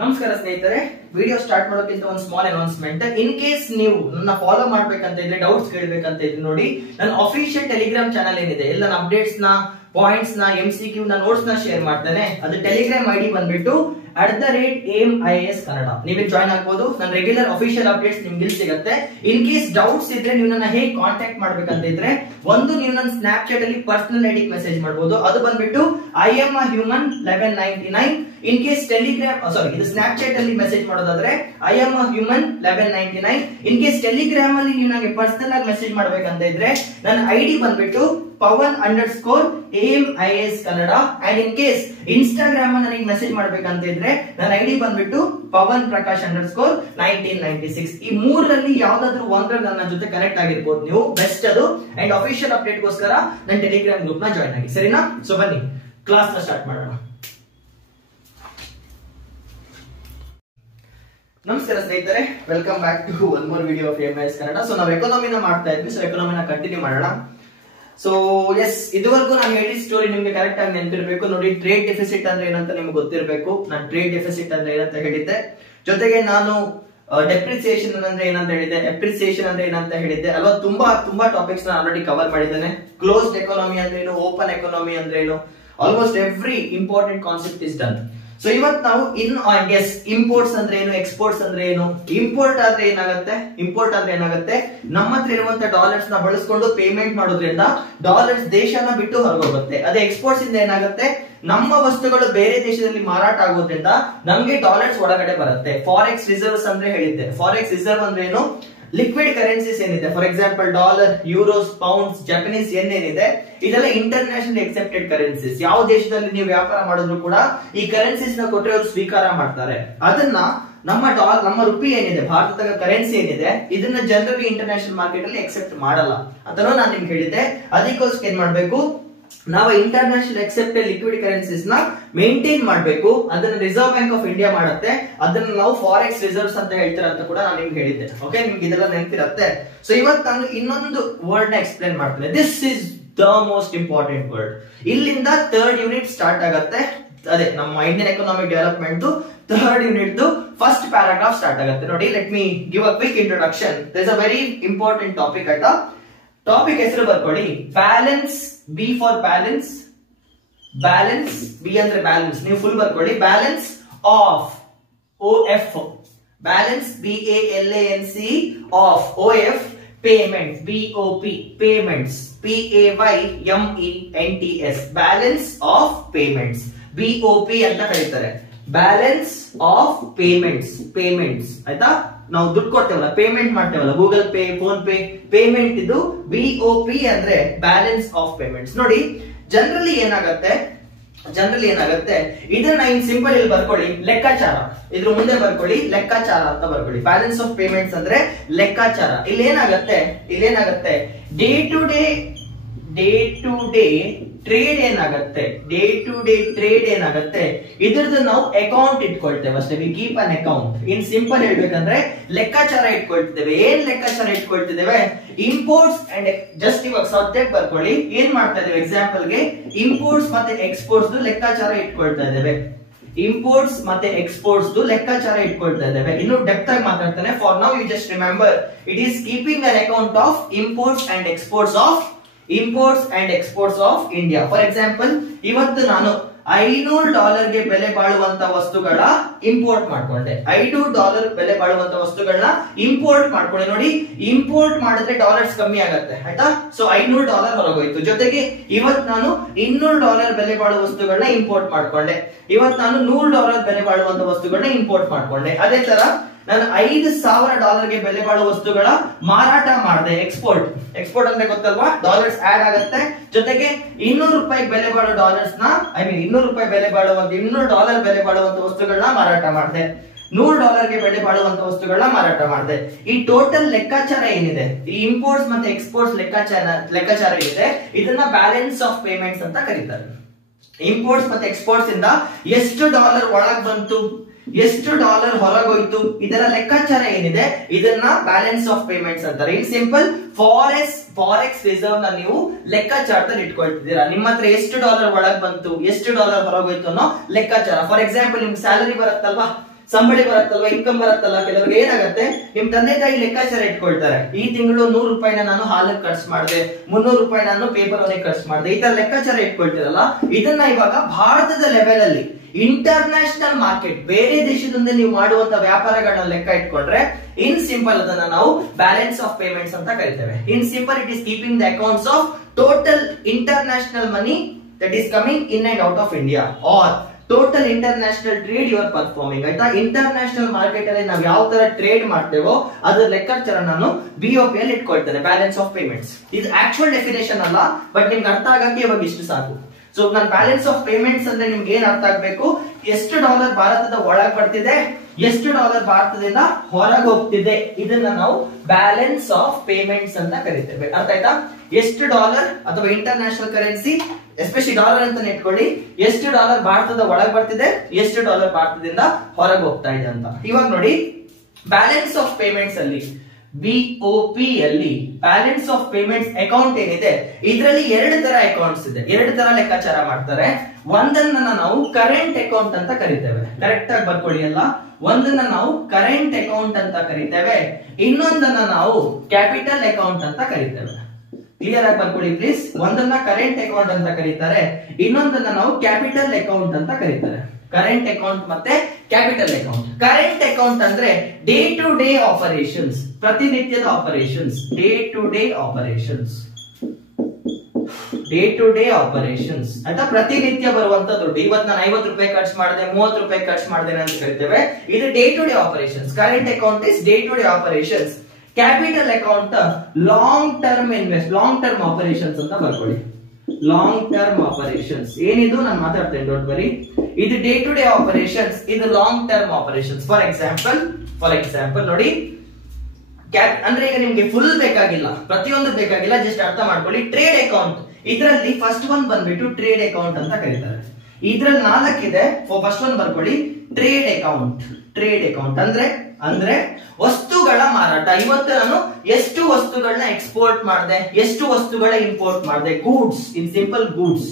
ನಮಸ್ಕಾರ ಸ್ನೇಹಿತರೆ, video start ಮಾಡೋಕ್ಕಿಂತ ಒಂದು ಸ್ಮಾಲ್ ಅನೌನ್ಸ್ಮೆಂಟ್. ಇನ್ ಕೇಸ್ ನೀವು ನನ್ನ ಫಾಲೋ ಮಾಡ್ಬೇಕಂತ ಇದ್ರೆ, ಡೌಟ್ಸ್ ಕೇಳಬೇಕಂತ ಇದ್ರೆ ನೋಡಿ, ನನ್ನ ಅಫಿಷಿಯಲ್ ಟೆಲಿಗ್ರಾಮ್ ಚಾನಲ್ ಏನಿದೆ, ಎಲ್ಲ ಅಪ್ಡೇಟ್ಸ್ ನ, ಪಾಯಿಂಟ್ಸ್ ನ, MCQ ನ, ನೋಟ್ಸ್ ನ ಶೇರ್ ಮಾಡ್ತೇನೆ. ಅದು ಟೆಲಿಗ್ರಾಮ್ ID ಬಂದ್ಬಿಟ್ಟು @AIAS ಕನ್ನಡ. ನೀವು ಜಾಯ್ನ್ ಆಗ್ಬೋದು. ನನ್ನ ರೆಗ್ಯುಲರ್ ಅಫಿಷಿಯಲ್ ಅಪ್ಡೇಟ್ಸ್ ನಿಮ್ಗೆ ಇಲ್ಲಿ ಸಿಗುತ್ತೆ. ಇನ್ ಕೇಸ್ ಡೌಟ್ಸ್ ಇದ್ರೆ ನೀವು ನನ್ನ ಹೇಗೆ ಕಾಂಟ್ಯಾಕ್ಟ್ ಮಾಡ್ಬೇಕಂತ ಇದ್ರೆ, ಒಂದು ನೀವು ನನ್ನ ಸ್ನ್ಯಾಪ್ಚಾಟ್ ಅಲ್ಲಿ ಪರ್ಸನಲ್ ಐಡಿ ಮೆಸೇಜ್ ಮಾಡಬಹುದು. ಅದು ಬಂದ್ಬಿಟ್ಟು I am a human 1199. In case ಇದು ಸ್ನ್ಯಾಪ್ಚಾಟ್ ಅಲ್ಲಿ ಮೆಸೇಜ್ ಮಾಡೋದಾದ್ರೆ I am a human 1199. In case Telegram ಅಲ್ಲಿ ನೀವು ನನಗೆ ಪರ್ಸನಲ್ ಆಗಿ ಮೆಸೇಜ್ ಮಾಡ್ಬೇಕಂತ ಇದ್ರೆ, ನನ್ನ ID ಬಂದ್ಬಿಟ್ಟು Pawan_AMIAS Kannada. And in case Instagram ಅಲ್ಲಿ ನನಗೆ ಮೆಸೇಜ್ ಮಾಡ್ಬೇಕಂತ ಇದ್ರೆ, ನನ್ನ ID ಬಂದ್ಬಿಟ್ಟು PawanPrakash_1996. ಈ ಮೂರರಲ್ಲಿ ಯಾವ್ದಾದ್ರು ಒಂದರಲ್ಲಿ ನನ್ನ ಜೊತೆ ಕನೆಕ್ಟ್ ಆಗಿರ್ಬೋದು ನೀವು, ಬೆಸ್ಟ್ ಅದು. ಅಂಡ್ ಅಫಿಷಿಯಲ್ ಅಪ್ಡೇಟ್ ಗೋಸ್ಕರ ನನ್ನ ಟೆಲಿಗ್ರಾಮ್ ಗ್ರೂಪ್ ನ ಜಾಯ್ನ್ ಆಗಿ, ಸರಿನಾ? ಸೊ ಬನ್ನಿ ಕ್ಲಾಸ್ ನ ಸ್ಟಾರ್ಟ್ ಮಾಡೋಣ. ನಮಸ್ಕಾರ ಸ್ನೇಹಿತರೆ, welcome back to one more video of AMIAS Kannada. So ನಾವು ಎಕಾನಮಿನ ಮಾಡ್ತಾ ಇದ್ವಿ, ಸೊ ಎಕಾನಮಿನ ಕಂಟಿನ್ಯೂ ಮಾಡೋಣ. ಸೊ ಎಸ್, ಇದುವರೆಗೂ ನಾನು ಹೇಳಿದ ಸ್ಟೋರಿ ನಿಮ್ಗೆ ಕರೆಕ್ಟ್ ಆಗಿ ನೆನಪಿರ್ಬೇಕು. ನೋಡಿ, ಟ್ರೇಡ್ ಡೆಫಿಸಿಟ್ ಅಂದ್ರೆ ಏನಂತ ನಿಮ್ಗೆ ಗೊತ್ತಿರಬೇಕು. ನಾನು ಟ್ರೇಡ್ ಡೆಫಿಸಿಟ್ ಅಂದ್ರೆ ಏನಂತ ಹೇಳಿದ್ದೆ, ಜೊತೆಗೆ ನಾನು ಡೆಪ್ರಿಸಿಯೇಷನ್ ಅಂದ್ರೆ ಏನಂತ ಹೇಳಿದ್ದೆ, ಎಪ್ರಿಸಿಯೇಷನ್ ಅಂದ್ರೆ ಏನಂತ ಹೇಳಿದ್ದೆ ಅಲ್ವಾ. ತುಂಬಾ ಟಾಪಿಕ್ಸ್ ನಾನು ಆಲ್ರೆಡಿ ಕವರ್ ಮಾಡಿದ್ದೇನೆ. ಕ್ಲೋಸ್ಡ್ ಎಕಾನಮಿ ಅಂದ್ರೆ ಏನು, ಓಪನ್ ಎಕಾನಮಿ ಅಂದ್ರೆ ಏನು, almost every important concept is done. So ಇವತ್ತು ನಾವು ಇಂಪೋರ್ಟ್ಸ್ ಅಂದ್ರೆ ಏನು, ಎಕ್ಸ್ಪೋರ್ಟ್ಸ್ ಅಂದ್ರೆ ಏನು. ಇಂಪೋರ್ಟ್ ಆದ್ರೆ ಏನಾಗುತ್ತೆ, ನಮ್ಮ ಹತ್ರ ಇರುವಂತ ಡಾಲರ್ಸ್ ನ ಬಳಸ್ಕೊಂಡು ಪೇಮೆಂಟ್ ಮಾಡೋದ್ರಿಂದ ಡಾಲರ್ಸ್ ದೇಶನ ಬಿಟ್ಟು ಹೊರಗೋಗುತ್ತೆ. ಅದೇ ಎಕ್ಸ್ಪೋರ್ಟ್ಸ್ ಇಂದ ಏನಾಗುತ್ತೆ, ನಮ್ಮ ವಸ್ತುಗಳು ಬೇರೆ ದೇಶದಲ್ಲಿ ಮಾರಾಟ ಆಗೋದ್ರಿಂದ ನಮ್ಗೆ ಡಾಲರ್ಸ್ ಒಳಗಡೆ ಬರುತ್ತೆ. ಫಾರೆಕ್ಸ್ ರಿಸರ್ವ್ಸ್ ಅಂದ್ರೆ ಹೇಳಿದ್ದೆ. ಫಾರೆಕ್ಸ್ ರಿಸರ್ವ್ ಅಂದ್ರೆ ಏನು, ಲಿಕ್ವಿಡ್ ಕರೆನ್ಸೀಸ್ ಏನಿದೆ, for example dollar, euros, pounds, Japanese ಯೆನ್ ಏನಿದೆ, ಇದೆಲ್ಲ ಇಂಟರ್ನ್ಯಾಷನಲ್ ಎಕ್ಸೆಪ್ಟೆಡ್ ಕರೆನ್ಸೀಸ್. ಯಾವ ದೇಶದಲ್ಲಿ ನೀವು ವ್ಯಾಪಾರ ಮಾಡಿದ್ರು ಕೂಡ ಈ ಕರೆನ್ಸೀಸ್ ನ ಕೊಟ್ಟರೆ ಅವರು ಸ್ವೀಕಾರ ಮಾಡ್ತಾರೆ. ಅದನ್ನ ನಮ್ಮ ರುಪಿ ಏನಿದೆ, ಭಾರತದ ಕರೆನ್ಸಿ ಏನಿದೆ, ಇದನ್ನ ಜನರಲಿ ಇಂಟರ್ನ್ಯಾಷನಲ್ ಮಾರ್ಕೆಟ್ ಅಲ್ಲಿ ಎಕ್ಸೆಪ್ಟ್ ಮಾಡಲ್ಲ ಅಂತಾನೂ ನಾನು ನಿಮ್ಗೆ ಹೇಳಿದ್ದೆ. ಅದಕ್ಕೋಸ್ಕರ ಏನ್ ಮಾಡ್ಬೇಕು, ನಾವು ಇಂಟರ್ನ್ಯಾಷನಲ್ ಎಕ್ಸೆಪ್ಟೆಡ್ ಲಿಕ್ವಿಡ್ ಕರೆನ್ಸೀಸ್ ನ ಮೇಂಟೈನ್ ಮಾಡಬೇಕು. ಅದನ್ನ ರಿಸರ್ವ್ ಬ್ಯಾಂಕ್ ಆಫ್ ಇಂಡಿಯಾ ಮಾಡುತ್ತೆ. ಅದನ್ನ ನಾವು ಫಾರೆಕ್ಸ್ ರಿಸರ್ವ್ಸ್ ಅಂತ ಹೇಳ್ತಾರೆ ಅಂತ ಕೂಡ ನಾನು ನಿಮ್ಗೆ ಹೇಳಿದ್ದೆ. ಓಕೆ, ನಿಮ್ಗೆ ಇದೆಲ್ಲ ನೆನಪಿರುತ್ತೆ. ಸೊ ಇವತ್ತು ನಾನು ಇನ್ನೊಂದು ವರ್ಡ್ ನ ಎಕ್ಸ್ಪ್ಲೇನ್ ಮಾಡ್ತೇನೆ. This is the most important word. ಇಲ್ಲಿಂದ ಥರ್ಡ್ ಯೂನಿಟ್ ಸ್ಟಾರ್ಟ್ ಆಗುತ್ತೆ. ಅದೇ ನಮ್ಮ Indian economic development third unit first paragraph start ಆಗುತ್ತೆ. ನೋಡಿ, let me give a quick introduction. This is a very important topic. ಆಯ್ತಾ, topic ಹೆಸರು ಬರ್ಕೊಳ್ಳಿ, balance. B for balance, balance. B ಅಂದ್ರೆ ಬ್ಯಾಲೆನ್ಸ್, ನೀವು ಫುಲ್ ಬರ್ಕೊಳ್ಳಿ. Balance of, OF, balance, BALANC, of, OF, payment, BOP, payments, PAYMENTS, balance of payments, BOP ಅಂತ ಕರೀತಾರೆ. Balance of payments. ಆಯ್ತಾ, ನಾವು ದುಡ್ಡು ಕೊಡ್ತೇವಲ್ಲ, ಪೇಮೆಂಟ್ ಮಾಡ್ತೇವಲ್ಲ, Google pay, phone pay, payment ಇದು BOP ಅಂದ್ರೆ ಬ್ಯಾಲೆನ್ಸ್ ಆಫ್ ಪೇಮೆಂಟ್ಸ್. ನೋಡಿ, ಜನರಲಿ ಏನಾಗುತ್ತೆ, ಇದನ್ನ ಇನ್ ಸಿಂಪಲ್ ಇಲ್ಲಿ ಬರ್ಕೊಳ್ಳಿ, ಲೆಕ್ಕಾಚಾರ. ಇದ್ರ ಮುಂದೆ ಬರ್ಕೊಳ್ಳಿ, ಲೆಕ್ಕಾಚಾರ ಅಂತ ಬರ್ಕೊಳ್ಳಿ. ಬ್ಯಾಲೆನ್ಸ್ ಆಫ್ ಪೇಮೆಂಟ್ಸ್ ಅಂದ್ರೆ ಲೆಕ್ಕಾಚಾರ. ಇಲ್ಲಿ ಏನಾಗುತ್ತೆ, ಡೇ ಟು ಡೇ ಟ್ರೇಡ್ ಏನಾಗುತ್ತೆ, ಇದ್ರದ್ದು ನಾವು ಅಕೌಂಟ್ ಇಟ್ಕೊಳ್ತೇವೆ ಅಷ್ಟೇ. We keep an account. In simple ಹೇಳ್ಬೇಕಂದ್ರೆ ಲೆಕ್ಕಾಚಾರ ಇಟ್ಕೊಳ್ತಿದ್ದೇವೆ. ಏನ್ ಲೆಕ್ಕಾಚಾರ ಇಟ್ಕೊಳ್ತಿದ್ದೇವೆ, ಇಂಪೋರ್ಟ್ಸ್ ಅಂಡ್ ಜಸ್ಟ್ ಇವಾಗ ಸಬ್ಜೆಕ್ಟ್ ಬರ್ಕೊಳ್ಳಿ. ಏನ್ ಮಾಡ್ತಾ ಇದ್ದೇವೆ, ಎಕ್ಸಾಂಪಲ್ ಗೆ ಇಂಪೋರ್ಟ್ಸ್ ಮತ್ತೆ ಎಕ್ಸ್ಪೋರ್ಟ್ಸ್ ಲೆಕ್ಕಾಚಾರ ಇಟ್ಕೊಳ್ತಾ ಇದ್ದೇವೆ. ಇಂಪೋರ್ಟ್ಸ್ ಮತ್ತೆ ಎಕ್ಸ್ಪೋರ್ಟ್ಸ್ ಲೆಕ್ಕಾಚಾರ ಇಟ್ಕೊಳ್ತಾ ಇದ್ದೇವೆ. ಇನ್ನು ಡೆಪ್ತ್ ಆಗಿ ಮಾತಾಡ್ತಾನೆ. For now you just remember, it is keeping an account of imports and exports of India. For example, ಇವತ್ತು ನಾನು $500 ಗೆ ಬೆಲೆ ಬಾಳುವಂತ ವಸ್ತುಗಳ ಇಂಪೋರ್ಟ್ ಮಾಡ್ಕೊಂಡೆ. $500 ಬೆಲೆ ಬಾಳುವಂತ ವಸ್ತುಗಳನ್ನ ಇಂಪೋರ್ಟ್ ಮಾಡ್ಕೊಂಡೆ. ನೋಡಿ, ಇಂಪೋರ್ಟ್ ಮಾಡಿದ್ರೆ ಡಾಲರ್ಸ್ ಕಮ್ಮಿ ಆಗತ್ತೆ. ಆಯ್ತಾ, ಸೊ $500 ಹೊರಗೋಯ್ತು. ಜೊತೆಗೆ ಇವತ್ತು ನಾನು $200 ಬೆಲೆ ಬಾಳುವ ವಸ್ತುಗಳನ್ನ ಇಂಪೋರ್ಟ್ ಮಾಡ್ಕೊಂಡೆ. ಇವತ್ತು ನಾನು $100 ಬೆಲೆ ಬಾಳುವಂತ ವಸ್ತುಗಳನ್ನ ಇಂಪೋರ್ಟ್ ಮಾಡ್ಕೊಂಡೆ. ಅದೇ ತರ ನಾನು $5,000 ಗೆ ಬೆಲೆ ಬಾಳುವ ವಸ್ತುಗಳ ಮಾರಾಟ ಮಾಡಿದೆ. ಎಕ್ಸ್ಪೋರ್ಟ್ ಅಂದ್ರೆ ಗೊತ್ತಲ್ವಾ, ಡಾಲರ್ಸ್ ಆಡ್ ಆಗತ್ತೆ. ಜೊತೆಗೆ $200 ಬೆಲೆ ಬಾಳುವ ಡಾಲರ್ಸ್ ನ, $200 ಬೆಲೆ ಬಾಳುವಂತ $200 ಬೆಲೆ ಬಾಳುವಂತ ವಸ್ತುಗಳನ್ನ ಮಾರಾಟ ಮಾಡಿದೆ. $100 ಗೆ ಬೆಲೆ ಬಾಳುವಂತ ವಸ್ತುಗಳನ್ನ ಮಾರಾಟ ಮಾಡಿದೆ. ಈ ಟೋಟಲ್ ಲೆಕ್ಕಾಚಾರ ಏನಿದೆ, ಈ ಇಂಪೋರ್ಟ್ಸ್ ಮತ್ತೆ ಎಕ್ಸ್ಪೋರ್ಟ್ಸ್ ಲೆಕ್ಕಾಚಾರ ಏನಿದೆ, ಇದನ್ನ ಬ್ಯಾಲೆನ್ಸ್ ಆಫ್ ಪೇಮೆಂಟ್ಸ್ ಅಂತ ಕರೀತಾರೆ. ಇಂಪೋರ್ಟ್ಸ್ ಮತ್ತೆ ಎಕ್ಸ್ಪೋರ್ಟ್ಸ್ ಇಂದ ಎಷ್ಟು ಡಾಲರ್ ಒಳಗ್ ಬಂತು, ಎಷ್ಟು ಡಾಲರ್ ಹೊರಗೋಯ್ತು, ಇದರ ಲೆಕ್ಕಾಚಾರ ಏನಿದೆ, ಇದನ್ನ ಬ್ಯಾಲೆನ್ಸ್ ಆಫ್ ಪೇಮೆಂಟ್ಸ್ ಅಂತಾರೆ. ಇನ್ ಸಿಂಪಲ್, ಫಾರೆಕ್ಸ್ ರಿಸರ್ವ್ ನ ನೀವು ಲೆಕ್ಕಾಚಾರದಲ್ಲಿ ಇಟ್ಕೊಳ್ತಿದ್ದೀರಾ. ನಿಮ್ಮ ಹತ್ರ ಎಷ್ಟು ಡಾಲರ್ ಒಳಗ್ ಬಂತು, ಎಷ್ಟು ಡಾಲರ್ ಹೊರಗೋಯ್ತು ಅನ್ನೋ ಲೆಕ್ಕಾಚಾರ. ಫಾರ್ ಎಕ್ಸಾಂಪಲ್, ನಿಮ್ಗೆ ಸ್ಯಾಲರಿ ಬರುತ್ತಲ್ವಾ, ಸಂಬಳಿ ಬರುತ್ತಲ್ವಾ, ಇನ್ಕಮ್ ಬರುತ್ತಲ್ಲ, ಕೆಲವ್ರಿಗೆ ಏನಾಗುತ್ತೆ, ನಿಮ್ ತಂದೆ ತಾಯಿ ಲೆಕ್ಕಾಚಾರ ಇಟ್ಕೊಳ್ತಾರೆ. ಈ ತಿಂಗಳು 100 ರೂಪಾಯಿನ ನಾನು ಹಾಲಿಗೆ ಖರ್ಚು ಮಾಡಿದೆ, 300 ರೂಪಾಯಿ ನಾನು ಪೇಪರ್ ಅವನಿಗೆ ಖರ್ಚು ಮಾಡಿದೆ, ಈ ತರ ಲೆಕ್ಕಾಚಾರ ಇಟ್ಕೊಳ್ತಿರಲ್ಲ. ಇದನ್ನ ಇವಾಗ ಭಾರತದ ಲೆವೆಲ್ ಅಲ್ಲಿ ಇಂಟರ್ನ್ಯಾಷನಲ್ ಮಾರ್ಕೆಟ್, ಬೇರೆ ದೇಶದಿಂದ ನೀವು ಮಾಡುವಂತ ವ್ಯಾಪಾರಗಳನ್ನ ಲೆಕ್ಕ ಇಟ್ಕೊಂಡ್ರೆ ಇನ್ ಸಿಂಪಲ್ ಅದನ್ನ ನಾವು ಬ್ಯಾಲೆನ್ಸ್ ಆಫ್ ಪೇಮೆಂಟ್ಸ್ ಅಂತ ಕರಿತೇವೆ. In simple it is keeping the accounts of total international money that is coming in and out of India or total international trade you are performing. ಆಯ್ತಾ, international market ಅಲ್ಲಿ ನಾವು ಯಾವ ತರ trade ಮಾಡ್ತೇವೋ ಅದ್ರ ಲೆಕ್ಕಾಚಾರ ನಾನು BOP ಅಲ್ಲಿ ಇಟ್ಕೊಳ್ತೇನೆ, ಬ್ಯಾಲೆನ್ಸ್ ಆಫ್ ಪೇಮೆಂಟ್ಸ್. ಇದು ಆಕ್ಚುಯಲ್ ಡೆಫಿನೇಷನ್ ಅಲ್ಲ, ಬಟ್ ನಿಮ್ಗೆ ಅರ್ಥ ಆಗಕ್ಕೆ ಇವಾಗ ಇಷ್ಟು ಸಾಕು. ಸೊ ನಾನು ಬ್ಯಾಲೆನ್ಸ್ ಆಫ್ ಪೇಮೆಂಟ್ಸ್ ಅಂದ್ರೆ ನಿಮ್ಗೆ ಏನ್ ಅರ್ಥ ಆಗ್ಬೇಕು, ಎಷ್ಟು ಡಾಲರ್ ಭಾರತದ ಒಳಗೆ ಬರ್ತಿದೆ, ಎಷ್ಟು ಡಾಲರ್ ಭಾರತದಿಂದ ಹೊರಗೆ ಹೋಗ್ತಿದೆ, ಇದನ್ನ ನಾವು ಬ್ಯಾಲೆನ್ಸ್ ಆಫ್ ಪೇಮೆಂಟ್ಸ್ ಅಂತ ಕರಿತೇವೆ. ಅರ್ಥ ಆಯ್ತಾ? ಎಷ್ಟು ಡಾಲರ್ ಅಥವಾ ಇಂಟರ್ನ್ಯಾಷನಲ್ ಕರೆನ್ಸಿ, ಎಸ್ಪೆಷಲಿ ಡಾಲರ್ ಅಂತ ಇಟ್ಕೊಳ್ಳಿ, ಎಷ್ಟು ಡಾಲರ್ ಭಾರತದ ಒಳಗೆ ಬರ್ತಿದೆ, ಎಷ್ಟು ಡಾಲರ್ ಭಾರತದಿಂದ ಹೊರಗೆ ಹೋಗ್ತಾ ಇದೆ ಅಂತ. ಇವಾಗ ನೋಡಿ, ಬ್ಯಾಲೆನ್ಸ್ ಆಫ್ ಪೇಮೆಂಟ್ಸ್ ಅಲ್ಲಿ BOP ಅಲ್ಲಿ ಬ್ಯಾಲೆನ್ಸ್ ಆಫ್ ಪೇಮೆಂಟ್ಸ್ ಅಕೌಂಟ್ ಏನಿದೆ, ಇದರಲ್ಲಿ 2 ತರ ಅಕೌಂಟ್ಸ್ ಇದೆ, 2 ತರ ಲೆಕ್ಕಾಚಾರ ಮಾಡ್ತಾರೆ. ಒಂದನ್ನ ನಾವು ಕರೆಂಟ್ ಅಕೌಂಟ್ ಅಂತ ಕರಿತೇವೆ, ಕರೆಕ್ಟ್ ಆಗಿ ಬರ್ಕೊಳ್ಳಿ ಅಲ್ಲ. ಒಂದನ್ನ ನಾವು ಕರೆಂಟ್ ಅಕೌಂಟ್ ಅಂತ ಕರಿತೇವೆ, ಇನ್ನೊಂದನ್ನ ನಾವು ಕ್ಯಾಪಿಟಲ್ ಅಕೌಂಟ್ ಅಂತ ಕರಿತೇವೆ. ಕ್ಲಿಯರ್ ಆಗಿ ಬರ್ಕೊಳ್ಳಿ ಪ್ಲೀಸ್. ಒಂದನ್ನ ಕರೆಂಟ್ ಅಕೌಂಟ್ ಅಂತ ಕರೀತಾರೆ, ಇನ್ನೊಂದನ್ನ ನಾವು ಕ್ಯಾಪಿಟಲ್ ಅಕೌಂಟ್ ಅಂತ ಕರೀತಾರೆ. ಕರೆಂಟ್ ಅಕೌಂಟ್ ಮತ್ತೆ ಕ್ಯಾಪಿಟಲ್ ಅಕೌಂಟ್. ಕರೆಂಟ್ ಅಕೌಂಟ್ ಅಂದ್ರೆ ಡೇ ಟು ಡೇ ಆಪರೇಷನ್ಸ್, ಪ್ರತಿನಿತ್ಯದ operations, day to day operations, day to day operations ಅಂತ ಪ್ರತಿನಿತ್ಯ ಬರುವಂತ ದುಡ್ಡು. ಇವತ್ತು ನಾನು 50 ರೂಪಾಯಿ ಖರ್ಚು ಮಾಡಿದೆ, 30 ರೂಪಾಯಿ ಖರ್ಚು ಮಾಡಿದೆ ಅಂತ ಕರಿತೇವೆ. ಇದು day to day operations. Current account is day to day operations. Capital account long term long term operations ಅಂತ ಬರ್ಕೊಳ್ಳಿ. ಲಾಂಗ್ ಟರ್ಮ್ ಆಪರೇಷನ್ಸ್ ಏನಿದು ನಾನು ಮಾತಾಡ್ತೇನೆ, ಡೋಂಟ್ ವರಿ. ಇದು ಡೇ ಟು ಡೇ ಆಪರೇಷನ್ಸ್, ಇದು long term operations. For example ನೋಡಿ, ಅಂದ್ರೆ ಈಗ ನಿಮ್ಗೆ ಫುಲ್ ಬೇಕಾಗಿಲ್ಲ, ಪ್ರತಿಯೊಂದು ಬೇಕಾಗಿಲ್ಲ, ಜಸ್ಟ್ ಅರ್ಥ ಮಾಡ್ಕೊಳ್ಳಿ. ಟ್ರೇಡ್ ಅಕೌಂಟ್, ಇದರಲ್ಲಿ ಫಸ್ಟ್ ಒನ್ ಬಂದ್ಬಿಟ್ಟು ಟ್ರೇಡ್ ಅಕೌಂಟ್ ಅಂತ ಕರೀತಾರೆ. ಇದ್ರಲ್ಲಿ 4 ಇದೆ. ಫಸ್ಟ್ ಒನ್ ಬರ್ಕೊಳ್ಳಿ, ಟ್ರೇಡ್ ಅಕೌಂಟ್. ಟ್ರೇಡ್ ಅಕೌಂಟ್ ಅಂದ್ರೆ ವಸ್ತುಗಳ ಮಾರಾಟ. ಇವತ್ತು ನಾನು ಎಷ್ಟು ವಸ್ತುಗಳನ್ನ ಎಕ್ಸ್ಪೋರ್ಟ್ ಮಾಡಿದೆ, ಎಷ್ಟು ವಸ್ತುಗಳ ಇಂಪೋರ್ಟ್ ಮಾಡಿದೆ, goods, in simple goods.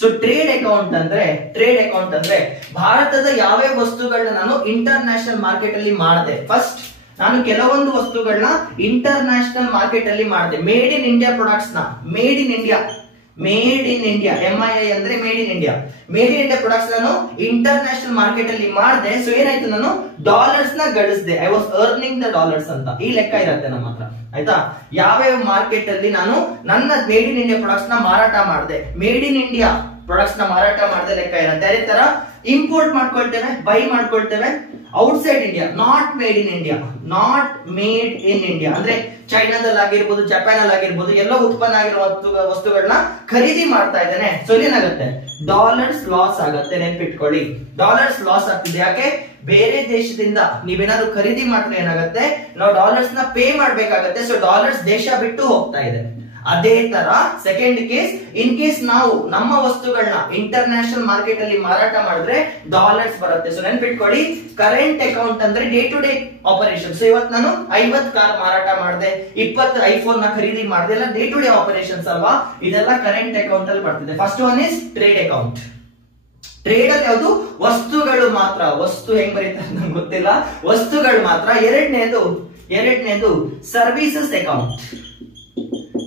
So trade account ಅಂದ್ರೆ ಭಾರತದ ಯಾವ್ಯಾವ ವಸ್ತುಗಳನ್ನ ನಾನು ಇಂಟರ್ನ್ಯಾಷನಲ್ ಮಾರ್ಕೆಟ್ ಅಲ್ಲಿ ಮಾಡಿದೆ. ಫಸ್ಟ್ ನಾನು ಕೆಲವೊಂದು ವಸ್ತುಗಳನ್ನ ಇಂಟರ್ನ್ಯಾಷನಲ್ ಮಾರ್ಕೆಟ್ ಅಲ್ಲಿ ಮಾಡಿದೆ. ಮೇಡ್ ಇನ್ ಇಂಡಿಯಾ ಪ್ರಾಡಕ್ಟ್ಸ್ ನ, ಮೇಡ್ ಇನ್ ಇಂಡಿಯಾ MII ಅಂದ್ರೆ made in India. Made in India products ನಾನು ಇಂಟರ್ನ್ಯಾಷನಲ್ ಮಾರ್ಕೆಟ್ ಅಲ್ಲಿ ಮಾಡಿದೆ. ಸೊ ಏನಾಯ್ತು, ನಾನು ಡಾಲರ್ಸ್ ನ ಗಳಿಸಿದೆ. I was earning the dollars ಅಂತ ಈ ಲೆಕ್ಕ ಇರುತ್ತೆ ನಮ್ಮ ಹತ್ರ. ಆಯ್ತಾ, ಯಾವ್ಯಾವ ಮಾರ್ಕೆಟ್ ಅಲ್ಲಿ ನಾನು ನನ್ನ ಮೇಡ್ ಇನ್ ಇಂಡಿಯಾ ಪ್ರಾಡಕ್ಟ್ಸ್ ನ ಮಾರಾಟ ಮಾಡಿದೆ, ಮೇಡ್ ಇನ್ ಇಂಡಿಯಾ ಪ್ರಾಡಕ್ಟ್ಸ್ ನ ಮಾರಾಟ ಮಾಡಿದೆ ಲೆಕ್ಕ ಇರುತ್ತೆ. ಅದೇ ತರ ಇಂಪೋರ್ಟ್ ಮಾಡ್ಕೊಳ್ತೇವೆ, ಬೈ ಮಾಡ್ಕೊಳ್ತೇವೆ outside India, not made in India. Not made in India ಅಂದ್ರೆ ಚೈನಾದಲ್ಲಿ ಆಗಿರ್ಬೋದು, ಜಪಾನ್ ಅಲ್ಲಿ ಆಗಿರ್ಬೋದು, ಎಲ್ಲ ಉತ್ಪನ್ನ ಆಗಿರೋ ವಸ್ತುಗಳನ್ನ ಖರೀದಿ ಮಾಡ್ತಾ ಇದ್ದೇನೆ. ಸೊ ಏನಾಗುತ್ತೆ, ಡಾಲರ್ಸ್ ಲಾಸ್ ಆಗುತ್ತೆ. ನೆನ್ಪಿಟ್ಕೊಳ್ಳಿ, ಡಾಲರ್ಸ್ ಲಾಸ್ ಆಗ್ತಿದೆ. ಯಾಕೆ, ಬೇರೆ ದೇಶದಿಂದ ನೀವೇನಾದ್ರು ಖರೀದಿ ಮಾಡಿದ್ರೆ ಏನಾಗುತ್ತೆ, ನಾವು ಡಾಲರ್ಸ್ ನ ಪೇ ಮಾಡ್ಬೇಕಾಗತ್ತೆ. ಸೊ ಡಾಲರ್ಸ್ ದೇಶ ಬಿಟ್ಟು ಹೋಗ್ತಾ ಇದೆ. ಅದೇ ತರ ಸೆಕೆಂಡ್ ಕೇಸ್, ಇನ್ ಕೇಸ್ ನಾವು ನಮ್ಮ ವಸ್ತುಗಳನ್ನ ಇಂಟರ್ನ್ಯಾಷನಲ್ ಮಾರ್ಕೆಟ್ ಅಲ್ಲಿ ಮಾರಾಟ ಮಾಡಿದ್ರೆ ಡಾಲರ್ಸ್ ಬರುತ್ತೆ. ಸೊ ನೆನ್ಪಿಟ್ಕೊಳ್ಳಿ, ಕರೆಂಟ್ ಅಕೌಂಟ್ ಅಂದ್ರೆ day to day operation. So ಇವತ್ತು ನಾನು 50 ಕಾರ್ ಮಾರಾಟ ಮಾಡಿದೆ, 20 ಐಫೋನ್ ನ ಖರೀದಿ ಮಾಡಿದೆ, ಎಲ್ಲ ಡೇ ಟು ಡೇ ಆಪರೇಷನ್ಸ್ ಅಲ್ವಾ, ಇದೆಲ್ಲ ಕರೆಂಟ್ ಅಕೌಂಟ್ ಅಲ್ಲಿ ಬರ್ತಿದೆ. First one is trade account. Trade ಅಲ್ಲಿ ಯಾವುದು, ವಸ್ತುಗಳು ಮಾತ್ರ. ವಸ್ತು ಹೆಂಗ್ ಬರೀತಾರೆ ನಂಗೆ ಗೊತ್ತಿಲ್ಲ, ವಸ್ತುಗಳು ಮಾತ್ರ. ಎರಡನೇದು ಸರ್ವಿಸಸ್ ಅಕೌಂಟ್.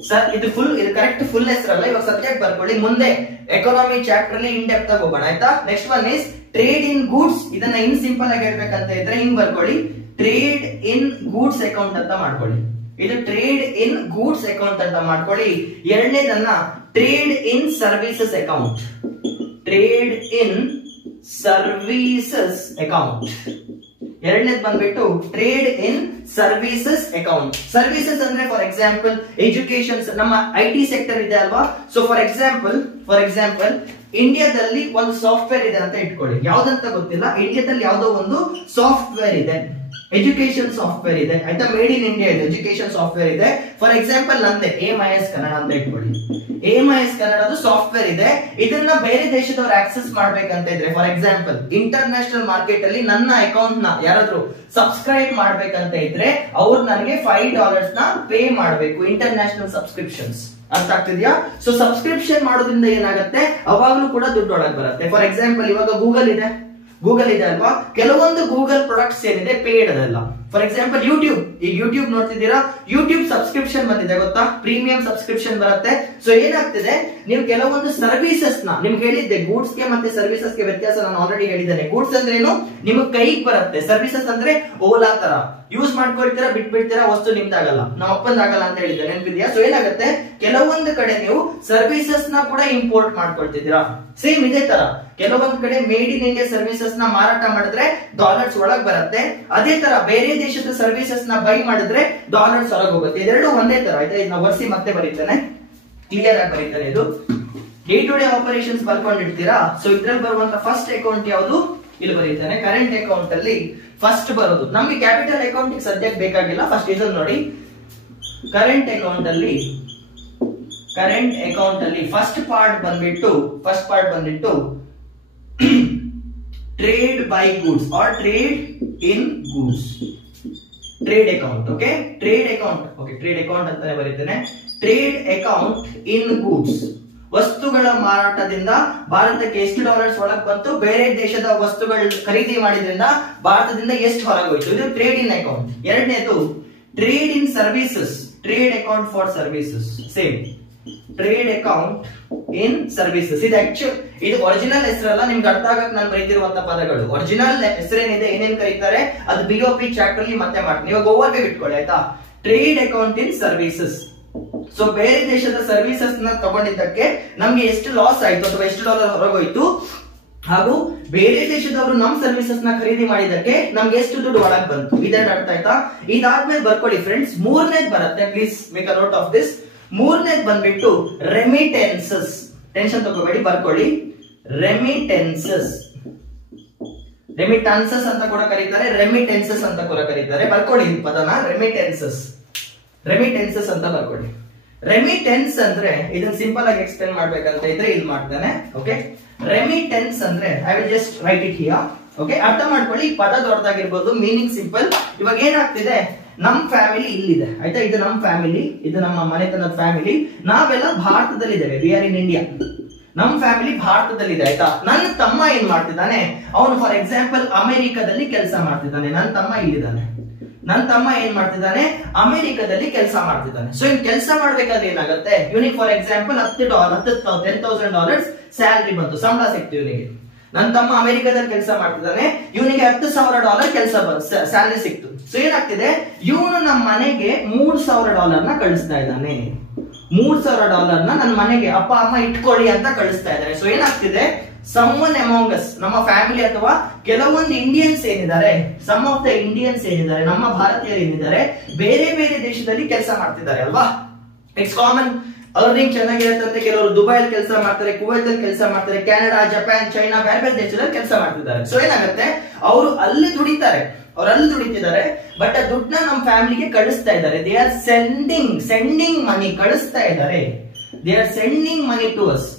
ಸರ್ ಇದು ಕರೆಕ್ಟ್ ಫುಲ್ ಹೆಸರಲ್ಲ, ಇವಾಗ ಸಬ್ಜೆಕ್ಟ್ ಬರ್ಕೊಳ್ಳಿ. ಮುಂದೆ ಎಕಾನಮಿ ಚಾಪ್ಟರ್ ಅಲ್ಲಿ ಇನ್ ಡೆಪ್ತ್ ಆಗಿ ಹೋಗೋಣ. ಆಯ್ತಾ, next one is trade in goods. ಇದನ್ನ ಇನ್ ಸಿಂಪಲ್ ಆಗಿ ಹೇಳ್ಬೇಕಂತ ಇದ್ರೆ ಹಿಂಗ್ ಬರ್ಕೊಳ್ಳಿ, ಟ್ರೇಡ್ ಇನ್ ಗೂಡ್ಸ್ ಅಕೌಂಟ್ ಅಂತ ಮಾಡ್ಕೊಳ್ಳಿ. ಇದು ಟ್ರೇಡ್ ಇನ್ ಗೂಡ್ಸ್ ಅಕೌಂಟ್ ಅಂತ ಮಾಡ್ಕೊಳ್ಳಿ. ಎರಡನೇದನ್ನ trade in services account. Trade in services account. ಎರಡನೇದು ಬಂದ್ಬಿಟ್ಟು trade in services account. Services ಅಂದ್ರೆ ಫಾರ್ ಎಕ್ಸಾಂಪಲ್ ಎಜುಕೇಶನ್, ನಮ್ಮ IT ಸೆಕ್ಟರ್ ಇದೆ ಅಲ್ವಾ. ಸೊ ಫಾರ್ ಎಕ್ಸಾಂಪಲ್ ಇಂಡಿಯಾದಲ್ಲಿ ಒಂದು ಸಾಫ್ಟ್ವೇರ್ ಇದೆ ಅಂತ ಇಟ್ಕೊಳ್ಳಿ, ಯಾವ್ದಂತ ಗೊತ್ತಿಲ್ಲ. ಇಂಡಿಯಾದಲ್ಲಿ ಯಾವ್ದೋ ಒಂದು ಸಾಫ್ಟ್ವೇರ್ ಇದೆ, ಎಜುಕೇಶನ್ ಸಾಫ್ಟ್ವೇರ್ ಇದೆ. ಆಯ್ತಾ, ಮೇಡ್ ಇನ್ ಇಂಡಿಯಾ ಇದೆ, ಎಜುಕೇಶನ್ ಸಾಫ್ಟ್ವೇರ್ ಇದೆ. ಫಾರ್ ಎಕ್ಸಾಂಪಲ್ ನಂದೆ AMIS ಕನ್ನಡ ಅಂತ ಇಟ್ಕೊಳ್ಳಿ. AMIS ಕನ್ನಡದು ಸಾಫ್ಟ್ವೇರ್ ಇದೆ. ಇದನ್ನ ಬೇರೆ ದೇಶದವ್ರು ಆಕ್ಸೆಸ್ ಮಾಡ್ಬೇಕಂತ ಇದ್ರೆ, ಫಾರ್ ಎಕ್ಸಾಂಪಲ್ ಇಂಟರ್ನ್ಯಾಷನಲ್ ಮಾರ್ಕೆಟ್ ಅಲ್ಲಿ ನನ್ನ ಅಕೌಂಟ್ ನ ಯಾರಾದ್ರೂ ಸಬ್ಸ್ಕ್ರೈಬ್ ಮಾಡ್ಬೇಕಂತ ಇದ್ರೆ ಅವ್ರು ನನಗೆ $5 ನ ಪೇ ಮಾಡ್ಬೇಕು, ಇಂಟರ್ನ್ಯಾಷನಲ್ ಸಬ್ಸ್ಕ್ರಿಪ್ಷನ್ಸ್. ಅರ್ಥ ಆಗ್ತಿದ್ಯಾ? ಸೊ ಸಬ್ಸ್ಕ್ರಿಪ್ಷನ್ ಮಾಡೋದ್ರಿಂದ ಏನಾಗುತ್ತೆ, ಅವಾಗ್ಲೂ ಕೂಡ ದುಡ್ಡು ಒಳಗೆ ಬರುತ್ತೆ. ಫಾರ್ ಎಕ್ಸಾಂಪಲ್ ಇವಾಗ ಗೂಗಲ್ ಇದೆ, ಗೂಗಲ್ ಇದೆ ಅಲ್ವಾ, ಕೆಲವೊಂದು ಗೂಗಲ್ ಪ್ರಾಡಕ್ಟ್ಸ್ ಏನಿದೆ ಪೇಡ್ ಅದಲ್ಲ. ಫಾರ್ ಎಕ್ಸಾಂಪಲ್ ಯೂಟ್ಯೂಬ್, ಈಗ ಯೂಟ್ಯೂಬ್ ನೋಡ್ತಿದ್ದೀರಾ, ಯೂಟ್ಯೂಬ್ ಸಬ್ಸ್ಕ್ರಿಪ್ಷನ್ ಬಂದಿದೆ ಗೊತ್ತಾ, ಪ್ರೀಮಿಯಂ ಸಬ್ಸ್ಕ್ರಿಪ್ಷನ್ ಬರುತ್ತೆ. ಸೊ ಏನಾಗ್ತಿದೆ, ನೀವು ಕೆಲವೊಂದು ಸರ್ವಿಸಸ್ ನ ನಿಮ್ಗೆ ಹೇಳಿದ್ದೆ, ಗೂಡ್ಸ್ ಗೆ ಮತ್ತೆ ಸರ್ವಿಸಸ್ ಗೆ ವ್ಯತ್ಯಾಸ ನಾನು ಆಲ್ರೆಡಿ ಹೇಳಿದ್ದೇನೆ. ಗೂಡ್ಸ್ ಅಂದ್ರೆ ಏನು, ನಿಮ್ಗೆ ಕೈಗೆ ಬರುತ್ತೆ. ಸರ್ವಿಸಸ್ ಅಂದ್ರೆ ಓಲಾ ತರ ಯೂಸ್ ಮಾಡ್ಕೊಳ್ತೀರಾ, ಬಿಟ್ಬಿಡ್ತೀರಾ, ವಸ್ತು ನಿಮ್ದಾಗಲ್ಲ, ನಮ್ಮ ಅಪ್ಪಂದಾಗಲ್ಲ ಅಂತ ಹೇಳಿದ್ದೆ, ನೆನಪಿದ್ಯಾ? ಸೊ ಏನಾಗುತ್ತೆ, ಕೆಲವೊಂದು ಕಡೆ ನೀವು ಸರ್ವಿಸಸ್ ನ ಕೂಡ ಇಂಪೋರ್ಟ್ ಮಾಡ್ಕೊಳ್ತಿದ್ದೀರಾ. ಸೇಮ್ ಇದೇ ತರ ಕೆಲವೊಂದು ಕಡೆ ಮೇಡ್ ಇನ್ ಇಂಡಿಯಾ ಸರ್ವಿಸಸ್ ನ ಮಾರಾಟ ಮಾಡಿದ್ರೆ ಡಾಲರ್ಸ್ ಒಳಗ್ ಬರುತ್ತೆ. ಅದೇ ತರ ಬೇರೆ ದೇಶದ ಸರ್ವಿಸಸ್ ನ ಬೈ ಮಾಡಿದ್ರೆ ಡಾಲರ್ಸ್ ಹೊರಗೆ ಹೋಗುತ್ತೆ. ಇದೆರಡು ಒಂದೇ ತರ ಆಯ್ತಾ. ಇದನ್ನ ಒರೆಸಿ ಮತ್ತೆ ಬರೀತಾನೆ, ಕ್ಲಿಯರ್ ಆಗಿ ಬರೀತಾನೆ. ಇದು ಡೇ ಟು ಡೇ ಆಪರೇಷನ್ಸ್ ಬರ್ಕೊಂಡಿರ್ತೀರಾ. ಸೊ ಇದ್ರಲ್ಲಿ ಬರುವಂತ ಫಸ್ಟ್ ಅಕೌಂಟ್ ಯಾವುದು, ಇಲ್ಲಿ ಬರೀತಾನೆ. ಕರೆಂಟ್ ಅಕೌಂಟ್ ಅಲ್ಲಿ ಫಸ್ಟ್ ಬರೋದು ನಮ್ಗೆ ಕ್ಯಾಪಿಟಲ್ ಅಕೌಂಟ್ ಸದ್ಯಕ್ಕೆ ಬೇಕಾಗಿಲ್ಲ. ಫಸ್ಟ್ ಇದನ್ನು ನೋಡಿ, ಕರೆಂಟ್ ಅಕೌಂಟ್ ಅಲ್ಲಿ ಫಸ್ಟ್ ಪಾರ್ಟ್ ಬಂದ್ಬಿಟ್ಟು trade by goods or trade in goods, trade account. Okay, trade account ಅಂತಾನೆ ಬರೀತೇನೆ. ಟ್ರೇಡ್ ಅಕೌಂಟ್ ಇನ್ ಗೂಡ್ಸ್, ವಸ್ತುಗಳ ಮಾರಾಟದಿಂದ ಭಾರತಕ್ಕೆ ಎಷ್ಟು ಡಾಲರ್ಸ್ ಒಳಗ್ ಬಂತು, ಬೇರೆ ದೇಶದ ವಸ್ತುಗಳು ಖರೀದಿ ಮಾಡಿದ್ರಿಂದ ಭಾರತದಿಂದ ಎಷ್ಟು ಹೊರಗೋಯ್ತು, ಇದು ಟ್ರೇಡ್ ಇನ್ ಅಕೌಂಟ್. ಎರಡನೇದು trade in services, trade account for services. Same trade account in services. ಇದು ಒರಿಜಿನಲ್ ಹೆಸರಲ್ಲ, ನಿಮ್ಗೆ ಅರ್ಥ ಆಗಕ್ಕೆ ನಾನು ಬರೀತಿರುವಂತ ಪದಗಳು. ಒರಿಜಿನಲ್ ಹೆಸರೇನಿದೆ, ಏನೇನ್ ಕರೀತಾರೆ ಅದು BOP ಚಾಪ್ಟರ್ ಅಲ್ಲಿ ಮತ್ತೆ ಮಾಡ್ತೀನಿ. ಇವಾಗ ಓವರ್ ಇಟ್ಕೊಳ್ಳಿ ಆಯ್ತಾ. ಟ್ರೇಡ್ ಅಕೌಂಟ್ ಇನ್ ಸರ್ವಿಸಸ್. ಸೊ ಬೇರೆ ದೇಶದ ಸರ್ವಿಸಸ್ ನ ತಗೊಂಡಿದ್ದಕ್ಕೆ ನಮ್ಗೆ ಎಷ್ಟು ಲಾಸ್ ಆಯ್ತು ಅಥವಾ ಎಷ್ಟು ಡಾಲರ್ ಹೊರಗೋಯ್ತು, ಹಾಗೂ ಬೇರೆ ದೇಶದವರು ನಮ್ ಸರ್ವಿಸಸ್ ನ ಖರೀದಿ ಮಾಡಿದಕ್ಕೆ ನಮ್ಗೆ ಎಷ್ಟು ದುಡ್ಡು ಒಳಗ್ ಬಂತು, ಇದೆರಡು ಅರ್ಥ ಆಯ್ತಾ. ಇದಾದ್ಮೇಲೆ ಬರ್ಕೊಳ್ಳಿ ಫ್ರೆಂಡ್ಸ್, ಮೂರನೇದ್ ಬರುತ್ತೆ. Please make a note of this. ಮೂರನೇದ್ ಬಂದ್ಬಿಟ್ಟು ರೆಮಿಟೆನ್ಸಸ್. ಟೆನ್ಷನ್ ತಗೋಬೇಡಿ, ಬರ್ಕೊಳ್ಳಿ. ರೆಮಿಟೆನ್ಸಸ್ ಅಂತ ಕೂಡ ಕರೀತಾರೆ, ರೆಮಿಟೆನ್ಸಸ್ ಅಂತ ಕೂಡ ಕರೀತಾರೆ. ಬರ್ಕೊಳ್ಳಿ ಈ ಪದನ, ರೆಮಿಟೆನ್ಸಸ್ ಅಂತ ಬರ್ಕೊಳ್ಳಿ. ರೆಮಿಟೆನ್ಸ್ ಅಂದ್ರೆ ಇದನ್ನ ಸಿಂಪಲ್ ಆಗಿ ಎಕ್ಸ್ಪ್ಲೇನ್ ಮಾಡ್ಬೇಕಂತ ಇದ್ರೆ ಇಲ್ಲಿ ಮಾಡ್ತಾನೆ. ಓಕೆ, ರೆಮಿಟೆನ್ಸ್ ಅಂದ್ರೆ I will just right it here. Okay, ಅರ್ಥ ಮಾಡ್ಕೊಳ್ಳಿ. ಪದ ದೊಡ್ಡದಾಗಿರ್ಬೋದು, ಮೀನಿಂಗ್ ಸಿಂಪಲ್. ಇವಾಗ ಏನಾಗ್ತಿದೆ, ನಮ್ ಫ್ಯಾಮಿಲಿ ಇಲ್ಲಿದೆ ಆಯ್ತಾ, ಇದು ನಮ್ ಫ್ಯಾಮಿಲಿ, ಇದು ನಮ್ಮ ಮನೆತನದ ಫ್ಯಾಮಿಲಿ. ನಾವೆಲ್ಲ ಭಾರತದಲ್ಲಿ ಇದ್ದೇವೆ, ವಿ ಆರ್ ಇನ್ ಇಂಡಿಯಾ. ನಮ್ ಫ್ಯಾಮಿಲಿ ಭಾರತದಲ್ಲಿದೆ ಆಯ್ತಾ. ನನ್ನ ತಮ್ಮ ಏನ್ ಮಾಡ್ತಿದ್ದಾನೆ, ಅವನು ಫಾರ್ ಎಕ್ಸಾಂಪಲ್ ಅಮೆರಿಕದಲ್ಲಿ ಕೆಲಸ ಮಾಡ್ತಿದ್ದಾನೆ. ನನ್ನ ತಮ್ಮ ಇಲ್ಲಿದ್ದಾನೆ, ನನ್ನ ತಮ್ಮ ಏನ್ ಮಾಡ್ತಿದ್ದಾನೆ, ಅಮೆರಿಕದಲ್ಲಿ ಕೆಲಸ ಮಾಡ್ತಿದ್ದಾನೆ. ಸೊ ಇನ್ ಕೆಲಸ ಮಾಡ್ಬೇಕಾದ್ರೆ ಏನಾಗುತ್ತೆ, ಇವನಿಗೆ ಫಾರ್ ಎಕ್ಸಾಂಪಲ್ $10,000 ಸ್ಯಾಲರಿ ಬಂತು, ಸಂಬಳ ಸಿಕ್ತು ಇವನಿಗೆ. ನನ್ನ ತಮ್ಮ ಅಮೆರಿಕದಲ್ಲಿ ಕೆಲಸ ಮಾಡ್ತಿದ್ದಾನೆ, ಇವನಿಗೆ $10,000 ಕೆಲಸ ಸ್ಯಾಲರಿ ಸಿಕ್ತು. ಸೊ ಏನಾಗ್ತಿದೆ, ಇವನು ನಮ್ಮ ಮನೆಗೆ $3,000 ಕಳಿಸ್ತಾ ಇದ್ದಾನೆ. $3,000 ನನ್ನ ಮನೆಗೆ ಅಪ್ಪ ಅಮ್ಮ ಇಟ್ಕೊಳ್ಳಿ ಅಂತ ಕಳಿಸ್ತಾ ಇದ್ದಾರೆ. ಸೊ ಏನಾಗ್ತಿದೆ, someone among us, ನಮ್ಮ ಫ್ಯಾಮಿಲಿ ಅಥವಾ ಕೆಲವೊಂದು ಇಂಡಿಯನ್ಸ್ ಏನಿದ್ದಾರೆ, ಸಮ್ ಆಫ್ ದ ಇಂಡಿಯನ್ಸ್ ಏನಿದ್ದಾರೆ, ನಮ್ಮ ಭಾರತೀಯರು ಏನಿದ್ದಾರೆ, ಬೇರೆ ಬೇರೆ ದೇಶದಲ್ಲಿ ಕೆಲಸ ಮಾಡ್ತಿದ್ದಾರೆ ಅಲ್ವಾ. It's common. ಅರ್ನಿಂಗ್ ಚೆನ್ನಾಗಿರುತ್ತೆ. ಕೆಲವರು ದುಬೈಲ್ ಕೆಲಸ ಮಾಡ್ತಾರೆ, ಕುವೈತ್ ಅಲ್ಲಿ ಕೆಲಸ ಮಾಡ್ತಾರೆ, ಕೆನಡಾ, ಜಪಾನ್, ಚೈನಾ, ಬೇರೆ ಬೇರೆ ದೇಶದಲ್ಲಿ ಕೆಲಸ ಮಾಡ್ತಿದ್ದಾರೆ. ಸೊ ಏನಾಗುತ್ತೆ, ಅವರು ಅಲ್ಲಿ ದುಡಿತಿದ್ದಾರೆ, ಬಟ್ ಆ ದುಡ್ಡನ್ನ ನಮ್ಮ ಫ್ಯಾಮಿಲಿಗೆ ಕಳಿಸ್ತಾ ಇದ್ದಾರೆ. ದೇ ಆರ್ ಸೆಂಡಿಂಗ್ ಮನಿ, ಕಳಿಸ್ತಾ ಇದ್ದಾರೆ. They are sending money to us,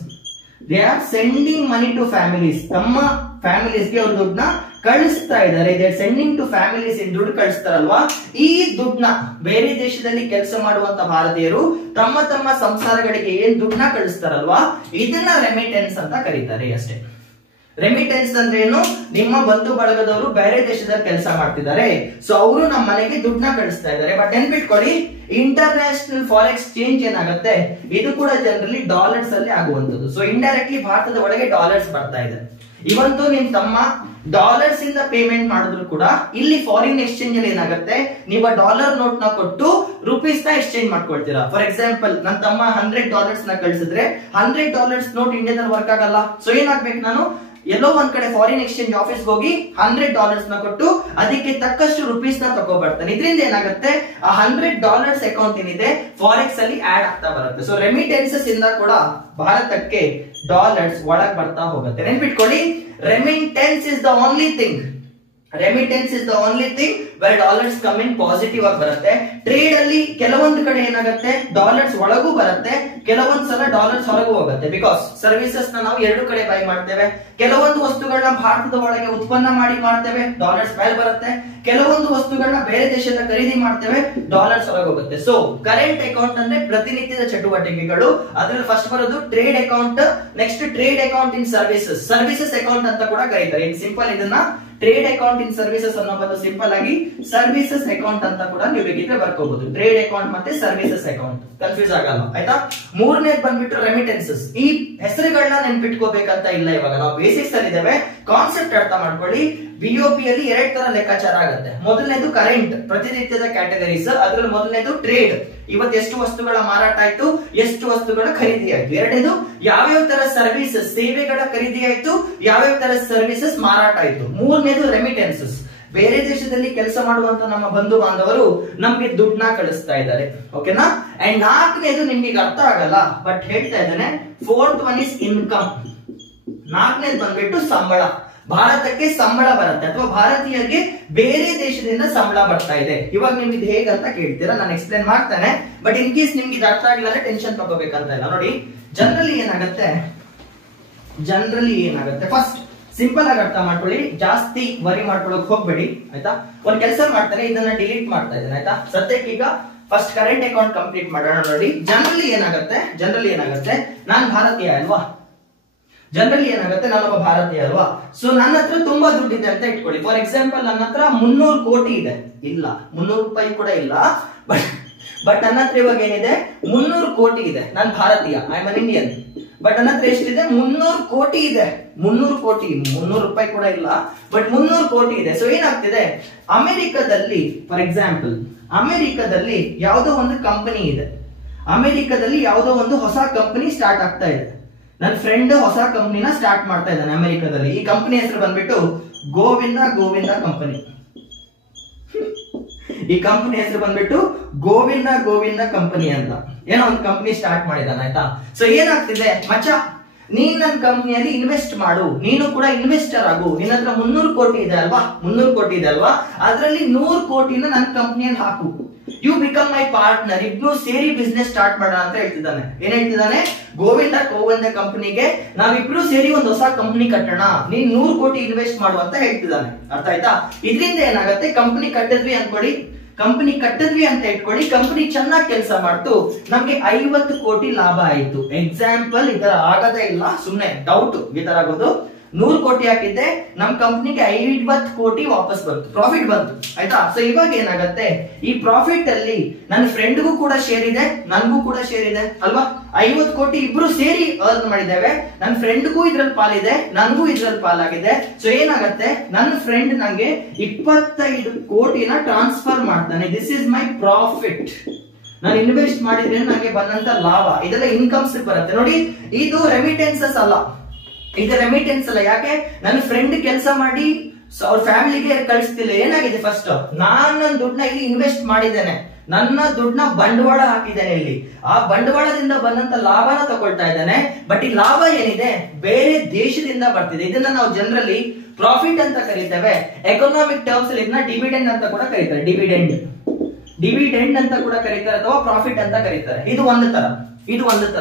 they are sending money to families. ತಮ್ಮ ಫ್ಯಾಮಿಲೀಸ್ಗೆ ಅವ್ರ ದುಡ್ಡನ್ನ ಕಳಿಸ್ತಾ ಇದ್ದಾರೆ. They are sending to families. ದುಡ್ಡು ಕಳಿಸ್ತಾರಲ್ವಾ, ಈ ದುಡ್ಡನ್ನ ಬೇರೆ ದೇಶದಲ್ಲಿ ಕೆಲಸ ಮಾಡುವಂತ ಭಾರತೀಯರು ತಮ್ಮ ತಮ್ಮ ಸಂಸಾರಗಳಿಗೆ ಏನ್ ದುಡ್ಡನ್ನ ಕಳಿಸ್ತಾರಲ್ವಾ, ಇದನ್ನ ರೆಮಿಟೆನ್ಸ್ ಅಂತ ಕರೀತಾರೆ ಅಷ್ಟೇ. ರೆಮಿಟೆನ್ಸ್ ಅಂದ್ರೆ ಏನು, ನಿಮ್ಮ ಬಂಧು ಬಳಗದವರು ಬೇರೆ ದೇಶದಲ್ಲಿ ಕೆಲಸ ಮಾಡ್ತಿದ್ದಾರೆ, ಸೊ ಅವರು ನಮ್ಮ ಮನೆಗೆ ದುಡ್ಡನ್ನ ಕಳಿಸ್ತಾ ಇದ್ದಾರೆ. ಬಟ್ ನೆನ್ಪಿಟ್ಕೊಳ್ಳಿ, ಇಂಟರ್ನ್ಯಾಷನಲ್ ಫಾರೆಕ್ಸ್ ಚೇಂಜ್ ಏನಾಗುತ್ತೆ, ಇದು ಕೂಡ ಜನರಲಿ ಡಾಲರ್ಸ್ ಅಲ್ಲಿ ಆಗುವಂತದ್ದು. ಸೊ ಇಂಡೈರೆಕ್ಟ್ಲಿ ಭಾರತದ ಒಳಗೆ ಡಾಲರ್ಸ್ ಬರ್ತಾ ಇದೆ. ಇವತ್ತು ನಿಮ್ ತಮ್ಮ ಡಾಲರ್ಸ್ ಇಂದ ಪೇಮೆಂಟ್ ಮಾಡಿದ್ರು ಕೂಡ ಇಲ್ಲಿ ಫಾರಿನ್ ಎಕ್ಸ್ಚೇಂಜ್ ಅಲ್ಲಿ ಏನಾಗುತ್ತೆ, ನೀವು ಡಾಲರ್ ನೋಟ್ ನ ಕೊಟ್ಟು ರುಪೀಸ್ ನ ಎಕ್ಸ್ಚೇಂಜ್ ಮಾಡ್ಕೊಳ್ತೀರಾ. ಫಾರ್ ಎಕ್ಸಾಂಪಲ್ ನನ್ನ ತಮ್ಮ $100 ನ ಕಳಿಸಿದ್ರೆ $100 ನೋಟ್ ಇಂಡಿಯಾದಲ್ಲಿ ವರ್ಕ್ ಆಗಲ್ಲ. ಸೊ ಏನಾಗ್ಬೇಕು, ನಾನು ಎಲ್ಲೋ ಒಂದ್ ಕಡೆ ಫಾರಿನ್ ಎಕ್ಸ್ಚೇಂಜ್ ಆಫೀಸ್ ಹೋಗಿ $100 ನ ಕೊಟ್ಟು ಅದಕ್ಕೆ ತಕ್ಕಷ್ಟು ರುಪೀಸ್ ನ ತಗೋ ಬರ್ತಾನೆ. ಇದರಿಂದ ಏನಾಗುತ್ತೆ, ಆ $100 ಅಕೌಂಟ್ ಏನಿದೆ ಫಾರೆಕ್ಸ್ ಅಲ್ಲಿ ಆಡ್ ಆಗ್ತಾ ಬರುತ್ತೆ. ಸೊ ರೆಮಿಟೆನ್ಸಸ್ ಇಂದ ಕೂಡ ಭಾರತಕ್ಕೆ ಡಾಲರ್ಸ್ ಒಳಗ್ ಬರ್ತಾ ಹೋಗುತ್ತೆ. ನೆನ್ಪಿಟ್ಕೊಳ್ಳಿ, remittance is the only thing. Remittance is the only thing where dollars come in positive ಆಗಿ ಬರುತ್ತೆ. ಟ್ರೇಡ್ ಅಲ್ಲಿ ಕೆಲವೊಂದು ಕಡೆ ಏನಾಗುತ್ತೆ, ಡಾಲರ್ಸ್ ಒಳಗೂ ಬರುತ್ತೆ, ಕೆಲವೊಂದ್ ಸಲ ಡಾಲರ್ಸ್ ಹೊರಗೂ ಹೋಗುತ್ತೆ. ಬಿಕಾಸ್ ಸರ್ವಿಸಸ್ ನ ನಾವು ಎರಡು ಕಡೆ ಬೈ ಮಾಡ್ತೇವೆ. ಕೆಲವೊಂದು ವಸ್ತುಗಳನ್ನ ಭಾರತದ ಒಳಗೆ ಉತ್ಪನ್ನ ಮಾಡಿ ಮಾಡ್ತೇವೆ, ಡಾಲರ್ಸ್ ಮೇಲೆ ಬರುತ್ತೆ. ಕೆಲವೊಂದು ವಸ್ತುಗಳನ್ನ ಬೇರೆ ದೇಶದ ಖರೀದಿ ಮಾಡ್ತೇವೆ, ಡಾಲರ್ಸ್ ಹೊರಗೆ ಹೋಗುತ್ತೆ. ಸೊ ಕರೆಂಟ್ ಅಕೌಂಟ್ ಅಂದ್ರೆ ಪ್ರತಿನಿತ್ಯದ ಚಟುವಟಿಕೆಗಳು. ಅದ್ರಲ್ಲಿ ಫಸ್ಟ್ ಬರೋದು trade account, next trade account ಇನ್ ಸರ್ವಿಸಸ್, ಸರ್ವಿಸಸ್ ಅಕೌಂಟ್ ಅಂತ ಕೂಡ ಕರೀತಾರೆ. ಇನ್ ಸಿಂಪಲ್ ಇದನ್ನ ಟ್ರೇಡ್ ಅಕೌಂಟ್ ಇನ್ ಸರ್ವಿಸಸ್ ಅನ್ನೋ ಬದಲು ಸಿಂಪಲ್ ಆಗಿ ಸರ್ವಿಸಸ್ ಅಕೌಂಟ್ ಅಂತ ಕೂಡ ನೀವು ಬೇಕಿದ್ರೆ ಬರ್ಕೋಬಹುದು. ಟ್ರೇಡ್ ಅಕೌಂಟ್ ಮತ್ತೆ ಸರ್ವಿಸಸ್ ಅಕೌಂಟ್ ಕನ್ಫ್ಯೂಸ್ ಆಗಲ್ಲ, ಆಯ್ತಾ. ಮೂರನೇದು ಬಂದ್ಬಿಟ್ಟು ರೆಮಿಟೆನ್ಸಸ್. ಈ ಹೆಸರುಗಳನ್ನ ನೆನ್ಪಿಟ್ಕೋಬೇಕಂತ ಇಲ್ಲ, ಇವಾಗ ನಾವು ಬೇಸಿಕ್ಸ್ ಅಲ್ಲಿ ಇದ್ದೇವೆ, ಕಾನ್ಸೆಪ್ಟ್ ಅರ್ಥ ಮಾಡ್ಕೊಳ್ಳಿ. ಬಿಒಪಿ ಅಲ್ಲಿ ಎರಡ್ ತರ ಲೆಕ್ಕಾಚಾರ ಆಗುತ್ತೆ. ಮೊದಲನೇದು ಕರೆಂಟ್, ಪ್ರತಿನಿತ್ಯದ ಕ್ಯಾಟಗರೀಸ್. ಅದ್ರಲ್ಲಿ ಮೊದಲನೇದು ಟ್ರೇಡ್, ಇವತ್ತು ಎಷ್ಟು ವಸ್ತುಗಳ ಮಾರಾಟ ಆಯ್ತು, ಎಷ್ಟು ವಸ್ತುಗಳ ಖರೀದಿ ಆಯ್ತು. ಎರಡನೇದು ಯಾವ್ಯಾವ ತರ ಸರ್ವಿಸಸ್, ಸೇವೆಗಳ ಖರೀದಿ ಆಯ್ತು, ಯಾವ್ಯಾವ ತರ ಸರ್ವಿಸಸ್ ಮಾರಾಟ ಆಯ್ತು. ಮೂರನೇದು ರೆಮಿಟೆನ್ಸಸ್, ಬೇರೆ ದೇಶದಲ್ಲಿ ಕೆಲಸ ಮಾಡುವಂತ ನಮ್ಮ ಬಂಧು ಬಾಂಧವರು ನಮ್ಗೆ ದುಡ್ಡನ್ನ ಕಳಿಸ್ತಾ ಇದ್ದಾರೆ, ಓಕೆನಾ. ಅಂಡ್ ನಾಲ್ಕನೇದು ನಿಮ್ಗೆ ಅರ್ಥ ಆಗಲ್ಲ ಬಟ್ ಹೇಳ್ತಾ ಇದ್ದೇನೆ, ಫೋರ್ತ್ ಒನ್ ಇಸ್ ಇನ್ಕಮ್. ನಾಲ್ಕನೇದು ಬಂದ್ಬಿಟ್ಟು ಸಂಬಳ. ಭಾರತಕ್ಕೆ ಸಂಬಳ ಬರುತ್ತೆ ಅಥವಾ ಭಾರತೀಯರಿಗೆ ಬೇರೆ ದೇಶದಿಂದ ಸಂಬಳ ಬರ್ತಾ ಇದೆ. ಇವಾಗ ನಿಮ್ಗೆ ಇದು ಹೇಗಂತ ಕೇಳ್ತೀರಾ, ನಾನು ಎಕ್ಸ್ಪ್ಲೇನ್ ಮಾಡ್ತೇನೆ. ಬಟ್ ಇನ್ ಕೇಸ್ ನಿಮ್ಗೆ ಇದು ಅರ್ಥ ಆಗಿಲ್ಲ ಅಂದ್ರೆ ಟೆನ್ಷನ್ ತಗೋಬೇಕಂತ ಇಲ್ಲ. ನೋಡಿ, ಜನರಲಿ ಏನಾಗುತ್ತೆ ಫಸ್ಟ್ ಸಿಂಪಲ್ ಆಗಿ ಅರ್ಥ ಮಾಡ್ಕೊಳ್ಳಿ, ಜಾಸ್ತಿ ವರಿ ಮಾಡ್ಕೊಳ್ಳೋಕೆ ಹೋಗ್ಬೇಡಿ, ಆಯ್ತಾ. ಒಂದ್ ಕೆಲಸ ಮಾಡ್ತಾರೆ, ಇದನ್ನ ಡಿಲೀಟ್ ಮಾಡ್ತಾ ಇದ್ದೇನೆ, ಆಯ್ತಾ. ಸದ್ಯಕ್ಕೆ ಈಗ ಫಸ್ಟ್ ಕರೆಂಟ್ ಅಕೌಂಟ್ ಕಂಪ್ಲೀಟ್ ಮಾಡೋಣ. ನೋಡಿ, ಜನರಲಿ ಏನಾಗುತ್ತೆ, ನಾನ್ ಭಾರತೀಯ ಅಲ್ವಾ, ನಾನೊಬ್ಬ ಭಾರತೀಯ ಅಲ್ವಾ. ಸೊ ನನ್ನ ಹತ್ರ ತುಂಬಾ ದುಡ್ಡಿದೆ ಅಂತ ಇಟ್ಕೊಳ್ಳಿ. ಫಾರ್ ಎಕ್ಸಾಂಪಲ್, ನನ್ನ ಹತ್ರ 300 ಕೋಟಿ ಇದೆ, ಇಲ್ಲ 300 ರೂಪಾಯಿ ಕೂಡ ಇಲ್ಲ, ಬಟ್ ನನ್ನ ಹತ್ರ ಇವಾಗ ಏನಿದೆ, 300 ಕೋಟಿ ಇದೆ. ನಾನು ಭಾರತೀಯ, I am an Indian. But ನನ್ನ ಹತ್ರ ಎಷ್ಟಿದೆ, 300 ಕೋಟಿ ಇದೆ. 300 ಕೋಟಿ, 300 ರೂಪಾಯಿ ಕೂಡ ಇಲ್ಲ, ಬಟ್ 300 ಕೋಟಿ ಇದೆ. ಸೊ ಏನಾಗ್ತಿದೆ, ಅಮೆರಿಕದಲ್ಲಿ ಫಾರ್ ಎಕ್ಸಾಂಪಲ್, ಅಮೆರಿಕದಲ್ಲಿ ಯಾವುದೋ ಒಂದು ಕಂಪನಿ ಇದೆ, ಅಮೆರಿಕದಲ್ಲಿ ಯಾವುದೋ ಒಂದು ಹೊಸ ಕಂಪನಿ ಸ್ಟಾರ್ಟ್ ಆಗ್ತಾ ಇದೆ. ನನ್ನ ಫ್ರೆಂಡ್ ಹೊಸ ಕಂಪನಿನ ಸ್ಟಾರ್ಟ್ ಮಾಡ್ತಾ ಇದ್ದಾನೆ ಅಮೆರಿಕದಲ್ಲಿ. ಈ ಕಂಪನಿ ಹೆಸರು ಬಂದ್ಬಿಟ್ಟು ಗೋವಿಂದ ಕಂಪನಿ. ಈ ಕಂಪನಿ ಹೆಸರು ಬಂದ್ಬಿಟ್ಟು ಗೋವಿಂದ ಕಂಪನಿ ಅಂತ ಏನೋ ಒಂದು ಕಂಪನಿ ಸ್ಟಾರ್ಟ್ ಮಾಡಿದಾನೆ, ಆಯ್ತಾ. ಸೊ ಏನಾಗ್ತಿದೆ, ಮಚ್ಚ ನೀನ್ ನನ್ನ ಕಂಪನಿಯಲ್ಲಿ ಇನ್ವೆಸ್ಟ್ ಮಾಡು, ನೀನು ಕೂಡ ಇನ್ವೆಸ್ಟರ್ ಆಗು. ನಿನ್ನ ಹತ್ರ 300 ಕೋಟಿ ಇದೆ ಅಲ್ವಾ, ಅದರಲ್ಲಿ 100 ಕೋಟಿನ ನನ್ನ ಕಂಪನಿಯಲ್ಲಿ ಹಾಕು. ಯು ಬಿಕಮ್ ಮೈ ಪಾರ್ಟ್ನರ್, ಇಬ್ರು ಸೇರಿ ಬಿಸ್ನೆಸ್ ಸ್ಟಾರ್ಟ್ ಮಾಡೋಣ ಅಂತ ಹೇಳ್ತಿದ್ದಾನೆ. ಏನ್ ಹೇಳ್ತಿದ್ದಾನೆ, ಗೋವಿಂದ ಕಂಪನಿಗೆ ನಾವಿಬ್ರು ಸೇರಿ ಒಂದು ಹೊಸ ಕಂಪನಿ ಕಟ್ಟೋಣ, ನೀನ್ 100 ಕೋಟಿ ಇನ್ವೆಸ್ಟ್ ಮಾಡು ಅಂತ ಹೇಳ್ತಿದ್ದಾನೆ. ಅರ್ಥ ಆಯ್ತಾ. ಇದರಿಂದ ಏನಾಗುತ್ತೆ, ಕಂಪನಿ ಕಟ್ಟಿದ್ವಿ ಅಂತ ಇಟ್ಕೊಳ್ಳಿ, ಕಂಪನಿ ಚೆನ್ನಾಗಿ ಕೆಲಸ ಮಾಡ್ತು, ನಮ್ಗೆ 50 ಕೋಟಿ ಲಾಭ ಆಯ್ತು. ಎಕ್ಸಾಂಪಲ್, ಈ ತರ ಆಗದೇ ಇಲ್ಲ, ಸುಮ್ನೆ ಡೌಟ್ ಈ ತರ ಆಗೋದು. 100 ಕೋಟಿ ಹಾಕಿದ್ದೆ, ನಮ್ ಕಂಪನಿಗೆ 50 ಕೋಟಿ ವಾಪಸ್ ಬಂತು, ಪ್ರಾಫಿಟ್ ಬಂತು, ಆಯ್ತಾ. ಸೊ ಇವಾಗ ಏನಾಗುತ್ತೆ, ಈ ಪ್ರಾಫಿಟ್ ಅಲ್ಲಿ ನನ್ನ ಫ್ರೆಂಡ್ಗೂ ಕೂಡ ಶೇರ್ ಇದೆ, ನನ್ಗೂ ಕೂಡ ಶೇರ್ ಇದೆ ಅಲ್ವಾ. 50 ಕೋಟಿ ಇಬ್ರು ಸೇರಿ ಅರ್ನ್ ಮಾಡಿದ್ದೇವೆ, ನನ್ನ ಫ್ರೆಂಡ್ಗೂ ಇದ್ರಲ್ಲಿ ಪಾಲಿದೆ, ನನ್ಗೂ ಇದ್ರಲ್ಲಿ ಪಾಲಾಗಿದೆ. ಸೊ ಏನಾಗುತ್ತೆ, ನನ್ನ ಫ್ರೆಂಡ್ ನಂಗೆ 25 ಕೋಟಿನ ಟ್ರಾನ್ಸ್ಫರ್ ಮಾಡ್ತಾನೆ. This is my profit. ನಾನು ಇನ್ವೆಸ್ಟ್ ಮಾಡಿದ್ರೆ ನಂಗೆ ಬಂದಂತ ಲಾಭ, ಇದೆಲ್ಲ ಇನ್ಕಮ್ಸ್ ಬರುತ್ತೆ. ನೋಡಿ, ಇದು ರೆಮಿಟೆನ್ಸಸ್ ಅಲ್ಲ, ಯಾಕೆ, ನನ್ನ ಫ್ರೆಂಡ್ ಕೆಲಸ ಮಾಡಿ ಅವ್ರ ಫ್ಯಾಮಿಲಿಗೆ ಕಳಿಸ್ತಿಲ್ಲ. ಏನಾಗಿದೆ, ಫಸ್ಟ್ ನಾನು ನನ್ನ ದುಡ್ಡನ್ನ ಇಲ್ಲಿ ಇನ್ವೆಸ್ಟ್ ಮಾಡಿದ್ದೇನೆ, ನನ್ನ ದುಡ್ಡನ್ನ ಬಂಡವಾಳ ಹಾಕಿದ್ದೇನೆ ಇಲ್ಲಿ, ಆ ಬಂಡವಾಳದಿಂದ ಬಂದಂತ ಲಾಭನ ತಗೊಳ್ತಾ ಇದ್ದಾನೆ. ಬಟ್ ಈ ಲಾಭ ಏನಿದೆ, ಬೇರೆ ದೇಶದಿಂದ ಬರ್ತಿದೆ. ಇದನ್ನ ನಾವು ಜನರಲಿ ಪ್ರಾಫಿಟ್ ಅಂತ ಕರೀತೇವೆ. ಎಕನಾಮಿಕ್ ಟರ್ಮ್ಸ್ ಅಲ್ಲಿ ಇದನ್ನ ಡಿವಿಡೆಂಡ್ ಅಂತ ಕೂಡ ಕರೀತಾರೆ. ಡಿವಿಡೆಂಡ್ ಅಂತ ಕೂಡ ಕರೀತಾರೆ, ಅಥವಾ ಪ್ರಾಫಿಟ್ ಅಂತ ಕರೀತಾರೆ. ಇದು ಒಂದು ತರ.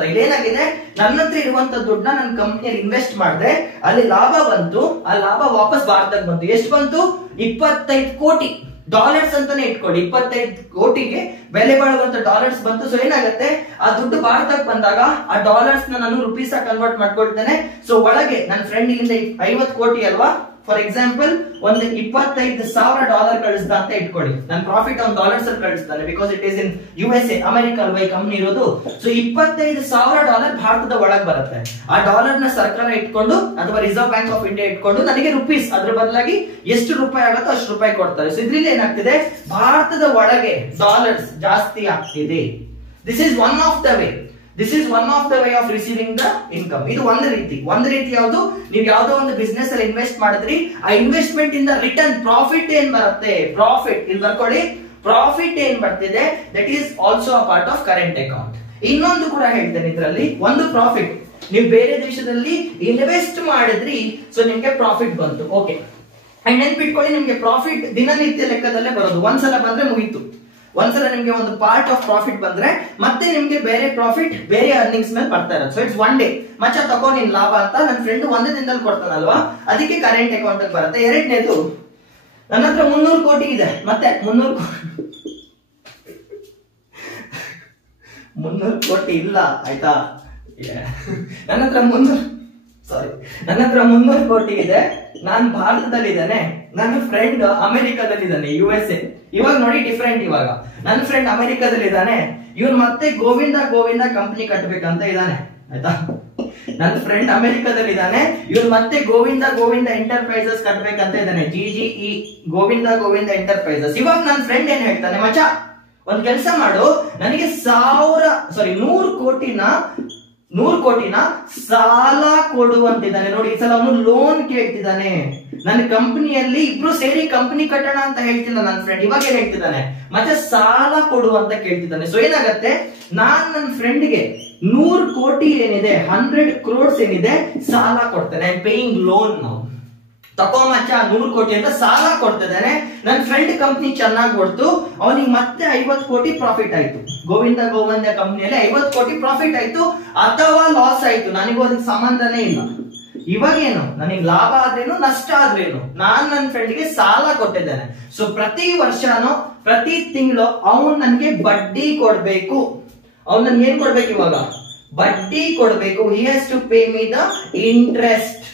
ಇಲ್ಲೇನಾಗಿದೆ, ನನ್ನ ಹತ್ರ ಇರುವಂತ ದುಡ್ಡನ್ನ ನನ್ನ ಕಂಪನಿಯಲ್ಲಿ ಇನ್ವೆಸ್ಟ್ ಮಾಡಿದ್ರೆ ಅಲ್ಲಿ ಲಾಭ ಬಂತು, ಆ ಲಾಭ ವಾಪಸ್ ಭಾರತಕ್ಕೆ ಬಂತು. ಎಷ್ಟು ಬಂತು, 25 ಕೋಟಿ ಡಾಲರ್ಸ್ ಅಂತಾನೆ ಇಟ್ಕೊಳ್ಳಿ. 25 ಕೋಟಿಗೆ ಬೆಲೆ ಬಾಳುವಂತ ಡಾಲರ್ಸ್ ಬಂತು. ಸೊ ಏನಾಗುತ್ತೆ, ಆ ದುಡ್ಡು ಭಾರತಕ್ಕೆ ಬಂದಾಗ ಆ ಡಾಲರ್ಸ್ ನಾನು ರುಪೀಸ್ ಕನ್ವರ್ಟ್ ಮಾಡ್ಕೊಳ್ತೇನೆ. ಸೊ ಒಳಗೆ ನನ್ನ ಫ್ರೆಂಡ್ ಇಲ್ಲಿಂದ 50 ಕೋಟಿ ಅಲ್ವಾ, ಫಾರ್ ಎಕ್ಸಾಂಪಲ್ ಒಂದು $25,000 ಕಳಿಸ್ದ ಅಂತ ಇಟ್ಕೊಳ್ಳಿ. ನನ್ನ ಪ್ರಾಫಿಟ್ ಅವ್ನು ಡಾಲರ್ಸ್ ಅಲ್ಲಿ ಕಳಿಸ್ತಾನೆ, because it is in USA, America ಅಲ್ವಾ ಈ ಕಂಪನಿ ಇರೋದು. ಸೊ $25,000 ಭಾರತದ ಒಳಗೆ ಬರುತ್ತೆ. ಆ ಡಾಲರ್ ನ ಸರ್ಕಾರ ಇಟ್ಕೊಂಡು ಅಥವಾ ರಿಸರ್ವ್ ಬ್ಯಾಂಕ್ ಆಫ್ ಇಂಡಿಯಾ ಇಟ್ಕೊಂಡು ನನಗೆ ರುಪೀಸ್, ಅದ್ರ ಬದಲಾಗಿ ಎಷ್ಟು ರೂಪಾಯಿ ಆಗುತ್ತೋ ಅಷ್ಟು ರೂಪಾಯಿ ಕೊಡ್ತಾರೆ. ಸೊ ಇದ್ರಲ್ಲಿ ಏನಾಗ್ತಿದೆ, ಭಾರತದ ಒಳಗೆ ಡಾಲರ್ಸ್ ಜಾಸ್ತಿ ಆಗ್ತಿದೆ. This is one of the way of receiving the income. ಇದು ಒಂದು ರೀತಿ ಯಾವುದು, ನೀವು ಯಾವ್ದೋ ಒಂದು ಬಿಸ್ನೆಸ್ ಅಲ್ಲಿ ಇನ್ವೆಸ್ಟ್ ಮಾಡಿದ್ರಿ, ಆ ಇನ್ವೆಸ್ಟ್ಮೆಂಟ್ ಇಂದ ರಿಟರ್ನ್ ಪ್ರಾಫಿಟ್ ಏನ್ ಬರುತ್ತೆ, ಪ್ರಾಫಿಟ್ ಇಲ್ಲಿ ಬರ್ಕೊಳ್ಳಿ, ಪ್ರಾಫಿಟ್ ಏನ್ ಬರ್ತಿದೆ, that is also a part of current account. ಇನ್ನೊಂದು ಕೂಡ ಹೇಳ್ತೇನೆ ಇದರಲ್ಲಿ, ಒಂದು ಪ್ರಾಫಿಟ್, ನೀವು ಬೇರೆ ದೇಶದಲ್ಲಿ ಇನ್ವೆಸ್ಟ್ ಮಾಡಿದ್ರಿ, ಸೊ ನಿಮ್ಗೆ ಪ್ರಾಫಿಟ್ ಬಂತು, ಓಕೆ. ಅಂಡ್ ನೆನ್ಪಿಟ್ಕೊಳ್ಳಿ, ನಿಮ್ಗೆ ಪ್ರಾಫಿಟ್ ದಿನನಿತ್ಯ ಲೆಕ್ಕದಲ್ಲೇ ಬರೋದು. ಒಂದ್ಸಲ ಬಂದ್ರೆ ಮುಗೀತು. ಒಂದ್ಸಲ ನಿಮ್ಗೆ ಒಂದು ಪಾರ್ಟ್ ಆಫ್ ಪ್ರಾಫಿಟ್ ಬಂದ್ರೆ ಮತ್ತೆ ನಿಮ್ಗೆ ಬೇರೆ ಪ್ರಾಫಿಟ್, ಬೇರೆ ಅರ್ನಿಂಗ್ಸ್ ಮೇಲೆ ಬರ್ತಾ ಇರೋದು. So it's one day. ಮಚ್ಚ ತಗೋ ನಿನ್ ಲಾಭ ಅಂತ ನನ್ನ ಫ್ರೆಂಡ್ ಒಂದೇ ದಿನದಲ್ಲಿ ಕೊಡ್ತಾನಲ್ವಾ, ಅದಕ್ಕೆ ಕರೆಂಟ್ ಅಕೌಂಟ್ ಬರುತ್ತೆ. ಎರಡನೇದು, ನನ್ನ ಹತ್ರ 300 ಕೋಟಿ ಇದೆ. ಮತ್ತೆ 300 ಕೋಟಿ ಇಲ್ಲ, ಆಯ್ತಾ? ನನ್ನ ಹತ್ರ 300 ಕೋಟಿ ಇದೆ. ನಾನು ಭಾರತದಲ್ಲಿದ್ದಾನೆ, ನನ್ನ ಫ್ರೆಂಡ್ ಅಮೆರಿಕದಲ್ಲಿದ್ದಾನೆ, USA. ಇವಾಗ ನೋಡಿ ಡಿಫ್ರೆಂಟ್. ಇವಾಗ ನನ್ನ ಫ್ರೆಂಡ್ ಅಮೆರಿಕದಲ್ಲಿದ್ದಾನೆ, ಇವನು ಮತ್ತೆ ಗೋವಿಂದ ಕಂಪನಿ ಕಟ್ಟಬೇಕಂತ ಇದ್ದಾನೆ, ಆಯ್ತಾ? ನನ್ನ ಫ್ರೆಂಡ್ ಅಮೆರಿಕದಲ್ಲಿದ್ದಾನೆ, ಇವನು ಮತ್ತೆ ಗೋವಿಂದ ಎಂಟರ್ಪ್ರೈಸಸ್ ಕಟ್ಟಬೇಕಂತ ಇದ್ದಾನೆ, GGE ಗೋವಿಂದ ಎಂಟರ್ಪ್ರೈಸಸ್. ಇವಾಗ ನನ್ನ ಫ್ರೆಂಡ್ ಏನ್ ಹೇಳ್ತಾನೆ, ಮಚ್ಚ ಒಂದ್ ಕೆಲಸ ಮಾಡು, ನನಗೆ 100 ಕೋಟಿನ ಸಾಲ ಕೊಡು ಅಂತಿದ್ದಾನೆ. ನೋಡಿ, ಈ ಸಲ ಅವನು ಲೋನ್ ಕೇಳ್ತಿದ್ದಾನೆ. ನನ್ನ ಕಂಪನಿಯಲ್ಲಿ ಇಬ್ರು ಸೇರಿ ಕಂಪನಿ ಕಟ್ಟೋಣ ಅಂತ ಹೇಳ್ತಿಲ್ಲ ನನ್ನ ಫ್ರೆಂಡ್. ಇವಾಗ ಏನ್ ಹೇಳ್ತಿದ್ದಾನೆ, ಮತ್ತೆ ಸಾಲ ಕೊಡು ಅಂತ ಕೇಳ್ತಿದ್ದಾನೆ. ಸೊ ಏನಾಗತ್ತೆ, ನಾನ್ ನನ್ನ ಫ್ರೆಂಡ್ಗೆ 100 ಕೋಟಿ ಏನಿದೆ, 100 crores ಏನಿದೆ, ಸಾಲ ಕೊಡ್ತೇನೆ. I paying loan. ನಾವು ತಕೋ ಮಚ್ಚ 100 ಕೋಟಿ ಅಂತ ಸಾಲ ಕೊಡ್ತಿದ್ದಾನೆ. ನನ್ನ ಫ್ರೆಂಡ್ ಕಂಪ್ನಿ ಚೆನ್ನಾಗಿ ಕೊಡ್ತು, ಅವನಿಗೆ ಮತ್ತೆ 50 ಕೋಟಿ ಪ್ರಾಫಿಟ್ ಆಯ್ತು. ಗೋವಿಂದ ಕಂಪ್ನಿಯಲ್ಲಿ 50 ಕೋಟಿ ಪ್ರಾಫಿಟ್ ಆಯ್ತು ಅಥವಾ ಲಾಸ್ ಆಯ್ತು, ನನಗೂ ಅದಕ್ಕೆ ಸಂಬಂಧನೇ ಇಲ್ಲ. ಇವಾಗೇನು, ನನಗೆ ಲಾಭ ಆದ್ರೇನು ನಷ್ಟ ಆದ್ರೇನು, ನಾನ್ ನನ್ನ ಫ್ರೆಂಡ್ಗೆ ಸಾಲ ಕೊಟ್ಟಿದ್ದೇನೆ. ಸೊ ಪ್ರತಿ ವರ್ಷನೋ ಪ್ರತಿ ತಿಂಗಳು ಅವನ್ ನನ್ಗೆ ಬಡ್ಡಿ ಕೊಡ್ಬೇಕು. ಅವ್ನು ನನ್ಗೆ ಏನ್ ಕೊಡ್ಬೇಕು, ಇವಾಗ ಬಡ್ಡಿ ಕೊಡ್ಬೇಕು. He has to pay me the interest.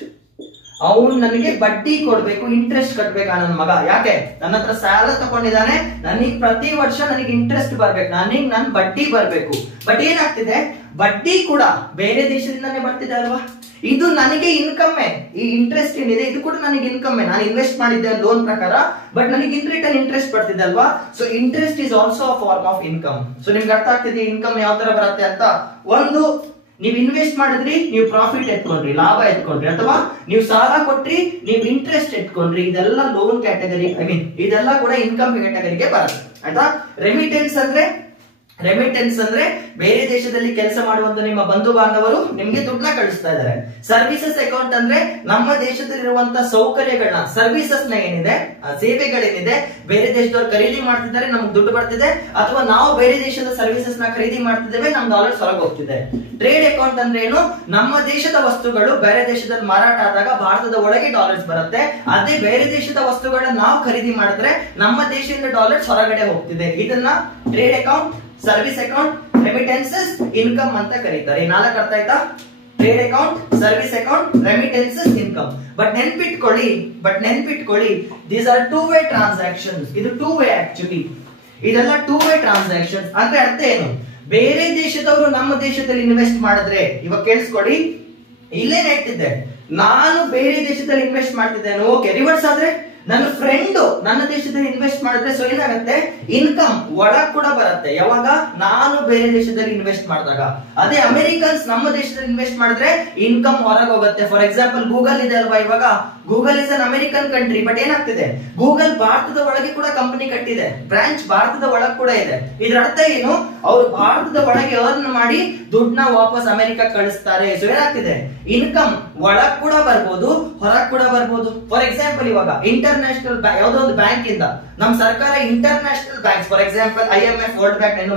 ಅವನು ನನಗೆ ಬಡ್ಡಿ ಕೊಡ್ಬೇಕು, ಇಂಟ್ರೆಸ್ಟ್ ಕಟ್ಬೇಕಾ ನನ್ನ ಮಗ. ಯಾಕೆ, ನನ್ನ ಹತ್ರ ಸಾಲ ತಗೊಂಡಿದ್ದಾನೆ, ನನಗೆ ಪ್ರತಿ ವರ್ಷ ನನಗೆ ಇಂಟ್ರೆಸ್ಟ್ ಬರ್ಬೇಕು, ನನ್ ಬಡ್ಡಿ ಬರ್ಬೇಕು. ಬಟ್ ಏನಾಗ್ತಿದೆ, ಬಡ್ಡಿ ಕೂಡ ಬೇರೆ ದೇಶದಿಂದಾನೇ ಬರ್ತಿದೆ ಅಲ್ವಾ. ಇದು ನನಗೆ ಇನ್ಕಮ್ಮೆ. ಈ ಇಂಟ್ರೆಸ್ಟ್ ಏನಿದೆ ಇದು ಕೂಡ ನನಗೆ ಇನ್ಕಮ್ಮೆ. ನಾನು ಇನ್ವೆಸ್ಟ್ ಮಾಡಿದ್ದೆ ಲೋನ್ ಪ್ರಕಾರ, ಬಟ್ ನನಗೆ ಇನ್ ರಿಟರ್ನ್ ಇಂಟ್ರೆಸ್ಟ್ ಬರ್ತಿದೆ ಅಲ್ವಾ. So interest is also a form of income. So ನಿಮ್ಗೆ ಅರ್ಥ ಆಗ್ತಿದೆ ಇನ್ಕಮ್ ಯಾವ ತರ ಬರುತ್ತೆ ಅಂತ. ಒಂದು, ನೀವು ಇನ್ವೆಸ್ಟ್ ಮಾಡಿದ್ರಿ, ನೀವು ಪ್ರಾಫಿಟ್ ಎತ್ಕೊಂಡ್ರಿ, ಲಾಭ ಎತ್ಕೊಂಡ್ರಿ, ಅಥವಾ ನೀವು ಸಾಲ ಕೊಟ್ರಿ, ನೀವು ಇಂಟ್ರೆಸ್ಟ್ ಎತ್ಕೊಂಡ್ರಿ, ಇದೆಲ್ಲ ಲೋನ್ ಕ್ಯಾಟಗರಿ, ಇದೆಲ್ಲ ಕೂಡ ಇನ್ಕಮ್ ಕ್ಯಾಟಗರಿಗೆ ಬರುತ್ತೆ, ಆಯ್ತಾ? ರೆಮಿಟೆನ್ಸ್ ಅಂದ್ರೆ ಬೇರೆ ದೇಶದಲ್ಲಿ ಕೆಲಸ ಮಾಡುವಂತ ನಿಮ್ಮ ಬಂಧು ಬಾಂಧವರು ನಿಮ್ಗೆ ದುಡ್ಡನ್ನ ಕಳಿಸ್ತಾ ಇದ್ದಾರೆ. ಸರ್ವಿಸಸ್ ಅಕೌಂಟ್ ಅಂದ್ರೆ ನಮ್ಮ ದೇಶದಲ್ಲಿರುವಂತಹ ಸೌಕರ್ಯಗಳನ್ನ, ಸರ್ವಿಸಸ್ ನ ಏನಿದೆ, ಸೇವೆಗಳೇನಿದೆ, ಬೇರೆ ದೇಶದವ್ರು ಖರೀದಿ ಮಾಡ್ತಿದ್ದಾರೆ, ನಮ್ಗೆ ದುಡ್ಡು ಬರ್ತಿದೆ, ಅಥವಾ ನಾವು ಬೇರೆ ದೇಶದ ಸರ್ವಿಸಸ್ ನ ಖರೀದಿ ಮಾಡ್ತಿದ್ದೇವೆ, ನಮ್ ಡಾಲರ್ಸ್ ಹೊರಗೆ ಹೋಗ್ತಿದೆ. ಟ್ರೇಡ್ ಅಕೌಂಟ್ ಅಂದ್ರೆ ಏನು, ನಮ್ಮ ದೇಶದ ವಸ್ತುಗಳು ಬೇರೆ ದೇಶದಲ್ಲಿ ಮಾರಾಟ ಆದಾಗ ಭಾರತದ ಒಳಗೆ ಡಾಲರ್ಸ್ ಬರುತ್ತೆ. ಅದೇ ಬೇರೆ ದೇಶದ ವಸ್ತುಗಳನ್ನ ನಾವು ಖರೀದಿ ಮಾಡಿದ್ರೆ ನಮ್ಮ ದೇಶದಿಂದ ಡಾಲರ್ಸ್ ಹೊರಗಡೆ ಹೋಗ್ತಿದೆ. ಇದನ್ನ trade account, service account, remittances, income ಅಂತ ಕರೀತಾರೆ. 4 ಅರ್ಥ ಆಯ್ತಾ? Trade account, service account, remittances, income. But ನೆನ್ಪಿಟ್ಕೊಳ್ಳಿ these are two way transactions. ಇದು ಟೂ ವೇ ಆಕ್ಚುಲಿ, ಇದೆಲ್ಲ ಟೂ ವೇ ಟ್ರಾನ್ಸಾಕ್ಷನ್ಸ್. ಅಂದ್ರೆ ಅರ್ಥ ಏನು, ಬೇರೆ ದೇಶದವರು ನಮ್ಮ ದೇಶದಲ್ಲಿ ಇನ್ವೆಸ್ಟ್ ಮಾಡಿದ್ರೆ, ಇವಾಗ ಕೇಳಿಸ್ಕೊಡಿ, ಇಲ್ಲೇನ್ ಹೇಳ್ತಿದ್ದೆ, ನಾನು ಬೇರೆ ದೇಶದಲ್ಲಿ ಇನ್ವೆಸ್ಟ್ ಮಾಡ್ತಿದ್ದೇನೆ, ಓಕೆ. ರಿವರ್ಸ್ ಆದ್ರೆ ನನ್ನ ಫ್ರೆಂಡ್ ನನ್ನ ದೇಶದಲ್ಲಿ ಇನ್ವೆಸ್ಟ್ ಮಾಡಿದ್ರೆ, ಸೊ ಏನಾಗುತ್ತೆ, ಇನ್ಕಮ್ ಒಳಗ್ ಕೂಡ ಬರುತ್ತೆ. ಯಾವಾಗ, ನಾನು ಬೇರೆ ದೇಶದಲ್ಲಿ ಇನ್ವೆಸ್ಟ್ ಮಾಡಿದಾಗ. ಅದೇ ಅಮೆರಿಕನ್ಸ್ ನಮ್ಮ ದೇಶದಲ್ಲಿ ಇನ್ವೆಸ್ಟ್ ಮಾಡಿದ್ರೆ ಇನ್ಕಮ್ ಹೊರಗೆ ಹೋಗುತ್ತೆ. ಫಾರ್ ಎಕ್ಸಾಂಪಲ್ ಗೂಗಲ್ ಇದೆ ಅಲ್ವಾ, ಇವಾಗ Google is an American country, but ಏನಾಗ್ತಿದೆ, ಗೂಗಲ್ ಭಾರತದ ಒಳಗೆ ಕೂಡ ಕಂಪನಿ ಕಟ್ಟಿದೆ, ಬ್ರಾಂಚ್ ಭಾರತದ ಒಳಗೆ ಕೂಡ ಇದೆ. ಇದ್ರ ಅರ್ಥ ಏನು, ಅವರು ಭಾರತದ ಒಳಗೆ ಅರ್ನ್ ಮಾಡಿ ದುಡ್ಡನ್ನ ವಾಪಸ್ ಅಮೆರಿಕ ಕಳಿಸ್ತಾರೆ. ಸೊ ಏನಾಗ್ತಿದೆ, ಇನ್ಕಮ್ ಒಳಗ್ ಕೂಡ ಬರ್ಬೋದು, ಹೊರಗ್ ಕೂಡ ಬರ್ಬೋದು. ಫಾರ್ ಎಕ್ಸಾಂಪಲ್ ಇವಾಗ ಇಂಟರ್ನ್ಯಾಷನಲ್ ಯಾವುದೋ ಒಂದು ಬ್ಯಾಂಕ್ ಇಂದ ನಮ್ ಸರ್ಕಾರ international banks, for example IMF, world bank ಏನು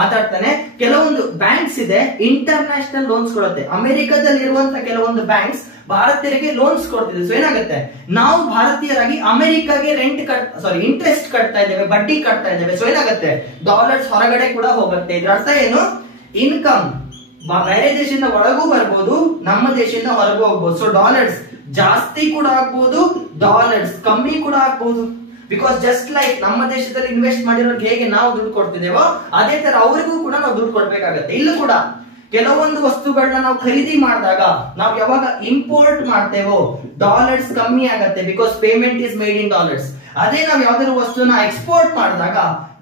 ಮಾತಾಡ್ತಾನೆ, ಕೆಲವೊಂದು ಬ್ಯಾಂಕ್ಸ್ ಇದೆ ಇಂಟರ್ನ್ಯಾಷನಲ್ ಲೋನ್ಸ್ ಕೊಡುತ್ತೆ. ಅಮೆರಿಕದಲ್ಲಿ ಇರುವಂತ ಕೆಲವೊಂದು ಬ್ಯಾಂಕ್ಸ್ ಭಾರತೀಯರಿಗೆ ಲೋನ್ಸ್ ಕೊಡ್ತಿದೆ. ಸೊ ಏನಾಗುತ್ತೆ, ನಾವು ಭಾರತೀಯರಾಗಿ ಅಮೆರಿಕಾಗೆ ಇಂಟ್ರೆಸ್ಟ್ ಕಟ್ತಾ ಇದ್ದೇವೆ, ಬಡ್ಡಿ ಕಟ್ತಾ ಇದ್ದೇವೆ. ಸೊ ಏನಾಗುತ್ತೆ, ಡಾಲರ್ಸ್ ಹೊರಗಡೆ ಕೂಡ ಹೋಗುತ್ತೆ. ಇದ್ರ ಅರ್ಥ ಏನು, ಇನ್ಕಮ್ ಬೇರೆ ದೇಶದಿಂದ ಒಳಗೂ ಬರ್ಬೋದು, ನಮ್ಮ ದೇಶದಿಂದ ಹೊರಗೂ ಹೋಗ್ಬೋದು. ಸೊ ಡಾಲರ್ಸ್ ಜಾಸ್ತಿ ಕೂಡ ಆಗ್ಬೋದು, ಡಾಲರ್ಸ್ ಕಮ್ಮಿ ಕೂಡ ಆಗ್ಬೋದು. ಬಿಕಾಸ್ ಜಸ್ಟ್ ಲೈಕ್ ನಮ್ಮ ದೇಶದಲ್ಲಿ ಇನ್ವೆಸ್ಟ್ ಮಾಡಿರೋರಿಗೆ ಹೇಗೆ ನಾವು ದುಡ್ಡು ಕೊಡ್ತಿದ್ದೇವೋ, ಅದೇ ತರ ಅವರಿಗೂ ಕೂಡ ನಾವು ದುಡ್ಡು ಕೊಡ್ಬೇಕಾಗತ್ತೆ. ಇಲ್ಲೂ ಕೂಡ ಕೆಲವೊಂದು ವಸ್ತುಗಳನ್ನ ನಾವು ಖರೀದಿ ಮಾಡಿದಾಗ, ನಾವು ಯಾವಾಗ ಇಂಪೋರ್ಟ್ ಮಾಡ್ತೇವೋ ಡಾಲರ್ಸ್ ಕಮ್ಮಿ ಆಗತ್ತೆ, because payment is made in dollars. ಅದೇ ನಾವು ಯಾವ್ದಾದ್ರು ವಸ್ತುನ ಎಕ್ಸ್ಪೋರ್ಟ್ ಮಾಡಿದಾಗ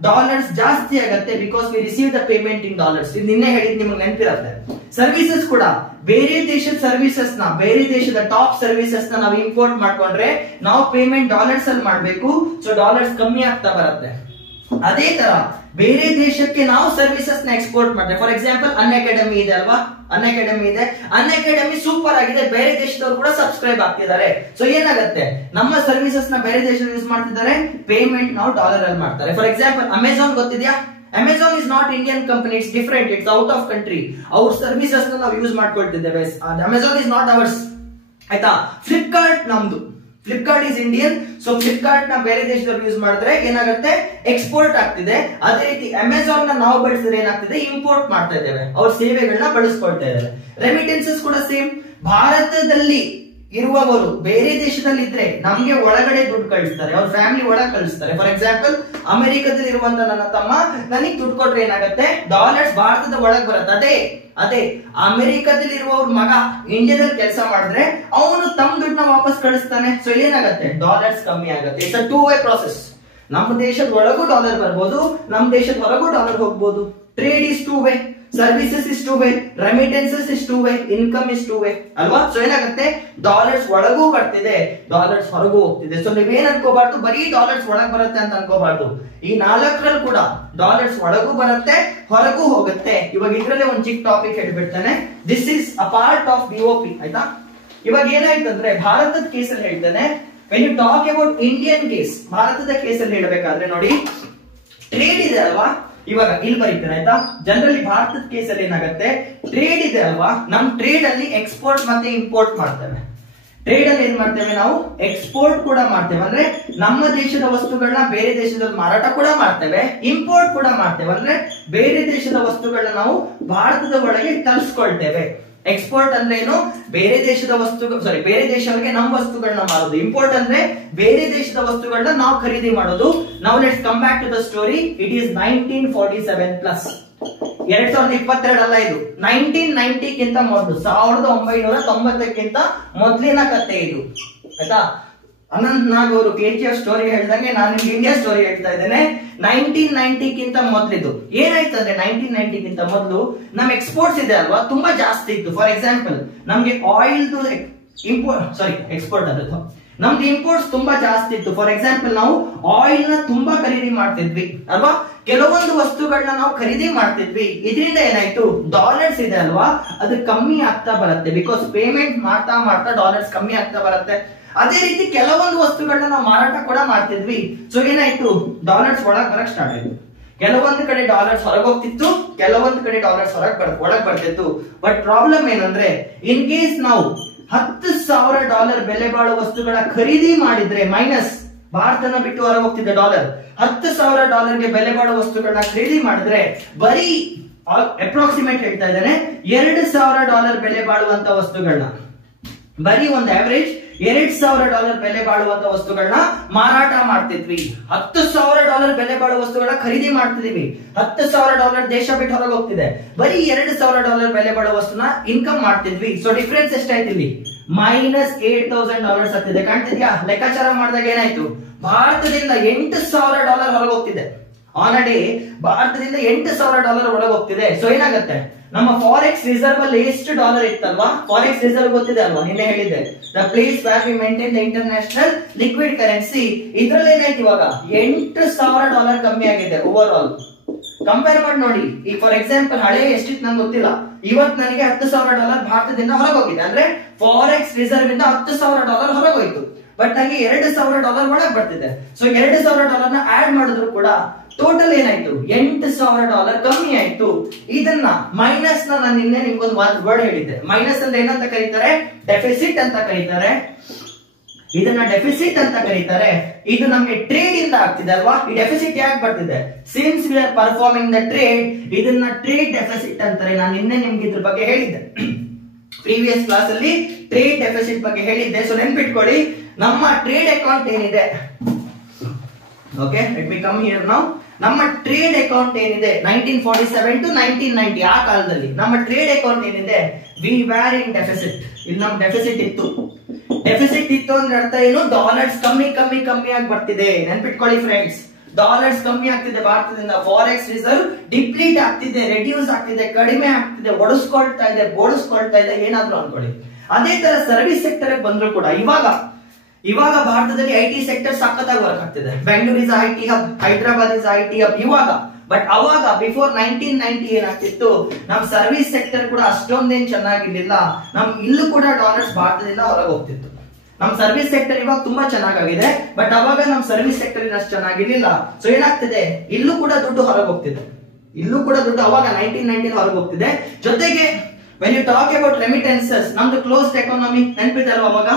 ಡಾಲರ್ಸ್ ಜಾಸ್ತಿ ಆಗತ್ತೆ, because we receive the payment in dollars. ಇದು ನಿನ್ನೆ ಹೇಳಿದ್ ನಿಮಗೆ ನೆನಪಿರುತ್ತೆ. ಸರ್ವಿಸಸ್ ಕೂಡ ಬೇರೆ ದೇಶದ ಸರ್ವಿಸಸ್ ನ, ಬೇರೆ ದೇಶದ ಟಾಪ್ ಸರ್ವಿಸಸ್ ನ ನಾವು ಇಂಪೋರ್ಟ್ ಮಾಡ್ಕೊಂಡ್ರೆ ನಾವು ಪೇಮೆಂಟ್ ಡಾಲರ್ಸ್ ಅಲ್ಲಿ ಮಾಡ್ಬೇಕು. ಸೊ ಡಾಲರ್ಸ್ ಕಮ್ಮಿ ಆಗ್ತಾ ಬರುತ್ತೆ. ಅದೇ ತರ ಬೇರೆ ದೇಶಕ್ಕೆ ನಾವು ಸರ್ವಿಸಸ್ ನ ಎಕ್ಸ್ಪೋರ್ಟ್ ಮಾಡ್ತೇವೆ. ಫಾರ್ ಎಕ್ಸಾಂಪಲ್ ಅನ್ಅಕಾಡೆಮಿ ಇದೆ ಅಲ್ವಾ, ಅನ್ಅಕಾಡೆಮಿ ಇದೆ, ಅನ್ಅಕಾಡೆಮಿ ಸೂಪರ್ ಆಗಿದೆ, ಬೇರೆ ದೇಶದವರು ಕೂಡ ಸಬ್ಸ್ಕ್ರೈಬ್ ಆಗ್ತಿದ್ದಾರೆ. ಸೊ ಏನಾಗುತ್ತೆ, ನಮ್ಮ ಸರ್ವಿಸಸ್ ನ ಬೇರೆ ದೇಶದಲ್ಲಿ ಯೂಸ್ ಮಾಡ್ತಿದ್ದಾರೆ, ಪೇಮೆಂಟ್ ನಾವು ಡಾಲರ್ ಅಲ್ಲಿ ಮಾಡ್ತಾರೆ. ಫಾರ್ ಎಕ್ಸಾಂಪಲ್ ಅಮೆಝಾನ್ ಗೊತ್ತಿದ್ಯಾ, Amazon is not Indian company, it's different, it's out of country. ಅವ್ರ ಸರ್ವಿಸಸ್ ನಾವು ಯೂಸ್ ಮಾಡ್ಕೊಳ್ತಿದ್ದೇವೆ, ಅಮೆಝಾನ್ ಇಸ್ ನಾಟ್ ಅವರ್ಸ್ ಆಯ್ತಾ. ಫ್ಲಿಪ್ಕಾರ್ಟ್ ನಮ್ದು, Flipkart is Indian, so Flipkart ನ ಬೇರೆ ದೇಶದವ್ರು ಯೂಸ್ ಮಾಡಿದ್ರೆ ಏನಾಗುತ್ತೆ, ಎಕ್ಸ್ಪೋರ್ಟ್ ಆಗ್ತಿದೆ. ಅದೇ ರೀತಿ ಅಮೆಝಾನ್ ನ ನಾವು ಬಳಸಿದ್ರೆ ಏನಾಗ್ತಿದೆ, ಇಂಪೋರ್ಟ್ ಮಾಡ್ತಾ ಇದ್ದೇವೆ, ಅವ್ರ ಸೇವೆಗಳನ್ನ ಬಳಸ್ಕೊಳ್ತಾ ಇದ್ದಾರೆ. ರೆಮಿಟೆನ್ಸಸ್ ಕೂಡ ಸೇಮ್. ಭಾರತದಲ್ಲಿ ಇರುವವರು ಬೇರೆ ದೇಶದಲ್ಲಿ ಇದ್ರೆ ನಮ್ಗೆ ಒಳಗಡೆ ದುಡ್ಡು ಕಳಿಸ್ತಾರೆ, ಅವ್ರ ಫ್ಯಾಮಿಲಿ ಒಳಗೆ ಕಳಿಸ್ತಾರೆ. ಫಾರ್ ಎಕ್ಸಾಂಪಲ್ ಅಮೆರಿಕದಲ್ಲಿ ಇರುವಂತ ನನ್ನ ತಮ್ಮ ನನಗೆ ದುಡ್ಡು ಕೊಟ್ರೆ ಏನಾಗುತ್ತೆ, ಡಾಲರ್ಸ್ ಭಾರತದ ಒಳಗೆ ಬರುತ್ತೆ. ಅದೇ ಅಮೆರಿಕದಲ್ಲಿ ಇರುವವ್ರ ಮಗ ಇಂಡಿಯಾದಲ್ಲಿ ಕೆಲಸ ಮಾಡಿದ್ರೆ ಅವನು ತಮ್ಮ ದುಡ್ಡನ್ನ ವಾಪಸ್ ಕಳಿಸ್ತಾನೆ. ಸೊ ಏನಾಗುತ್ತೆ, ಡಾಲರ್ಸ್ ಕಮ್ಮಿ ಆಗುತ್ತೆ. It's a two way process. ನಮ್ಮ ದೇಶದ ಒಳಗೂ ಡಾಲರ್ ಬರ್ಬೋದು, ನಮ್ಮ ದೇಶದ ಹೊರಗೂ ಡಾಲರ್ ಹೋಗ್ಬೋದು. Trade is two way, services is two way, remittances is two way, income is two way ಅಲ್ವಾ. ಸೊ ಏನಾಗುತ್ತೆ, ಡಾಲರ್ಸ್ ಒಳಗೂ ಬರ್ತಿದೆ, ಡಾಲರ್ಸ್ ಹೊರಗೂ ಹೋಗ್ತಿದೆ. ಸೊ ನೀವೇನ್ ಅನ್ಕೋಬಾರ್ದು, ಬರೀ ಡಾಲರ್ಸ್ ಒಳಗ್ ಬರುತ್ತೆ ಅಂತ ಅನ್ಕೋಬಾರ್ದು. ಈ 4ರಲ್ಲಿ ಕೂಡ ಡಾಲರ್ಸ್ ಒಳಗೂ ಬರುತ್ತೆ, ಹೊರಗೂ ಹೋಗುತ್ತೆ. ಇವಾಗ ಇದ್ರಲ್ಲೇ ಒಂದು ಚಿಕ್ಕ ಟಾಪಿಕ್ ಹೇಳ್ಬಿಡ್ತಾನೆ, this is a part of BOP ಆಯ್ತಾ. ಇವಾಗ ಏನಾಯ್ತಂದ್ರೆ ಭಾರತದ ಕೇಸಲ್ಲಿ ಹೇಳ್ತಾನೆ, when you talk about Indian case, ಭಾರತದ ಕೇಸಲ್ಲಿ ಹೇಳ್ಬೇಕಾದ್ರೆ ನೋಡಿ, ಟ್ರೇಡ್ ಇದೆ ಅಲ್ವಾ, ಇವಾಗ ಇಲ್ಲಿ ಬರೀತಾರೆ ಆಯ್ತಾ. ಜನರಲಿ ಭಾರತದ ಕೇಸಲ್ಲಿ ಏನಾಗುತ್ತೆ, ಟ್ರೇಡ್ ಇದೆ ಅಲ್ವಾ, ನಮ್ ಟ್ರೇಡ್ ಅಲ್ಲಿ ಎಕ್ಸ್ಪೋರ್ಟ್ ಮತ್ತೆ ಇಂಪೋರ್ಟ್ ಮಾಡ್ತೇವೆ. ಟ್ರೇಡ್ ಅಲ್ಲಿ ಏನ್ ಮಾಡ್ತೇವೆ ನಾವು, ಎಕ್ಸ್ಪೋರ್ಟ್ ಕೂಡ ಮಾಡ್ತೇವೆ, ಅಂದ್ರೆ ನಮ್ಮ ದೇಶದ ವಸ್ತುಗಳನ್ನ ಬೇರೆ ದೇಶದಲ್ಲಿ ಮಾರಾಟ ಕೂಡ ಮಾಡ್ತೇವೆ, ಇಂಪೋರ್ಟ್ ಕೂಡ ಮಾಡ್ತೇವೆ, ಅಂದ್ರೆ ಬೇರೆ ದೇಶದ ವಸ್ತುಗಳನ್ನ ನಾವು ಭಾರತದ ಒಳಗೆ ತರಿಸ್ಕೊಳ್ತೇವೆ. ಎಕ್ಸ್ಪೋರ್ಟ್ ಅಂದ್ರೆ ಏನು, ಬೇರೆ ದೇಶದ ವಸ್ತುಗಳು, ಬೇರೆ ದೇಶಗಳಿಗೆ ನಮ್ಮ ವಸ್ತುಗಳನ್ನ ಮಾರೋದು. ಇಂಪೋರ್ಟ್ ಅಂದ್ರೆ ಬೇರೆ ದೇಶದ ವಸ್ತುಗಳನ್ನ ನಾವು ಖರೀದಿ ಮಾಡೋದು. ನಾವು let's come back to the story. It is 1947 plus 2022 ಅಲ್ಲ, ಇದು 1990ಕ್ಕಿಂತ ಮೊದಲು, 1990ಕ್ಕಿಂತ ಮೊದಲಿನ ಕತೆ ಇದು ಆಯ್ತಾ. ಅನಂತ್ ನಾಗ್ ಅವರು KGF ಸ್ಟೋರಿ ಹೇಳ್ದಂಗೆ ನಾನು ನಿಮ್ಗೆ ಇಂಡಿಯಾ ಸ್ಟೋರಿ ಹೇಳ್ತಾ ಇದ್ದೇನೆ. 1990ಕ್ಕಿಂತ ಮೊದಲಿದು ಏನಾಯ್ತಂದ್ರೆ, 1990ಕ್ಕಿಂತ ಮೊದಲು ನಮ್ ಎಕ್ಸ್ಪೋರ್ಟ್ಸ್ ಇದೆ ಅಲ್ವಾ, ತುಂಬಾ ಜಾಸ್ತಿ ಇತ್ತು. ಫಾರ್ ಎಕ್ಸಾಂಪಲ್ ನಮ್ಗೆ ಆಯಿಲ್ ಎಕ್ಸ್ಪೋರ್ಟ್ ಅದು, ನಮ್ದು ಇಂಪೋರ್ಟ್ಸ್ ತುಂಬಾ ಜಾಸ್ತಿ ಇತ್ತು. ಫಾರ್ ಎಕ್ಸಾಂಪಲ್ ನಾವು ಆಯಿಲ್ ನ ತುಂಬಾ ಖರೀದಿ ಮಾಡ್ತಿದ್ವಿ ಅಲ್ವಾ, ಕೆಲವೊಂದು ವಸ್ತುಗಳನ್ನ ನಾವು ಖರೀದಿ ಮಾಡ್ತಿದ್ವಿ. ಇದರಿಂದ ಏನಾಯ್ತು, ಡಾಲರ್ಸ್ ಇದೆ ಅಲ್ವಾ, ಅದು ಕಮ್ಮಿ ಆಗ್ತಾ ಬರುತ್ತೆ. ಬಿಕಾಸ್ ಪೇಮೆಂಟ್ ಮಾಡ್ತಾ ಮಾಡ್ತಾ ಡಾಲರ್ಸ್ ಕಮ್ಮಿ ಆಗ್ತಾ ಬರುತ್ತೆ. ಅದೇ ರೀತಿ ಕೆಲವೊಂದು ವಸ್ತುಗಳನ್ನ ನಾವು ಮಾರಾಟ ಕೂಡ ಮಾಡ್ತಿದ್ವಿ. ಸೊ ಏನಾಯ್ತು, ಡಾಲರ್ಸ್ ಒಳಗ್ ಬರಕ್ ಸ್ಟಾರ್ಟ್ ಆಯ್ತು. ಕೆಲವೊಂದು ಕಡೆ ಡಾಲರ್ಸ್ ಹೊರಗೆ ಹೋಗ್ತಿತ್ತು, ಕೆಲವೊಂದು ಕಡೆ ಡಾಲರ್ಸ್ ಒಳಗ್ ಬರ್ತಿತ್ತು. ಬಟ್ ಪ್ರಾಬ್ಲಮ್ ಏನಂದ್ರೆ, ಇನ್ ಕೇಸ್ ನಾವು $10,000 ಬೆಲೆ ಬಾಳುವ ವಸ್ತುಗಳ ಖರೀದಿ ಮಾಡಿದ್ರೆ, ಮೈನಸ್ ಭಾರತನ ಬಿಟ್ಟು ಹೊರಗೆ ಹೋಗ್ತಿದ್ದೆ ಡಾಲರ್, $10,000 ಬೆಲೆ ಬಾಳುವ ವಸ್ತುಗಳನ್ನ ಖರೀದಿ ಮಾಡಿದ್ರೆ ಬರೀ ಅಪ್ರಾಕ್ಸಿಮೇಟ್ ಹೇಳ್ತಾ ಇದ್ದೇನೆ, $2,000 ಬೆಲೆ ಬಾಳುವಂತ ವಸ್ತುಗಳನ್ನ, ಬರೀ ಒಂದು ಆವರೇಜ್ $2,000 ಬೆಲೆ ಬಾಳುವಂತ ವಸ್ತುಗಳನ್ನ ಮಾರಾಟ ಮಾಡ್ತಿದ್ವಿ. $10,000 ಬೆಲೆ ಬಾಳುವ ವಸ್ತುಗಳನ್ನ ಖರೀದಿ ಮಾಡ್ತಿದೀವಿ, $10,000 ದೇಶ ಬಿಟ್ಟು ಹೊರಗೆ ಹೋಗ್ತಿದೆ, ಬರೀ $2,000 ಬೆಲೆ ಬಾಳುವ ವಸ್ತುನ ಇನ್ಕಮ್ ಮಾಡ್ತಿದ್ವಿ. ಸೊ ಡಿಫ್ರೆನ್ಸ್ ಎಷ್ಟಾಯ್ತು ಇಲ್ಲಿ, -$8,000 ಆಗ್ತಿದೆ. ಕಾಣ್ತಿದ್ಯಾ, ಲೆಕ್ಕಾಚಾರ ಮಾಡಿದಾಗ ಏನಾಯ್ತು, ಭಾರತದಿಂದ $8,000 ಹೊರಗೆ ಹೋಗ್ತಿದೆ. ಆನ್ ಅ ಡೇ ಭಾರತದಿಂದ $8,000 ಒಳಗೆ ಹೋಗ್ತಿದೆ. ಸೊ ಏನಾಗುತ್ತೆ, ನಮ್ಮ ಫಾರೆಕ್ಸ್ ರಿಸರ್ವ್ ಅಲ್ಲಿ ಎಷ್ಟು ಡಾಲರ್ ಇತ್ತಲ್ವಾ, ಫಾರೆಕ್ಸ್ ರಿಸರ್ವ್ ಗೊತ್ತಿದೆ ಅಲ್ವಾ, ನಿನ್ನೆ ಹೇಳಿದ್ದೆ, the place where we maintain the international liquid currency. ಇದ್ರಲ್ಲಿ ಏನಾಯ್ತು, ಇವಾಗ $8,000 ಕಮ್ಮಿ ಆಗಿದೆ ಓವರ್ ಆಲ್. ಕಂಪೇರ್ ಮಾಡಿ ನೋಡಿ. ಈಗ ಫಾರ್ ಎಕ್ಸಾಂಪಲ್ ಹಳೆ ಎಷ್ಟಿತ್ತು ನಂಗೆ ಗೊತ್ತಿಲ್ಲ, ಇವತ್ತು ನನಗೆ $10,000 ಭಾರತದಿಂದ ಹೊರಗೋಗಿದೆ, ಅಂದ್ರೆ ಫಾರೆಕ್ಸ್ ರಿಸರ್ವ್ ಇಂದ $10,000 ಹೊರಗೋಯ್ತು. ಬಟ್ ನನಗೆ $2,000 ಒಳಗೆ ಬರ್ತಿದೆ. ಸೊ $2,000 ನ ಆಡ್ ಮಾಡಿದ್ರು ಕೂಡ ಟೋಟಲ್ ಏನಾಯ್ತು, $8,000 ಕಮ್ಮಿ ಆಯ್ತು. ಇದನ್ನ ಮೈನಸ್ ನಾನು ನಿನ್ನೆ ನಿಮ್ಗೊಂದು ವರ್ಡ್ ಹೇಳಿದ್ದೆ. ಮೈನಸ್ ಅಂದ್ರೆ ಏನಂತ ಕರೀತಾರೆ, ಡೆಫಿಸಿಟ್ ಅಂತ ಕರೀತಾರೆ. ಇದನ್ನ ಡೆಫಿಸಿಟ್ ಅಂತ ಕರೀತಾರೆ. ಇದು ನಮ್ಗೆ ಟ್ರೇಡ್ ಇಂದ ಆಗ್ತಿದೆ ಅಲ್ವಾ. ಈ ಡೆಫಿಸಿಟ್ ಯಾಕೆ ಬರ್ತಿದೆ, since we are performing the trade, ಇದನ್ನ ಟ್ರೇಡ್ ಡೆಫಿಸಿಟ್ ಅಂತಾರೆ. ನಾನು ನಿನ್ನೆ ನಿಮ್ಗೆ ಇದ್ರ ಬಗ್ಗೆ ಹೇಳಿದ್ದೆ, ಪ್ರೀವಿಯಸ್ ಕ್ಲಾಸ್ ಅಲ್ಲಿ ಟ್ರೇಡ್ ಡೆಫಿಸಿಟ್ ಬಗ್ಗೆ ಹೇಳಿದ್ದೆ. ಸೊ ನೆನ್ಪಿಟ್ಕೊಳ್ಳಿ, ನಮ್ಮ ಟ್ರೇಡ್ ಅಕೌಂಟ್ ಏನಿದೆ, okay let me come here now. ನಮ್ಮ ಟ್ರೇಡ್ ಅಕೌಂಟ್ ಏನಿದೆ 1947 to 1990 ಆ ಕಾಲದಲ್ಲಿ ನಮ್ಮ ಟ್ರೇಡ್ ಅಕೌಂಟ್ ಏನಿದೆ, ವಿ ವ್ಯಾರ್ ಇನ್ ಡೆಫಿಸಿಟ್. ಇಲ್ಲಿ ನಮ್ ಡೆಫಿಸಿಟ್ ಇತ್ತು. ಡೆಫಿಸಿಟ್ ಇತ್ತು ಅಂದ್ರೆ ಅರ್ಥ ಏನು, ಡಾಲರ್ಸ್ ಕಮ್ಮಿ ಕಮ್ಮಿ ಕಮ್ಮಿ ಆಗಿ ಬರ್ತಿದೆ. ನೆನ್ಪಿಟ್ಕೊಳ್ಳಿ ಫ್ರೆಂಡ್ಸ್, ಡಾಲರ್ಸ್ ಕಮ್ಮಿ ಆಗ್ತಿದೆ ಭಾರತದಿಂದ, ಫಾರೆಕ್ಸ್ ರಿಸರ್ವ್ ಡಿಪ್ಲೀಟ್ ಆಗ್ತಿದೆ, ರೆಡ್ಯೂಸ್ ಆಗ್ತಿದೆ, ಕಡಿಮೆ ಆಗ್ತಿದೆ, ಬೋಳಿಸ್ಕೊಳ್ತಾ ಇದೆ, ಏನಾದ್ರೂ ಅನ್ಕೊಳ್ಳಿ. ಅದೇ ತರ ಸರ್ವಿಸ್ ಸೆಕ್ಟರ್ ಬಂದ್ರು ಕೂಡ ಇವಾಗ ಇವಾಗ ಭಾರತದಲ್ಲಿ ಐಟಿ ಸೆಕ್ಟರ್ ಸಖತ್ತಾಗಿ ವರ್ಕ್ ಆಗ್ತಿದೆ. Bengaluru is IT hub, Hyderabad is IT hub ಇವಾಗ. ಬಟ್ ಅವಾಗ ಬಿಫೋರ್ 1990 ಏನಾಗ್ತಿತ್ತು, ನಮ್ ಸರ್ವಿಸ್ ಸೆಕ್ಟರ್ ಕೂಡ ಅಷ್ಟೊಂದೇನ್ ಚೆನ್ನಾಗಿರ್ಲಿಲ್ಲ. ನಮ್ ಇಲ್ಲೂ ಕೂಡ ಡಾಲರ್ಸ್ ಭಾರತದಿಂದ ಹೊರಗೆ ಹೋಗ್ತಿತ್ತು. ನಮ್ ಸರ್ವಿಸ್ ಸೆಕ್ಟರ್ ಇವಾಗ ತುಂಬಾ ಚೆನ್ನಾಗಿದೆ, ಬಟ್ ಅವಾಗ ನಮ್ ಸರ್ವಿಸ್ ಸೆಕ್ಟರ್ ಅಷ್ಟು ಚೆನ್ನಾಗಿರ್ಲಿಲ್ಲ. ಸೊ ಏನಾಗ್ತಿದೆ, ಇಲ್ಲೂ ಕೂಡ ದುಡ್ಡು ಹೊರಗೆ ಹೋಗ್ತಿದೆ. ಇಲ್ಲೂ ಕೂಡ ದುಡ್ಡು ಅವಾಗ 1990 ಹೊರಗೆ ಹೋಗ್ತಿದೆ. ಜೊತೆಗೆ when you talk about remittances, ನಮ್ದು ಕ್ಲೋಸ್ಡ್ ಎಕಾನಮಿ ನೆನಪಿದಲ್ವ? ಅವಾಗ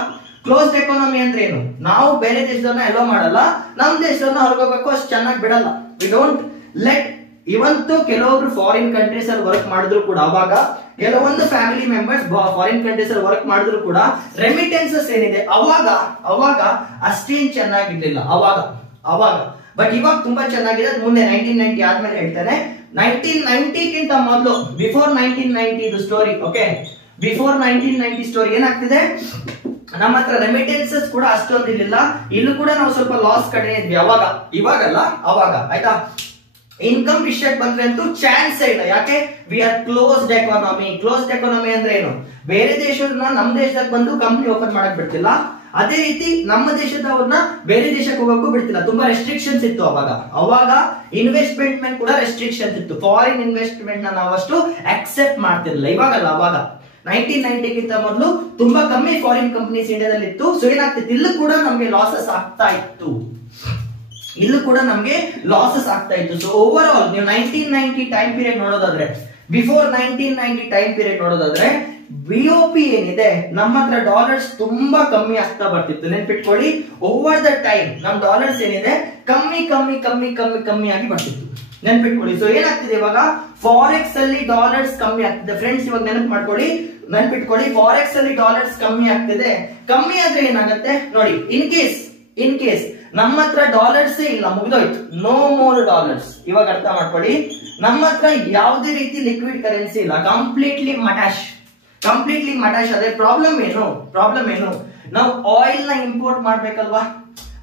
ಕ್ಲೋಸ್ಡ್ ಎಕಾನಮಿ ಅಂದ್ರೆ ಏನು? ನಾವು ಬೇರೆ ದೇಶದವ್ರನ್ನ ಎಲ್ಲೋ ಮಾಡಲ್ಲ, ನಮ್ ದೇಶದವ್ರನ್ನ ಹೊರಗೋಗ್ಬೇಕು ಅಷ್ಟು ಚೆನ್ನಾಗಿ ಬಿಡಲ್ಲ. We don't let. ಇವತ್ತು ಕೆಲವೊಬ್ರು ಫಾರಿನ್ ಕಂಟ್ರೀಸ್ ಅಲ್ಲಿ ವರ್ಕ್ ಮಾಡಿದ್ರು ಕೂಡ, ಅವಾಗ ಕೆಲವೊಂದು ಫ್ಯಾಮಿಲಿ ಮೆಂಬರ್ಸ್ ಫಾರಿನ್ ಕಂಟ್ರೀಸ್ ಅಲ್ಲಿ ವರ್ಕ್ ಮಾಡಿದ್ರು ಕೂಡ ರೆಮಿಟೆನ್ಸಸ್ ಏನಿದೆ ಅವಾಗ ಅಷ್ಟೇನ್ ಚೆನ್ನಾಗಿರ್ಲಿಲ್ಲ ಅವಾಗ. ಬಟ್ ಇವಾಗ ತುಂಬಾ ಚೆನ್ನಾಗಿದೆ. ಮುಂದೆ 1990 ಆದ್ಮೇಲೆ ಹೇಳ್ತಾನೆ. 1990ಗಿಂತ ಮೊದಲು, ಬಿಫೋರ್ 1990 ಇದು ಸ್ಟೋರಿ. ಓಕೆ, ಬಿಫೋರ್ 1990 ಸ್ಟೋರಿ ಏನಾಗ್ತಿದೆ, ನಮ್ಮ ಹತ್ರ ರೆಮಿಟೆನ್ಸಸ್ ಕೂಡ ಅಷ್ಟೊಂದು ಇರ್ಲಿಲ್ಲ. ಇಲ್ಲೂ ಕೂಡ ನಾವು ಸ್ವಲ್ಪ ಲಾಸ್ ಕಡೆ ಇದ್ವಿ ಅವಾಗ, ಇವಾಗಲ್ಲ ಅವಾಗ. ಆಯ್ತಾ? ಇನ್ಕಮ್ ವಿಷಯಕ್ಕೆ ಬಂದ್ರೆ ಅಂತೂ ಚಾನ್ಸ್ ಇಲ್ಲ. ಯಾಕೆ? We are closed economy. Closed economy ಅಂದ್ರೆ ಏನು? ಬೇರೆ ದೇಶದನ್ನ ನಮ್ಮ ದೇಶಕ್ಕೆ ಬಂದು ಕಂಪ್ನಿ ಓಪನ್ ಮಾಡಕ್ ಬಿಡ್ತಿಲ್ಲ. ಅದೇ ರೀತಿ ನಮ್ಮ ದೇಶದವ್ರನ್ನ ಬೇರೆ ದೇಶಕ್ಕೆ ಹೋಗಕ್ಕೂ ಬಿಡ್ತಿಲ್ಲ. ತುಂಬಾ ರೆಸ್ಟ್ರಿಕ್ಷನ್ಸ್ ಇತ್ತು ಅವಾಗ ಇನ್ವೆಸ್ಟ್ಮೆಂಟ್ ಮೇಲೆ ಕೂಡ ರೆಸ್ಟ್ರಿಕ್ಷನ್ಸ್ ಇತ್ತು. ಫಾರಿನ್ ಇನ್ವೆಸ್ಟ್ಮೆಂಟ್ ನ ನಾವಷ್ಟು ಅಕ್ಸೆಪ್ಟ್ ಮಾಡ್ತಿರ್ಲಿಲ್ಲ. ಇವಾಗಲ್ಲ, ಅವಾಗ 1990ಗಿಂತ ಮೊದಲು ತುಂಬಾ ಕಮ್ಮಿ ಫಾರಿನ್ ಕಂಪನೀಸ್ ಇಂಡಿಯಾದಲ್ಲಿ ಇತ್ತು. ಸೊ ಏನಾಗ್ತಿತ್ತು, ಇಲ್ಲೂ ಕೂಡ ನಮ್ಗೆ ಲಾಸಸ್ ಆಗ್ತಾ ಇತ್ತು. ಸೊ ಓವರ್ ಆಲ್ ನೀವು 1990 ಟೈಮ್ ಪೀರಿಯಡ್ ನೋಡೋದಾದ್ರೆ, ಬಿಫೋರ್ 1990 ಟೈಮ್ ಪೀರಿಯಡ್ ನೋಡೋದಾದ್ರೆ, ಬಿಒಪಿ ಏನಿದೆ, ನಮ್ಮ ಹತ್ರ ಡಾಲರ್ಸ್ ತುಂಬಾ ಕಮ್ಮಿ ಆಗ್ತಾ ಬರ್ತಿತ್ತು. ನೆನ್ಪಿಟ್ಕೊಳ್ಳಿ, ಓವರ್ ದ ಟೈಮ್ ನಮ್ ಡಾಲರ್ಸ್ ಏನಿದೆ ಕಮ್ಮಿ ಆಗಿ ಬರ್ತಿತ್ತು. ನೆನ್ಪಿಟ್ಕೊಳ್ಳಿ. ಸೊ ಏನಾಗ್ತಿದೆ ಇವಾಗ, ಫಾರೆಕ್ಸ್ ಅಲ್ಲಿ ಡಾಲರ್ಸ್ ಕಮ್ಮಿ ಆಗ್ತಿದೆ. ಫ್ರೆಂಡ್ಸ್ ಇವಾಗ ನೆನ್ಪಿಟ್ಕೊಳ್ಳಿ, ಫಾರೆಕ್ಸ್ ಅಲ್ಲಿ ಡಾಲರ್ಸ್ ಕಮ್ಮಿ ಆಗ್ತಿದೆ. ಕಮ್ಮಿ ಆದ್ರೆ ಏನಾಗುತ್ತೆ ನೋಡಿ, ಇನ್ ಕೇಸ್ ನಮ್ಮ ಹತ್ರ ಡಾಲರ್ಸ್ ಇಲ್ಲ, ಮುಗಿದೋಯ್ತು, ನೋ ಮೋರ್ ಡಾಲರ್ಸ್. ಇವಾಗ ಅರ್ಥ ಮಾಡ್ಕೊಳ್ಳಿ, ನಮ್ಮ ಹತ್ರ ಯಾವುದೇ ರೀತಿ ಲಿಕ್ವಿಡ್ ಕರೆನ್ಸಿ ಇಲ್ಲ, ಕಂಪ್ಲೀಟ್ಲಿ ಮಟಾಶ್. ಅದೇ ಪ್ರಾಬ್ಲಮ್ ಏನು, ನಾವು ಆಯಿಲ್ ನ ಇಂಪೋರ್ಟ್ ಮಾಡ್ಬೇಕಲ್ವಾ?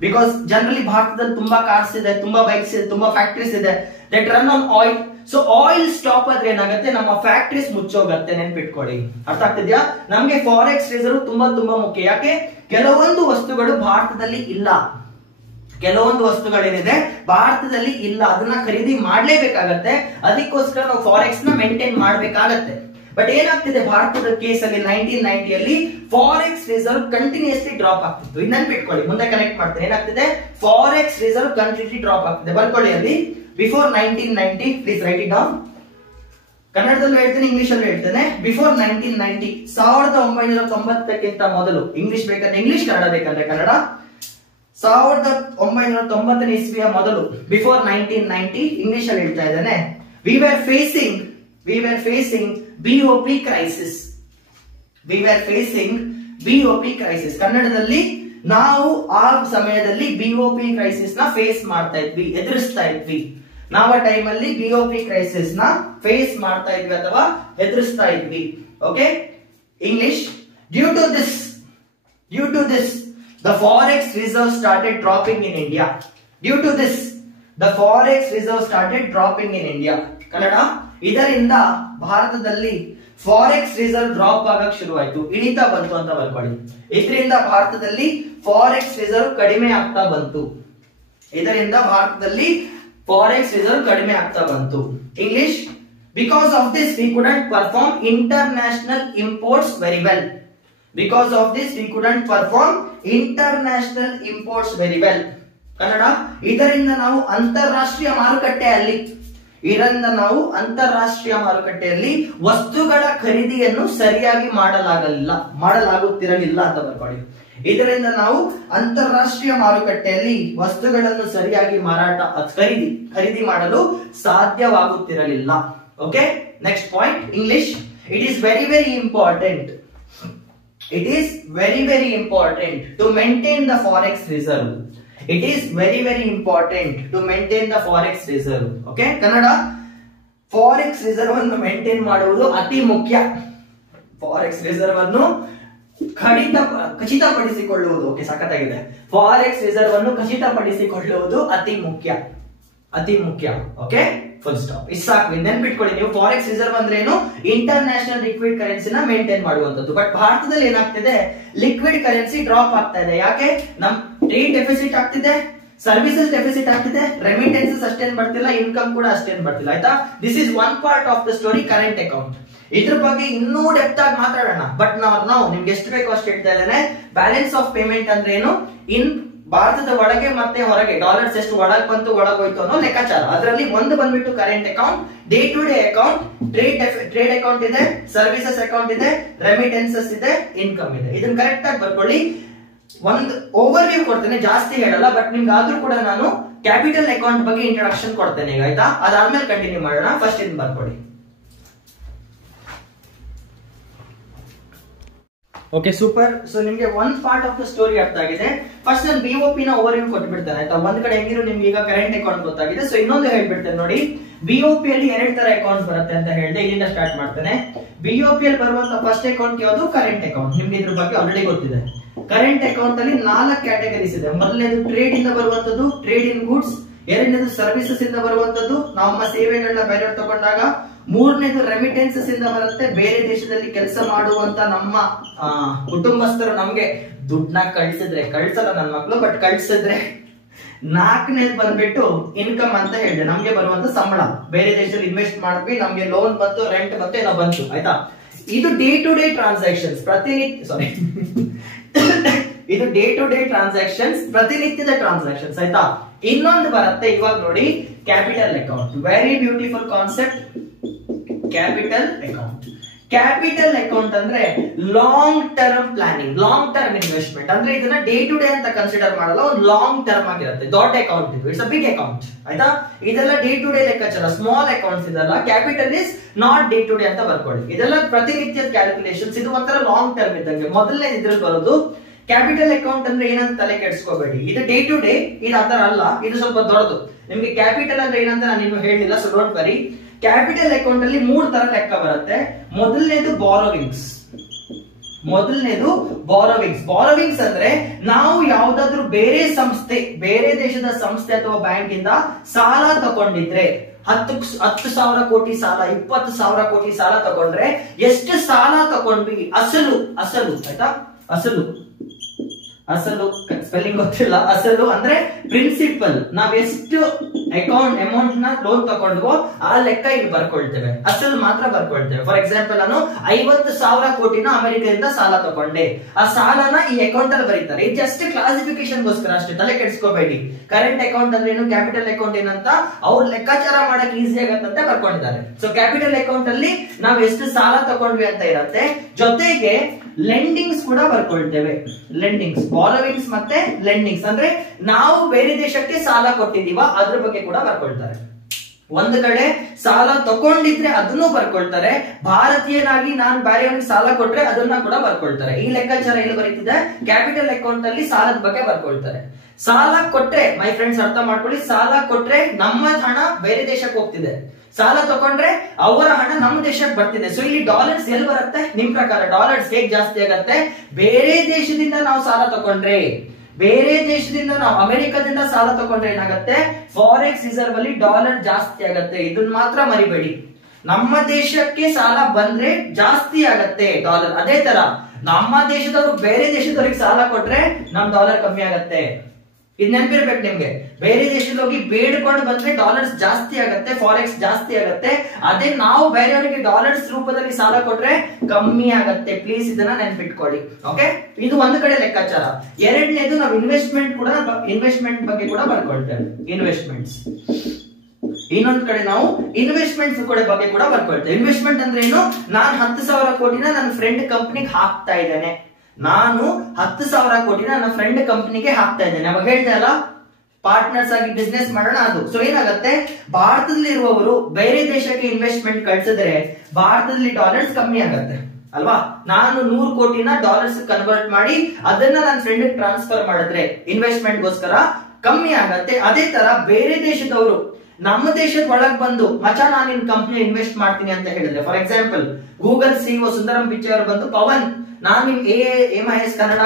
ಬಿಕಾಸ್ ಜನರಲಿ ಭಾರತದಲ್ಲಿ ತುಂಬಾ ಕಾರ್ಸ್ ಇದೆ, ತುಂಬಾ ಬೈಕ್ಸ್ ಇದೆ, ತುಂಬಾ ಫ್ಯಾಕ್ಟ್ರೀಸ್ ಇದೆ, that run on oil. So oil stop ಆದ್ರೆ ಏನಾಗುತ್ತೆ, ನಮ್ಮ ಫ್ಯಾಕ್ಟ್ರೀಸ್ ಮುಚ್ಚೋಗತ್ತೆ. ನೆನ್ಪಿಟ್ಕೊಳ್ಳಿ, ಅರ್ಥ ಆಗ್ತಿದ್ಯಾ? ನಮ್ಗೆ ಫಾರೆಕ್ಸ್ ರಿಸರ್ವ್ ತುಂಬಾ ಮುಖ್ಯ. ಯಾಕೆ? ಕೆಲವೊಂದು ವಸ್ತುಗಳು ಭಾರತದಲ್ಲಿ ಇಲ್ಲ, ಕೆಲವೊಂದು ಭಾರತದಲ್ಲಿ ಇಲ್ಲ, ಅದನ್ನ ಖರೀದಿ ಮಾಡ್ಲೇಬೇಕಾಗತ್ತೆ. ಅದಕ್ಕೋಸ್ಕರ ನಾವು ಫಾರೆಕ್ಸ್ ನ ಮೇಂಟೈನ್ ಮಾಡ್ಬೇಕಾಗತ್ತೆ. ಬಟ್ ಏನಾಗ್ತಿದೆ ಭಾರತದ ಕೇಸಲ್ಲಿ 1990ಯಲ್ಲಿ ಫಾರೆಕ್ಸ್ ರಿಸರ್ವ್ ಕಂಟಿನ್ಯೂಸ್ಲಿ ಡ್ರಾಪ್ ಆಗ್ತಿತ್ತು. ಇನ್ನೊಂದು ಬಿಟ್ಕೊಳ್ಳಿ, ಮುಂದೆ ಕನೆಕ್ಟ್ ಮಾಡ್ತೇನೆ. ಏನಾಗ್ತಿದೆ, ಫಾರೆಕ್ಸ್ ರಿಸರ್ವ್ ಕಂಟಿನ್ಯೂಸ್ಲಿ ಡ್ರಾಪ್ ಆಗ್ತಿದೆ. ಬರ್ಕೊಳ್ಳಿ ಅಲ್ಲಿ, before 1990, please right it down. ಕನ್ನಡದಲ್ಲೂ ಹೇಳ್ತೇನೆ, ಇಂಗ್ಲಿಷ್ ಅಲ್ಲೂ ಹೇಳ್ತೇನೆ. ಬಿಫೋರ್ 1990, 1990ಕ್ಕಿಂತ ಮೊದಲು, ಇಂಗ್ಲಿಷ್ ಬೇಕಾದ್ರೆ ಇಂಗ್ಲಿಷ್, ಕನ್ನಡ ಬೇಕಾದ್ರೆ ಕನ್ನಡ. 1990 ಇಸ್ವಿಯ ಮೊದಲು, ಬಿಫೋರ್ 1990, ಇಂಗ್ಲಿಷ್ ಅಲ್ಲಿ ಹೇಳ್ತಾ ಇದ್ದೇನೆ. We were facing BOP crisis. ಕನ್ನಡದಲ್ಲಿ ನಾವು ಆ ಸಮಯದಲ್ಲಿ BOP ಕ್ರೈಸಿಸ್ ನ ಫೇಸ್ ಮಾಡ್ತಾ ಇದ್ವಿ, ಎದುರಿಸ್ತಾ ಇದ್ವಿ. ನಾವು ಆ ಟೈಮ್ ಅಲ್ಲಿ BOP ಕ್ರೈಸಿಸ್ ನ ಫೇಸ್ ಮಾಡ್ತಾ ಇದ್ವಿ ಅಥವಾ ಎದುರಿಸ್ತಾ ಇದ್ವಿ. Okay, English. Due to this the forex reserve started dropping in India. Kannada, ಇದರಿಂದ ಭಾರತದಲ್ಲಿ ಫಾರೆಕ್ಸ್ ರಿಸರ್ವ್ ಡ್ರಾಪ್ ಆಗಕ್ಕೆ ಶುರುವಾಯಿತು, ಇಳಿತಾ ಬಂತು ಅಂತ ಬರ್ಕೊಳ್ಳಿ. ಇದರಿಂದ ಭಾರತದಲ್ಲಿ ಫಾರೆಕ್ಸ್ ರಿಸರ್ವ್ ಕಡಿಮೆ ಆಗ್ತಾ ಬಂತು. English. Because of this we couldn't perform international imports very well. Kannada, ಇದರಿಂದ ನಾವು ಅಂತಾರಾಷ್ಟ್ರೀಯ ಮಾರುಕಟ್ಟೆಯಲ್ಲಿ ವಸ್ತುಗಳ ಖರೀದಿಯನ್ನು ಸರಿಯಾಗಿ ಮಾಡಲಾಗುತ್ತಿರಲಿಲ್ಲ ಅಂತ ಬರ್ಕೊಳ್ಳಿ. ಇದರಿಂದ ನಾವು ಅಂತಾರಾಷ್ಟ್ರೀಯ ಮಾರುಕಟ್ಟೆಯಲ್ಲಿ ವಸ್ತುಗಳನ್ನು ಸರಿಯಾಗಿ ಖರೀದಿ ಮಾಡಲು ಸಾಧ್ಯವಾಗುತ್ತಿರಲಿಲ್ಲ. Okay, next point, English. It is very important to maintain the forex reserve. Okay, Kannada, forex reserve ಅನ್ನು ಮೇಂಟೈನ್ ಮಾಡುವುದು ಅತಿ ಮುಖ್ಯ. ಖಚಿತಪಡಿಸಿಕೊಳ್ಳುವುದು. ಓಕೆ, ಸಖತ್ತಾಗಿದೆ. ಫಾರೆಕ್ಸ್ ರಿಸರ್ವ್ ಅನ್ನು ಖಚಿತಪಡಿಸಿಕೊಳ್ಳುವುದು ಅತಿ ಮುಖ್ಯ. Okay, full stop. ಇಷ್ಟು ಸಾಕು, ನೆನ್ಪಿಟ್ಕೊಳ್ಳಿ ನೀವು. ಫಾರೆಕ್ಸ್ ರಿಸರ್ವ್ ಅಂದ್ರೆ ಏನು? ಇಂಟರ್ನ್ಯಾಷನಲ್ ಲಿಕ್ವಿಡ್ ಕರೆನ್ಸಿನ ಮೇಂಟೈನ್ ಮಾಡುವಂತದ್ದು. ಬಟ್ ಭಾರತದಲ್ಲಿ ಏನಾಗ್ತಿದೆ, ಲಿಕ್ವಿಡ್ ಕರೆನ್ಸಿ ಡ್ರಾಪ್ ಆಗ್ತಾ ಇದೆ. ಯಾಕೆ? ನಮ್ ಟ್ರೇಡ್ ಡೆಫಿಸಿಟ್ ಆಗ್ತಿದೆ, ಸರ್ವಿಸಸ್ ಡೆಫಿಸಿಟ್ ಆಗ್ತಿದೆ, ರೆಮಿಟೆನ್ಸಸ್ ಅಷ್ಟೇನ್ ಬರ್ತಿಲ್ಲ, ಇನ್ಕಮ್ ಕೂಡ ಅಷ್ಟೇನ್ ಬರ್ತಿಲ್ಲ. ಆಯ್ತಾ? This is one part of the story, current account. ಇದ್ರ ಬಗ್ಗೆ ಇನ್ನೂ ಡೆಪ್ತ್ ಆಗಿ ಮಾತಾಡೋಣ. ಬಟ್ ನಾವು ನಿಮ್ಗೆ ಎಷ್ಟು ಬೇಕೋ ಅಷ್ಟು ಹೇಳ್ತಾ ಇದ್ದೇನೆ. ಬ್ಯಾಲೆನ್ಸ್ ಆಫ್ ಪೇಮೆಂಟ್ ಅಂದ್ರೆ ಏನು? ಇನ್ ಭಾರತದ ಒಳಗೆ ಮತ್ತೆ ಹೊರಗೆ ಡಾಲರ್ಸ್ ಎಷ್ಟು ಒಳಗ್ ಬಂತು ಒಳಗೋಯ್ತು ಅನ್ನೋ ಲೆಕ್ಕಾಚಾರ. ಅದರಲ್ಲಿ ಒಂದು ಬಂದ್ಬಿಟ್ಟು current account, day to day account, trade account ಇದೆ, ಸರ್ವಿಸಸ್ ಅಕೌಂಟ್ ಇದೆ, ರೆಮಿಟೆನ್ಸಸ್ ಇದೆ, ಇನ್ಕಮ್ ಇದೆ. ಇದನ್ನ ಕರೆಕ್ಟ್ ಆಗಿ ಬರ್ಕೊಳ್ಳಿ. ಒಂದು ಓವರ್ ವ್ಯೂ ಕೊಡ್ತೇನೆ, ಜಾಸ್ತಿ ಹೇಳಲ್ಲ. ಬಟ್ ನಿಮ್ಗೆ ಆದ್ರೂ ಕೂಡ ನಾನು ಕ್ಯಾಪಿಟಲ್ ಅಕೌಂಟ್ ಬಗ್ಗೆ ಇಂಟ್ರೊಡಕ್ಷನ್ ಕೊಡ್ತೇನೆ ಈಗ. ಆಯ್ತಾ? ಅದಾದ್ಮೇಲೆ ಕಂಟಿನ್ಯೂ ಮಾಡೋಣ. ಫಸ್ಟ್ ಇದನ್ನ ಬರ್ಕೊಳ್ಳಿ. Okay, super. ಸೊ ನಿಮ್ಗೆ ಒಂದ್ ಪಾರ್ಟ್ ಆಫ್ ದ ಸ್ಟೋರಿ ಅರ್ಥ ಆಗಿದೆ. ಫಸ್ಟ್ ನಾನು BOP ನ ಓವರ್ ವ್ಯೂ ಕೊಟ್ಬಿಡ್ತೇನೆ. ಆಯ್ತಾ? ಒಂದ್ ಕಡೆ ಹೆಂಗಿರೋ ನಿಮ್ಗೆ ಈಗ ಕರೆಂಟ್ ಅಕೌಂಟ್ ಗೊತ್ತಾಗಿದೆ. ಸೊ ಇನ್ನೊಂದು ಹೇಳ್ಬಿಡ್ತೇನೆ ನೋಡಿ. BOP ಅಲ್ಲಿ 2 ತರ ಅಕೌಂಟ್ ಬರುತ್ತೆ ಅಂತ ಹೇಳಿದೆ. ಇಲ್ಲಿಂದ ಸ್ಟಾರ್ಟ್ ಮಾಡ್ತೇನೆ. BOP ಅಲ್ಲಿ ಬರುವಂತ ಫಸ್ಟ್ ಅಕೌಂಟ್ ಯಾವುದು? Current account. ನಿಮ್ಗೆ ಇದ್ರ ಬಗ್ಗೆ ಆಲ್ರೆಡಿ ಗೊತ್ತಿದೆ. ಕರೆಂಟ್ ಅಕೌಂಟ್ ಅಲ್ಲಿ 4 ಕ್ಯಾಟಗರೀಸ್ ಇದೆ. ಮೊದಲನೇದು ಟ್ರೇಡ್ ಇಂದ ಬರುವಂತದ್ದು, ಟ್ರೇಡ್ ಇನ್ ಗುಡ್ಸ್. ಎರಡನೇದು ಸರ್ವಿಸಸ್ ಇಂದ ಬರುವಂತದ್ದು, ನಮ್ಮ ಸೇವೆಗಳನ್ನ ಬೇರೆಯವ್ರು ತಗೊಂಡಾಗ. ಮೂರನೇದು ರೆಮಿಟೆನ್ಸಸ್ ಇಂದ ಬರುತ್ತೆ, ಬೇರೆ ದೇಶದಲ್ಲಿ ಕೆಲಸ ಮಾಡುವಂತ ನಮ್ಮ ಕುಟುಂಬಸ್ಥರು ನಮ್ಗೆ ದುಡ್ಡನ್ನ ಕಳ್ಸಲ್ಲ ನನ್ನ ಮಕ್ಕಳು, ಬಟ್ ಕಳ್ಸಿದ್ರೆ. ನಾಲ್ಕನೇದು ಬಂದ್ಬಿಟ್ಟು ಇನ್ಕಮ್ ಅಂತ ಹೇಳಿದೆ, ನಮ್ಗೆ ಬರುವಂತ ಸಂಬಳ. ಬೇರೆ ದೇಶದಲ್ಲಿ ಇನ್ವೆಸ್ಟ್ ಮಾಡಿದ್ವಿ, ನಮ್ಗೆ ಲೋನ್ ಬಂತು, ರೆಂಟ್ ಬಂತು, ಏನೋ ಬಂತು. ಆಯ್ತಾ? ಇದು ಡೇ ಟು ಡೇ ಟ್ರಾನ್ಸಾಕ್ಷನ್ಸ್, ಇದು ಡೇ ಟು ಡೇ ಟ್ರಾನ್ಸಾಕ್ಷನ್ಸ್, ಪ್ರತಿನಿತ್ಯದ ಟ್ರಾನ್ಸಾಕ್ಷನ್ಸ್. ಆಯ್ತಾ? ಇನ್ನೊಂದು ಬರುತ್ತೆ ಇವಾಗ ನೋಡಿ, capital account. Very beautiful concept, capital account. Capital account ಅಂದ್ರೆ long term planning, long term investment. ಅಂದ್ರೆ ಇದನ್ನ ಡೇ ಟು ಡೇ ಅಂತ ಕನ್ಸಿಡರ್ ಮಾಡಲ್ಲ, ಒಂದು ಲಾಂಗ್ ಟರ್ಮ್ ಆಗಿರುತ್ತೆ. ದೊಡ್ಡ ಅಕೌಂಟ್ ಇದು, ಇಟ್ಸ್ ಅ ಬಿಗ್ ಅಕೌಂಟ್. ಆಯ್ತಾ? ಇದೆಲ್ಲ ಡೇ ಟು ಡೇ ಲೆಕ್ಕಾಚಾರ. ಸ್ಮಾಲ್ ಅಕೌಂಟ್ಸ್ ಇದೆಲ್ಲ. Capital is not day to day ಅಂತ ಬರ್ಕೊಳ್ಳಿ. ಇದೆಲ್ಲ ಪ್ರತಿನಿತ್ಯದ ಕ್ಯಾಲ್ಕುಲೇಷನ್ಸ್. ಇದು ಒಂಥರ ಲಾಂಗ್ ಟರ್ಮ್ ಇದ್ದಂಗೆ. ಮೊದಲನೇ ಇದ್ರಲ್ಲಿ ಬರೋದು ಕ್ಯಾಪಿಟಲ್ ಅಕೌಂಟ್ ಅಂದ್ರೆ ಏನಂತ ತಲೆ ಕೆಡಿಸ್ಕೋಬೇಡಿ. ಇದು ಡೇ ಟು ಡೇ, ಇದು ಆತರ ಅಲ್ಲ, ಇದು ಸ್ವಲ್ಪ ದೊಡ್ಡದು. ನಿಮ್ಗೆ ಕ್ಯಾಪಿಟಲ್ ಅಂದ್ರೆ ಏನಂತ ನಾನು ಇನ್ನು ಹೇಳಿಲ್ಲ, so don't worry. Capital account ಅಲ್ಲಿ 3 ತರ ಲೆಕ್ಕ ಬರುತ್ತೆ. ಮೊದಲನೇದು ಬಾರೋವಿಂಗ್ಸ್. ಬಾರೋವಿಂಗ್ಸ್ ಅಂದ್ರೆ ನಾವು ಯಾವ್ದಾದ್ರು ಬೇರೆ ಸಂಸ್ಥೆ, ಬೇರೆ ದೇಶದ ಸಂಸ್ಥೆ ಅಥವಾ ಬ್ಯಾಂಕ್ ಇಂದ ಸಾಲ ತಗೊಂಡಿದ್ರೆ, 10,000 ಕೋಟಿ ಸಾಲ, 20,000 ಕೋಟಿ ಸಾಲ ತಗೊಂಡ್ರೆ ಎಷ್ಟು ಸಾಲ ತಗೊಂಡ್ವಿ, ಅಸಲು. ಆಯ್ತಾ? ಅಸಲು ಸ್ಪೆಲ್ಲಿಂಗ್ ಗೊತ್ತಿಲ್ಲ. ಅಸಲು ಅಂದ್ರೆ ಪ್ರಿನ್ಸಿಪಲ್. ನಾವ್ ಎಷ್ಟು ಅಮೌಂಟ್ ನ ಲೋನ್ ತಗೊಂಡ್ವೋ ಆ ಲೆಕ್ಕ ಇಲ್ಲಿ ಬರ್ಕೊಳ್ತೇವೆ. ಅಸಲು ಮಾತ್ರ ಬರ್ಕೊಳ್ತೇವೆ. ಫಾರ್ ಎಕ್ಸಾಂಪಲ್, ನಾನು 50,000 ಕೋಟಿನ ಅಮೆರಿಕದಿಂದ ಸಾಲ ತಗೊಂಡೆ. ಆ ಸಾಲನ ಈ ಅಕೌಂಟ್ ಅಲ್ಲಿ ಬರೀತಾರೆ. ಇದು ಜಸ್ಟ್ ಕ್ಲಾಸಿಫಿಕೇಶನ್ ಗೋಸ್ಕರ ಅಷ್ಟೇ, ತಲೆ ಕೆಡಿಸ್ಕೋಬೇಡಿ. ಕರೆಂಟ್ ಅಕೌಂಟ್ ಅಂದ್ರೆ ಏನು, ಕ್ಯಾಪಿಟಲ್ ಅಕೌಂಟ್ ಏನಂತ ಅವ್ರು ಲೆಕ್ಕಾಚಾರ ಮಾಡಕ್ ಈಸಿ ಆಗತ್ತಂತ ಬರ್ಕೊಂಡಿದ್ದಾರೆ. ಸೊ ಕ್ಯಾಪಿಟಲ್ ಅಕೌಂಟ್ ಅಲ್ಲಿ ನಾವ್ ಎಷ್ಟು ಸಾಲ ತಗೊಂಡ್ವಿ ಅಂತ ಇರತ್ತೆ. ಜೊತೆಗೆ ಲೆಂಡಿಂಗ್ಸ್ ಕೂಡ ಬರ್ಕೊಳ್ತೇವೆ. ಲೆಂಡಿಂಗ್ಸ್, ಬಾರೋವಿಂಗ್ಸ್ ಮತ್ತೆ ಲೆಂಡಿಂಗ್ಸ್ ಅಂದ್ರೆ ನಾವು ಬೇರೆ ದೇಶಕ್ಕೆ ಸಾಲ ಕೊಟ್ಟಿದೀವ, ಅದ್ರ ಬಗ್ಗೆ ಕೂಡ ಬರ್ಕೊಳ್ತಾರೆ. ಒಂದು ಕಡೆ ಸಾಲ ತಗೊಂಡಿದ್ರೆ ಅದನ್ನು ಬರ್ಕೊಳ್ತಾರೆ. ಭಾರತೀಯನಾಗಿ ನಾನು ಬೇರೆಯವನಿಗೆ ಸಾಲ ಕೊಟ್ರೆ ಅದನ್ನ ಕೂಡ ಬರ್ಕೊಳ್ತಾರೆ. ಈ ಲೆಕ್ಕಾಚಾರ ಎಲ್ಲಿ ಬರೀತಿದೆ? ಕ್ಯಾಪಿಟಲ್ ಅಕೌಂಟ್ ಅಲ್ಲಿ ಸಾಲದ ಬಗ್ಗೆ ಬರ್ಕೊಳ್ತಾರೆ. ಸಾಲ ಕೊಟ್ರೆ, ಮೈ ಫ್ರೆಂಡ್ಸ್ ಅರ್ಥ ಮಾಡ್ಕೊಳ್ಳಿ, ಸಾಲ ಕೊಟ್ರೆ ನಮ್ಮ ಹಣ ಬೇರೆ ದೇಶಕ್ಕೆ ಹೋಗ್ತಿದೆ. ಸಾಲ ತಗೊಂಡ್ರೆ ಅವರ ಹಣ ನಮ್ಮ ದೇಶಕ್ಕೆ ಬರ್ತಿದೆ. ಸೊ ಇಲ್ಲಿ ಡಾಲರ್ಸ್ ಎಲ್ಲಿ ಬರುತ್ತೆ? ನಿಮ್ ಪ್ರಕಾರ ಡಾಲರ್ಸ್ ಹೇಗೆ ಜಾಸ್ತಿ ಆಗತ್ತೆ? ಬೇರೆ ದೇಶದಿಂದ ನಾವು ಸಾಲ ತಗೊಂಡ್ರೆ, ಬೇರೆ ದೇಶದಿಂದ ನಾವು ಅಮೆರಿಕದಿಂದ ಸಾಲ ತಗೊಂಡ್ರೆ ಏನಾಗುತ್ತೆ? ಫಾರೆಕ್ಸ್ ರಿಸರ್ವ್ ಅಲ್ಲಿ ಡಾಲರ್ ಜಾಸ್ತಿ ಆಗತ್ತೆ. ಇದನ್ನ ಮಾತ್ರ ಮರಿಬೇಡಿ. ನಮ್ಮ ದೇಶಕ್ಕೆ ಸಾಲ ಬಂದ್ರೆ ಜಾಸ್ತಿ ಆಗತ್ತೆ ಡಾಲರ್. ಅದೇ ತರ ನಮ್ಮ ದೇಶದವರು ಬೇರೆ ದೇಶದವ್ರಿಗೆ ಸಾಲ ಕೊಟ್ರೆ ನಮ್ ಡಾಲರ್ ಕಮ್ಮಿ ಆಗತ್ತೆ. ಇದು ನೆನಪಿರ್ಬೇಕು ನಿಮ್ಗೆ. ಬೇರೆ ದೇಶದಲ್ಲಿ ಹೋಗಿ ಬೇಡ್ಕೊಂಡು ಬಂದ್ರೆ ಡಾಲರ್ಸ್ ಜಾಸ್ತಿ ಆಗತ್ತೆ, ಫಾರೆಕ್ಸ್ ಜಾಸ್ತಿ ಆಗತ್ತೆ. ಅದೇ ನಾವು ಬೇರೆಯವರಿಗೆ ಡಾಲರ್ಸ್ ರೂಪದಲ್ಲಿ ಸಾಲ ಕೊಟ್ರೆ ಕಮ್ಮಿ ಆಗತ್ತೆ. ಪ್ಲೀಸ್ ಇದನ್ನ ನೆನ್ಪಿಟ್ಕೊಳ್ಳಿ. ಓಕೆ, ಇದು ಒಂದು ಕಡೆ ಲೆಕ್ಕಾಚಾರ. ಎರಡನೇದು ನಾವು ಇನ್ವೆಸ್ಟ್ಮೆಂಟ್ ಬಗ್ಗೆ ಕೂಡ ಬರ್ಕೊಳ್ತೇವೆ. ಇನ್ವೆಸ್ಟ್ಮೆಂಟ್ಸ್. ಇನ್ನೊಂದು ಕಡೆ ನಾವು ಇನ್ವೆಸ್ಟ್ಮೆಂಟ್ಸ್ ಬಗ್ಗೆ ಕೂಡ ಬರ್ಕೊಳ್ತೇವೆ. ಇನ್ವೆಸ್ಟ್ಮೆಂಟ್ ಅಂದ್ರೆ ಏನು? ನಾನು 10,000 ಕೋಟಿನ ನನ್ನ ಫ್ರೆಂಡ್ ಕಂಪನಿಗೆ ಹಾಕ್ತಾ ಇದ್ದೇನೆ. ನಾನು 10,000 ಕೋಟಿನ ನನ್ನ ಫ್ರೆಂಡ್ ಕಂಪನಿಗೆ ಹಾಕ್ತಾ ಇದ್ದೇನೆ. ಅವಾಗ ಹೇಳ್ತಾ ಅಲ್ಲ, ಪಾರ್ಟ್ನರ್ಸ್ ಆಗಿ ಬಿಸ್ನೆಸ್ ಮಾಡೋಣ ಅದು. ಸೊ ಏನಾಗುತ್ತೆ? ಭಾರತದಲ್ಲಿ ಇರುವವರು ಬೇರೆ ದೇಶಕ್ಕೆ ಇನ್ವೆಸ್ಟ್ಮೆಂಟ್ ಕಳ್ಸಿದ್ರೆ ಭಾರತದಲ್ಲಿ ಡಾಲರ್ಸ್ ಕಮ್ಮಿ ಆಗತ್ತೆ ಅಲ್ವಾ? ನಾನು 100 ಕೋಟಿನ ಡಾಲರ್ಸ್ ಕನ್ವರ್ಟ್ ಮಾಡಿ ಅದನ್ನ ನನ್ನ ಫ್ರೆಂಡ್ ಟ್ರಾನ್ಸ್ಫರ್ ಮಾಡಿದ್ರೆ ಇನ್ವೆಸ್ಟ್ಮೆಂಟ್ ಗೋಸ್ಕರ ಕಮ್ಮಿ ಆಗತ್ತೆ. ಅದೇ ತರ ಬೇರೆ ದೇಶದವರು ನಮ್ಮ ದೇಶದ ಒಳಗ್ ಬಂದು ಮಚ ನಾನು ನಿನ್ ಕಂಪ್ನಿ ಇನ್ವೆಸ್ಟ್ ಮಾಡ್ತೀನಿ ಅಂತ ಹೇಳಿದ್ರೆ, ಫಾರ್ ಎಕ್ಸಾಂಪಲ್ ಗೂಗಲ್ ಸಿಇಒ ಸುಂದರಂ ಪಿಚ್ಚೈ ಅವರು ಬಂದು, ಪವನ್ ನಾನು ನಿಮ್ AIS ಕನ್ನಡ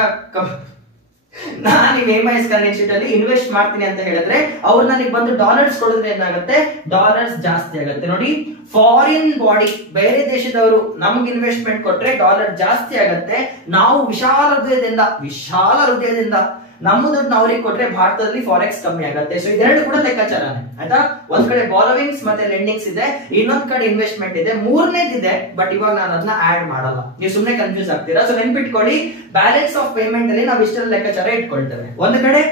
ನಾನು ಈ MIS ಕನ್ನಡ ಇನ್ಸ್ಟಿಟ್ಯೂಟ್ ಅಲ್ಲಿ ಇನ್ವೆಸ್ಟ್ ಮಾಡ್ತೀನಿ ಅಂತ ಹೇಳಿದ್ರೆ ಅವ್ರು ನನಗೆ ಬಂದು ಡಾಲರ್ಸ್ ಕೊಡಿದ್ರೆ ಏನಾಗುತ್ತೆ, ಡಾಲರ್ಸ್ ಜಾಸ್ತಿ ಆಗುತ್ತೆ. ನೋಡಿ, ಫಾರಿನ್ ಬಾಡಿ ಬೇರೆ ದೇಶದವರು ನಮ್ಗೆ ಇನ್ವೆಸ್ಟ್ಮೆಂಟ್ ಕೊಟ್ರೆ ಡಾಲರ್ ಜಾಸ್ತಿ ಆಗುತ್ತೆ. ನಾವು ವಿಶಾಲ ಹೃದಯದಿಂದ ನಮ್ಮ ದುಡ್ಡು ಅವ್ರಿಗೆ ಕೊಟ್ರೆ ಭಾರತದಲ್ಲಿ ಫಾರೆಕ್ಸ್ ಕಮ್ಮಿ ಆಗುತ್ತೆ. ಸೊ ಇದೆರಡು ಕೂಡ ಲೆಕ್ಕಾಚಾರನೇ ಆಯ್ತಾ. ಒಂದ್ ಕಡೆ ಬಾರೋವಿಂಗ್ಸ್ ಮತ್ತೆ ಲೆಂಡಿಂಗ್ಸ್ ಇದೆ, ಇನ್ನೊಂದ್ ಕಡೆ ಇನ್ವೆಸ್ಟ್ಮೆಂಟ್ ಇದೆ, ಮೂರನೇದಿದೆ. ಬಟ್ ಇವಾಗ ನಾನು ಅದನ್ನ ಆಡ್ ಮಾಡಲ್ಲ, ನೀವು ಸುಮ್ಮನೆ ಕನ್ಫ್ಯೂಸ್ ಆಗ್ತೀರಾ. ಸೊ ನೆನ್ಪಿಟ್ಕೊಳ್ಳಿ, ಬ್ಯಾಲೆನ್ಸ್ ಆಫ್ ಪೇಮೆಂಟ್ ಅಲ್ಲಿ ನಾವು ಇಷ್ಟರ ಲೆಕ್ಕಾಚಾರ ಇಟ್ಕೊಳ್ತೇವೆ. ಒಂದ್ ಕಡೆ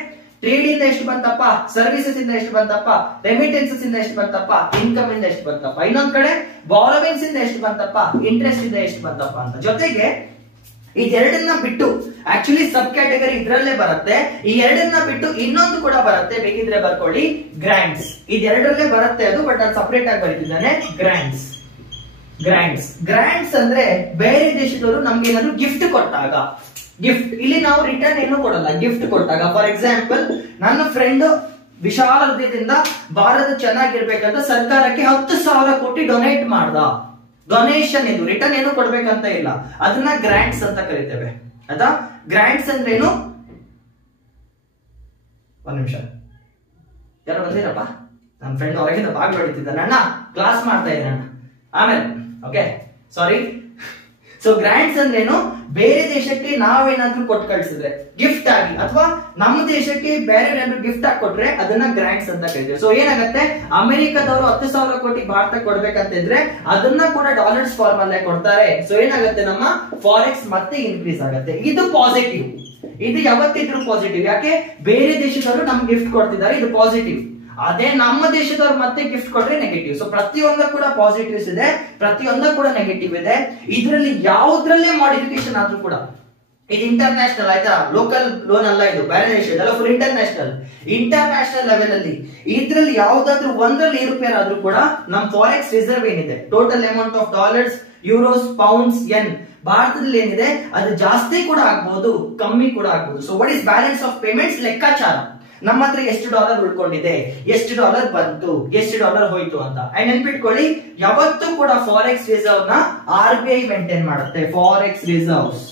ಟ್ರೇಡ್ ಇಂದ ಎಷ್ಟು ಬಂತಪ್ಪ, ಸರ್ವಿಸಸ್ ಇಂದ ಎಷ್ಟು ಬಂತಪ್ಪ, ರೆಮಿಟೆನ್ಸಸ್ ಇಂದ ಎಷ್ಟು ಬಂತಪ್ಪ, ಇನ್ಕಮ್ ಇಂದ ಎಷ್ಟು ಬಂತಪ್ಪ, ಇನ್ನೊಂದ್ ಕಡೆ ಬಾರೋವಿಂಗ್ಸ್ ಇಂದ ಎಷ್ಟು ಬಂತಪ್ಪ, ಇಂಟ್ರೆಸ್ಟ್ ಇಂದ ಎಷ್ಟು ಬಂತಪ್ಪ ಅಂತ. ಜೊತೆಗೆ ಇದೆರಡನ್ನ ಬಿಟ್ಟು ಆಕ್ಚುಲಿ ಸಬ್ ಕ್ಯಾಟಗರಿ ಇದ್ರಲ್ಲೇ ಬರುತ್ತೆ. ಈ ಎರಡನ್ನ ಬಿಟ್ಟು ಇನ್ನೊಂದು ಕೂಡ ಬರುತ್ತೆ, ಬೇಕಿದ್ರೆ ಬರ್ಕೊಳ್ಳಿ, ಗ್ರಾಂಟ್ಸ್. ಇದೆರಡರಲ್ಲೇ ಬರುತ್ತೆ ಅದು, ಬಟ್ ನಾನು ಸಪರೇಟ್ ಆಗಿ ಬರೀತಿದ್ದಾನೆ. ಗ್ರಾಂಟ್ಸ್ ಅಂದ್ರೆ ಬೇರೆ ದೇಶದವರು ನಮ್ಗೆ ಏನಾದ್ರು ಗಿಫ್ಟ್ ಕೊಟ್ಟಾಗ, ಗಿಫ್ಟ್ ಇಲ್ಲಿ ನಾವು ರಿಟರ್ನ್ ಏನು ಕೊಡಲ್ಲ, ಗಿಫ್ಟ್ ಕೊಟ್ಟಾಗ. ಫಾರ್ ಎಕ್ಸಾಂಪಲ್, ನನ್ನ ಫ್ರೆಂಡ್ ವಿಶಾಲ ಹೃದಯದಿಂದ ಭಾರತ ಚೆನ್ನಾಗಿರ್ಬೇಕಂತ ಸರ್ಕಾರಕ್ಕೆ 10,000 ಕೋಟಿ ಡೊನೇಟ್ ಮಾಡ್ದ. ಡೊನೇಷನ್ ಇದು, ರಿಟರ್ನ್ ಏನು ಕೊಡ್ಬೇಕಂತ ಇಲ್ಲ, ಅದನ್ನ ಗ್ರಾಂಟ್ಸ್ ಅಂತ ಕರಿತೇವೆ ಆಯ್ತಾ. ಗ್ರಾಂಟ್ಸ್ ಅಂದ್ರೆ ಏನು, ಒಂದ್ ನಿಮಿಷ ಯಾರು ಬಂದಿರಪ್ಪ, ನನ್ನ ಫ್ರೆಂಡ್ ಹೊರಗಿಂದ ಬಾಗ್ ಹೊಡಿತಿದ್ದಾನೆ, ಅಣ್ಣ ಕ್ಲಾಸ್ ಮಾಡ್ತಾ ಇದ್ದಾನೆ ಅಣ್ಣ, ಆಮೇಲೆ ಓಕೆ ಸಾರಿ. ಸೊ ಗ್ರಾಂಟ್ಸ್ ಅಂದ್ರೆ ಏನು, ಬೇರೆ ದೇಶಕ್ಕೆ ನಾವೇನಾದ್ರೂ ಕೊಟ್ಟು ಕಳ್ಸಿದ್ರೆ ಗಿಫ್ಟ್ ಆಗಿ, ಅಥವಾ ನಮ್ಮ ದೇಶಕ್ಕೆ ಬೇರೆ ಏನಾದ್ರು ಗಿಫ್ಟ್ ಆಗಿ ಕೊಟ್ರೆ ಅದನ್ನ ಗ್ರಾಂಟ್ಸ್ ಅಂತ ಕರೀತೀವಿ. ಸೊ ಏನಾಗುತ್ತೆ, ಅಮೆರಿಕದವರು 10,000 ಕೋಟಿ ಭಾರತ ಕೊಡ್ಬೇಕಂತಿದ್ರೆ ಅದನ್ನ ಕೂಡ ಡಾಲರ್ಸ್ ಫಾರ್ಮ್ ಅಲ್ಲೇ ಕೊಡ್ತಾರೆ. ಸೊ ಏನಾಗುತ್ತೆ, ನಮ್ಮ ಫಾರೆಕ್ಸ್ ಮತ್ತೆ ಇನ್ಕ್ರೀಸ್ ಆಗುತ್ತೆ. ಇದು ಪಾಸಿಟಿವ್, ಇದು ಯಾವತ್ತಿದ್ರು ಪಾಸಿಟಿವ್. ಯಾಕೆ, ಬೇರೆ ದೇಶದವರು ನಮ್ಗೆ ಗಿಫ್ಟ್ ಕೊಡ್ತಿದ್ದಾರೆ, ಇದು ಪಾಸಿಟಿವ್. ಅದೇ ನಮ್ಮ ದೇಶದವ್ರು ಮತ್ತೆ ಗಿಫ್ಟ್ ಕೊಟ್ರೆ ನೆಗೆಟಿವ್. ಸೊ ಪ್ರತಿಯೊಂದಕ್ಕೂ ಕೂಡ ಪಾಸಿಟಿವ್ಸ್ ಇದೆ, ಪ್ರತಿಯೊಂದಕ್ಕೂ ಕೂಡ ನೆಗೆಟಿವ್ ಇದೆ. ಇದರಲ್ಲಿ ಯಾವುದ್ರಲ್ಲೇ ಮಾಡಿಫಿಕೇಶನ್ ಆದ್ರೂ ಕೂಡ, ಇದು ಇಂಟರ್ನ್ಯಾಷನಲ್ ಆಯ್ತಾ, ಲೋಕಲ್ ಲೋನ್ ಅಲ್ಲ, ಇದು ಬೇರೆ ದೇಶ ಇದೆಲ್ಲ ಫುಲ್ ಇಂಟರ್ನ್ಯಾಷನಲ್ ಲೆವೆಲ್ ಅಲ್ಲಿ ಇದ್ರಲ್ಲಿ ಯಾವ್ದಾದ್ರು ಒಂದ್ರಲ್ಲಿ ಏರುಪೇರ್ ಆದ್ರೂ ಕೂಡ ನಮ್ ಫಾರೆಕ್ಸ್ ರಿಸರ್ವ್ ಏನಿದೆ, total amount of dollars, euros, pounds, ಯೆನ್, ಭಾರತದಲ್ಲಿ ಏನಿದೆ ಅದು ಜಾಸ್ತಿ ಕೂಡ ಆಗ್ಬಹುದು, ಕಮ್ಮಿ ಕೂಡ ಆಗ್ಬಹುದು. So what is balance of payments ಲೆಕ್ಕಾಚಾರ, ನಮ್ಮ ಹತ್ರ ಎಷ್ಟು ಡಾಲರ್ ಉಳ್ಕೊಂಡಿದೆ, ಎಷ್ಟು ಡಾಲರ್ ಬಂತು, ಎಷ್ಟು ಡಾಲರ್ ಹೋಯ್ತು ಅಂತ. ಅಂಡ್ ನೆನ್ಪಿಟ್ಕೊಳ್ಳಿ, ಯಾವತ್ತೂ ಕೂಡ ಫಾರೆಕ್ಸ್ ರಿಸರ್ವ್ ನ RBI ಮೇಂಟೈನ್ ಮಾಡುತ್ತೆ. ಫಾರೆಕ್ಸ್ ರಿಸರ್ವ್ಸ್,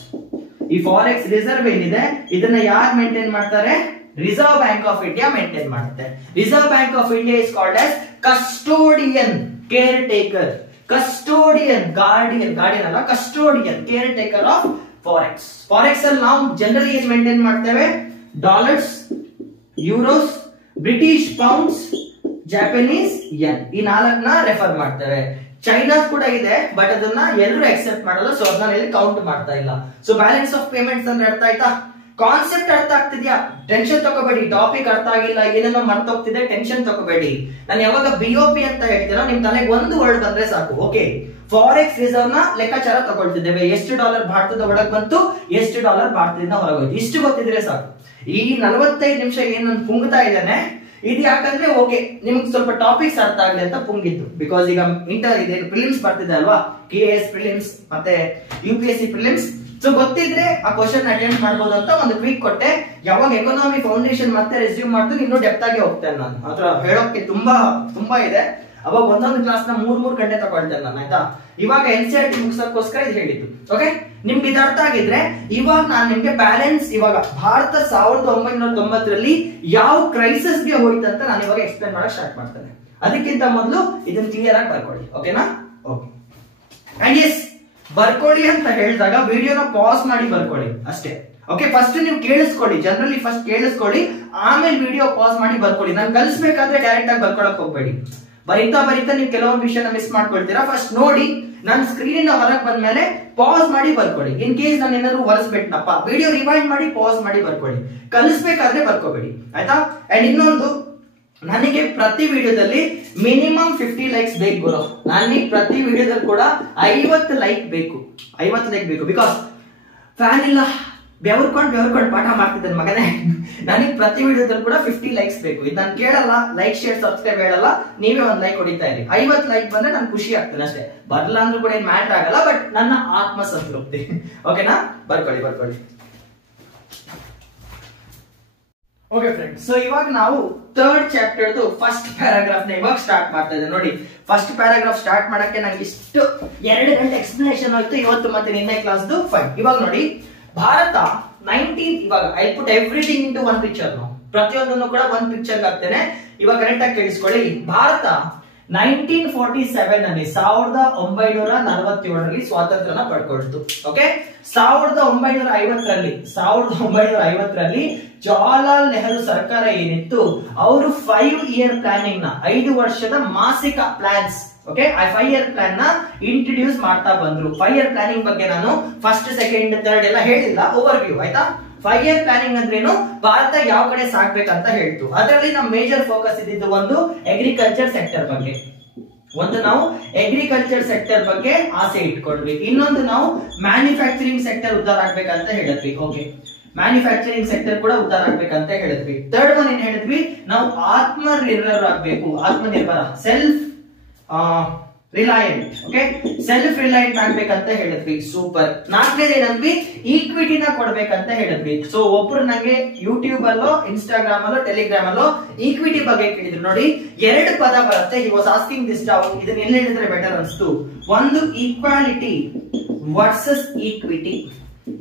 ಈ ಫಾರೆಕ್ಸ್ ರಿಸರ್ವ್ ಏನಿದೆ ಇದನ್ನ ಯಾರು ಮೇಂಟೈನ್ ಮಾಡ್ತಾರೆ, reserve bank of India maintain ಮಾಡುತ್ತೆ. Reserve bank of India is called as custodian, caretaker, custodian, guardian ಅಲ್ಲ, custodian, caretaker of forex. Forex ಅಲ್ಲಿ ನಾವು ಜನರಲಿ ಏನ್ ಮೇಂಟೈನ್ ಮಾಡ್ತೇವೆ, dollars, euros, British pounds, Japanese yen, ಈ 4ನ refer ಮಾಡ್ತೇವೆ. China ಕೂಡ ಇದೆ, ಬಟ್ ಅದನ್ನ ಎಲ್ಲರೂ ಅಕ್ಸೆಪ್ಟ್ ಮಾಡಲ್ಲ, ಸೊ ಅದನ್ನ ಇಲ್ಲಿ ಕೌಂಟ್ ಮಾಡ್ತಾ ಇಲ್ಲ. ಸೊ ಬ್ಯಾಲೆನ್ಸ್ ಆಫ್ ಪೇಮೆಂಟ್ಸ್ ಅಂದ್ರೆ ಅರ್ಥ ಆಯ್ತಾ, ಕಾನ್ಸೆಪ್ಟ್ ಅರ್ಥ ಆಗ್ತಿದ್ಯಾ, ಟೆನ್ಷನ್ ತಗೋಬೇಡಿ. ಟಾಪಿಕ್ ಅರ್ಥ ಆಗಿಲ್ಲ, ಏನೇನೋ ಮರ್ತೋಗ್ತಿದೆ, ಟೆನ್ಷನ್ ತಗೋಬೇಡಿ. ನಾನು ಯಾವಾಗ BOP ಅಂತ ಹೇಳ್ತೀನೋ ನಿಮ್ ತಲೆಗೆ ಒಂದು ವರ್ಡ್ ಬಂದ್ರೆ ಸಾಕು. ಓಕೆ, ಫಾರೆಕ್ಸ್ ರಿಸರ್ವ್ ನ ಲೆಕ್ಕಾಚಾರ ತಗೊಳ್ತಿದ್ದೇವೆ, ಎಷ್ಟು ಡಾಲರ್ ಭಾರತದ ಒಳಗೆ ಬಂತು, ಎಷ್ಟು ಡಾಲರ್ ಭಾರತದಿಂದ ಹೊರಗೋಯ್ತು, ಇಷ್ಟು ಗೊತ್ತಿದ್ರೆ ಸಾಕು. ಈ 45 ನಿಮಿಷ ಏನ್ ನಾನು ಪುಂಗ್ತಾ ಇದ್ದೇನೆ, ಇದು ಯಾಕಂದ್ರೆ ಓಕೆ ನಿಮ್ಗೆ ಸ್ವಲ್ಪ ಟಾಪಿಕ್ಸ್ ಅರ್ಥ ಆಗ್ಲಿ ಅಂತ ಪುಂಗಿತ್ತು. ಬಿಕಾಸ್ ಈಗ ಪ್ರಿಲಿಮ್ಸ್ ಬರ್ತಿದೆ ಅಲ್ವಾ, KS ಪ್ರಿಲಿಮ್ಸ್ ಮತ್ತೆ UPSC ಪ್ರಿಲಿಮ್ಸ್. ಸೊ ಗೊತ್ತಿದ್ರೆ ಆ ಕ್ವಶನ್ ಅಟೆಂಡ್ ಮಾಡ್ಬೋದು ಅಂತ ಒಂದು ಕ್ವಿಕ್ ಕೊಟ್ಟೆ. ಯಾವಾಗ ಎಕಾನಮಿ ಫೌಂಡೇಶನ್ ಮತ್ತೆ ರೆಸ್ಯೂಮ್ ಮಾಡ್ತೀನಿ, ಇನ್ನೂ ಡೆಪ್ತ್ ಆಗಿ ಹೋಗ್ತೇನೆ ನಾನು. ಅದ್ರ ಹೇಳೋಕೆ ತುಂಬಾ ಇದೆ. ಅವಾಗ ಒಂದೊಂದು ಕ್ಲಾಸ್ ನ 3 ಗಂಟೆ ತಗೊಳ್ತೇನೆ ನಾನು ಆಯ್ತಾ. ಇವಾಗ NCERT ಮುಗಿಸೋಕ್ಕೋಸ್ಕರ ಇದು ಹೇಳಿದ್ದು. ಓಕೆ, ನಿಮ್ಗೆ ಇದು ಅರ್ಥ ಆಗಿದ್ರೆ ಇವಾಗ ನಾನು ನಿಮ್ಗೆ ಬ್ಯಾಲೆನ್ಸ್, ಇವಾಗ ಭಾರತ 1990ರಲ್ಲಿ ಯಾವ ಕ್ರೈಸಿಸ್ ಗೆ ಹೋಯ್ತು ಅಂತ ನಾನು ಇವಾಗ ಎಕ್ಸ್ಪ್ಲೇನ್ ಮಾಡಕ್ ಸ್ಟಾರ್ಟ್ ಮಾಡ್ತೇನೆ. ಅದಕ್ಕಿಂತ ಮೊದಲು ಇದನ್ನ ಕ್ಲಿಯರ್ ಆಗಿ ಬರ್ಕೊಳ್ಳಿ. ಓಕೆನಾ? ಓಕೆ. ಅಂಡ್ ಎಸ್, ಬರ್ಕೊಳ್ಳಿ ಅಂತ ಹೇಳಿದಾಗ ವಿಡಿಯೋನ ಪಾಸ್ ಮಾಡಿ ಬರ್ಕೊಳ್ಳಿ ಅಷ್ಟೇ. ಓಕೆ, ಫಸ್ಟ್ ನೀವು ಕೇಳಿಸ್ಕೊಳ್ಳಿ, ಜನರಲಿ ಫಸ್ಟ್ ಕೇಳಿಸ್ಕೊಳ್ಳಿ, ಆಮೇಲೆ ವಿಡಿಯೋ ಪಾಸ್ ಮಾಡಿ ಬರ್ಕೊಳ್ಳಿ. ನಾನು ಕಲಿಸ್ಬೇಕಾದ್ರೆ ಡೈರೆಕ್ಟ್ ಆಗಿ ಬರ್ಕೊಳಕ್ ಹೋಗ್ಬೇಡಿ. ಬರೀತಾ ನೀವು ಕೆಲವೊಂದು ವಿಷಯನ ಮಿಸ್ ಮಾಡ್ಕೊಳ್ತೀರಾ. ಫಸ್ಟ್ ನೋಡಿ, ನನ್ನ ಸ್ಕ್ರೀನ್ ಹೊರಗೆ ಬಂದ್ಮೇಲೆ ಪಾಸ್ ಮಾಡಿ ಬರ್ಕೊಳ್ಳಿ. ಇನ್ ಕೇಸ್ ನಾನು ಏನಾದ್ರು ಹೊರಸ್ಬಿಟ್ನಪ್ಪ, ವಿಡಿಯೋ ರಿವೈಂಡ್ ಮಾಡಿ ಪಾಸ್ ಮಾಡಿ ಬರ್ಕೊಳ್ಳಿ. ಕಲಿಸ್ಬೇಕಾದ್ರೆ ಬರ್ಕೋಬೇಡಿ ಆಯ್ತಾ. ಅಂಡ್ ಇನ್ನೊಂದು, ನನಗೆ ಪ್ರತಿ ವಿಡಿಯೋದಲ್ಲಿ ಮಿನಿಮಮ್ 50 ಲೈಕ್ಸ್ ಬೇಕು ಗುರು. ನನಗೆ ಪ್ರತಿ ವಿಡಿಯೋದಲ್ಲಿ ಕೂಡ 50 ಲೈಕ್ ಬೇಕು. ಬಿಕಾಸ್ ಫ್ಯಾನ್ ಇಲ್ಲ, ಬೆವರ್ಕೊಂಡು ಪಾಠ ಮಾಡ್ತಿದ್ದೇನೆ ಮಗನೇ. ನನಗೆ ಪ್ರತಿ ವಿಡಿಯೋದಲ್ಲಿ ಕೂಡ 50 ಲೈಕ್ಸ್ ಬೇಕು. ಇದು ನಾನು ಕೇಳಲ್ಲ, ಲೈಕ್ ಶೇರ್ ಸಬ್ಸ್ಕ್ರೈಬ್ ಹೇಳಲ್ಲ, ನೀವೇ ಒಂದು ಲೈಕ್ ಹೊಡಿತಾ ಇರಿ. 50 ಲೈಕ್ ಬಂದ್ರೆ ನಾನು ಖುಷಿ ಆಗ್ತೇನೆ ಅಷ್ಟೇ. ಬರ್ಲ ಅಂದ್ರೂ ಕೂಡ ಏನ್ ಮ್ಯಾಟರ್ ಆಗಲ್ಲ, ಬಟ್ ನನ್ನ ಆತ್ಮ ಸಂತೃಪ್ತಿ. ಓಕೆನಾ? ಬರ್ಕೊಳ್ಳಿ. ಓಕೆ ಫ್ರೆಂಡ್ಸ್, ಸೊ ಇವಾಗ ನಾವು 3rd ಚಾಪ್ಟರ್ ಫಸ್ಟ್ ಪ್ಯಾರಾಗ್ರಾಫ್ ನ ಇವಾಗ ಸ್ಟಾರ್ಟ್ ಮಾಡ್ತಾ ಇದ್ದೇವೆ. ನೋಡಿ, ಫಸ್ಟ್ ಪ್ಯಾರಾಗ್ರಾಫ್ ಸ್ಟಾರ್ಟ್ ಮಾಡಕ್ಕೆ ನಂಗೆ ಇಷ್ಟು 2 ಗಂಟೆ ಎಕ್ಸ್ಪ್ಲನೇಷನ್ ಆಯ್ತು ಇವತ್ತು ಮತ್ತೆ ನಿನ್ನೆ ಕ್ಲಾಸ್ದು ಫೈನ್. ಇವಾಗ ನೋಡಿ, ಭಾರತ 19 ಇವಾಗ I put everything into one picture. ಪ್ರತಿಯೊಂದನ್ನು ಕೂಡ ಒಂದ್ ಪಿಕ್ಚರ್ ಹಾಕ್ತೇನೆ. ಇವಾಗ ಕರೆಕ್ಟ್ ಆಗಿ ಕೇಳಿಸ್ಕೊಳ್ಳಿ. ಭಾರತ 1947 ನಲ್ಲಿ 1947ರಲ್ಲಿ ಸ್ವಾತಂತ್ರ್ಯನ ಪಡ್ಕೊಳ್ತು. ಓಕೆ, 1950ರಲ್ಲಿ ಜವಾಹರ್ಲಾಲ್ ನೆಹರು ಸರ್ಕಾರ ಏನಿತ್ತು, ಅವರು 5 ಇಯರ್ ಪ್ಲಾನಿಂಗ್ ನ 5 ವರ್ಷದ ಮಾಸಿಕ ಪ್ಲಾನ್ಸ್, ಓಕೆ, ಆ 5 ಇಯರ್ ಪ್ಲಾನ್ ನ ಇಂಟ್ರೊಡ್ಯೂಸ್ ಮಾಡ್ತಾ ಬಂದ್ರು. 5 ಇಯರ್ ಪ್ಲಾನಿಂಗ್ ಬಗ್ಗೆ ನಾನು ಫಸ್ಟ್, ಸೆಕೆಂಡ್, ಥರ್ಡ್ ಎಲ್ಲ ಹೇಳಿಲ್ಲ, ಓವರ್ ವ್ಯೂ ಆಯ್ತಾ. 5 ಇಯರ್ ಪ್ಲಾನಿಂಗ್ ಅಂದ್ರೇನು, ಭಾರತ ಯಾವ ಕಡೆ ಸಾಗ್ಬೇಕಂತ ಹೇಳ್ತು. ಅದರಲ್ಲಿ ನಮ್ಮ ಮೇಜರ್ ಫೋಕಸ್ ಇದ್ದಿದ್ದು ಒಂದು ಅಗ್ರಿಕಲ್ಚರ್ ಸೆಕ್ಟರ್ ಬಗ್ಗೆ. ಒಂದು ನಾವು ಅಗ್ರಿಕಲ್ಚರ್ ಸೆಕ್ಟರ್ ಬಗ್ಗೆ ಆಸೆ ಇಟ್ಕೊಂಡ್ವಿ. ಇನ್ನೊಂದು ನಾವು ಮ್ಯಾನುಫ್ಯಾಕ್ಚರಿಂಗ್ ಸೆಕ್ಟರ್ ಉದ್ಧಾರ ಆಗ್ಬೇಕಂತ ಹೇಳಿದ್ವಿ. ಓಕೆ, ಮ್ಯಾನುಫ್ಯಾಕ್ಚರಿಂಗ್ ಸೆಕ್ಟರ್ ಕೂಡ ಉದ್ಧಾರ ಆಗ್ಬೇಕಂತ ಹೇಳಿದ್ವಿ. ಥರ್ಡ್ ಒನ್ ಏನ್ ಹೇಳಿದ್ವಿ, ನಾವು ಆತ್ಮನಿರ್ಭರ ಆಗ್ಬೇಕು. ಆತ್ಮನಿರ್ಭರ, ಸೆಲ್ಫ್ ರಿಲಯಂಟ್. ಓಕೆ, ಸೆಲ್ಫ್ ರಿಲಯಂಟ್ ಆಗ್ಬೇಕಂತ ಹೇಳಿದ್ವಿ. ಸೂಪರ್. ನಾಲ್ಕನೇದು ಏನಂದ್ವಿ, ಈಕ್ವಿಟಿನ ಕೊಡ್ಬೇಕಂತ ಹೇಳಿದ್ವಿ. ಸೊ ಒಬ್ರು ನಂಗೆ ಯೂಟ್ಯೂಬ್ ಅಲ್ಲೋ, ಇನ್ಸ್ಟಾಗ್ರಾಮ್ ಅಲ್ಲೋ, ಟೆಲಿಗ್ರಾಮ್ ಅಲ್ಲೋ ಈಕ್ವಿಟಿ ಬಗ್ಗೆ ಕೇಳಿದ್ರು ನೋಡಿ. 2 ಪದ ಬರುತ್ತೆ. He was asking this doubt. ಇದನ್ನ ಎಲ್ಲಿ ಹೇಳಿದ್ರೆ ಬೆಟರ್ ಅನ್ಸ್ತು. ಒಂದು equality versus equity.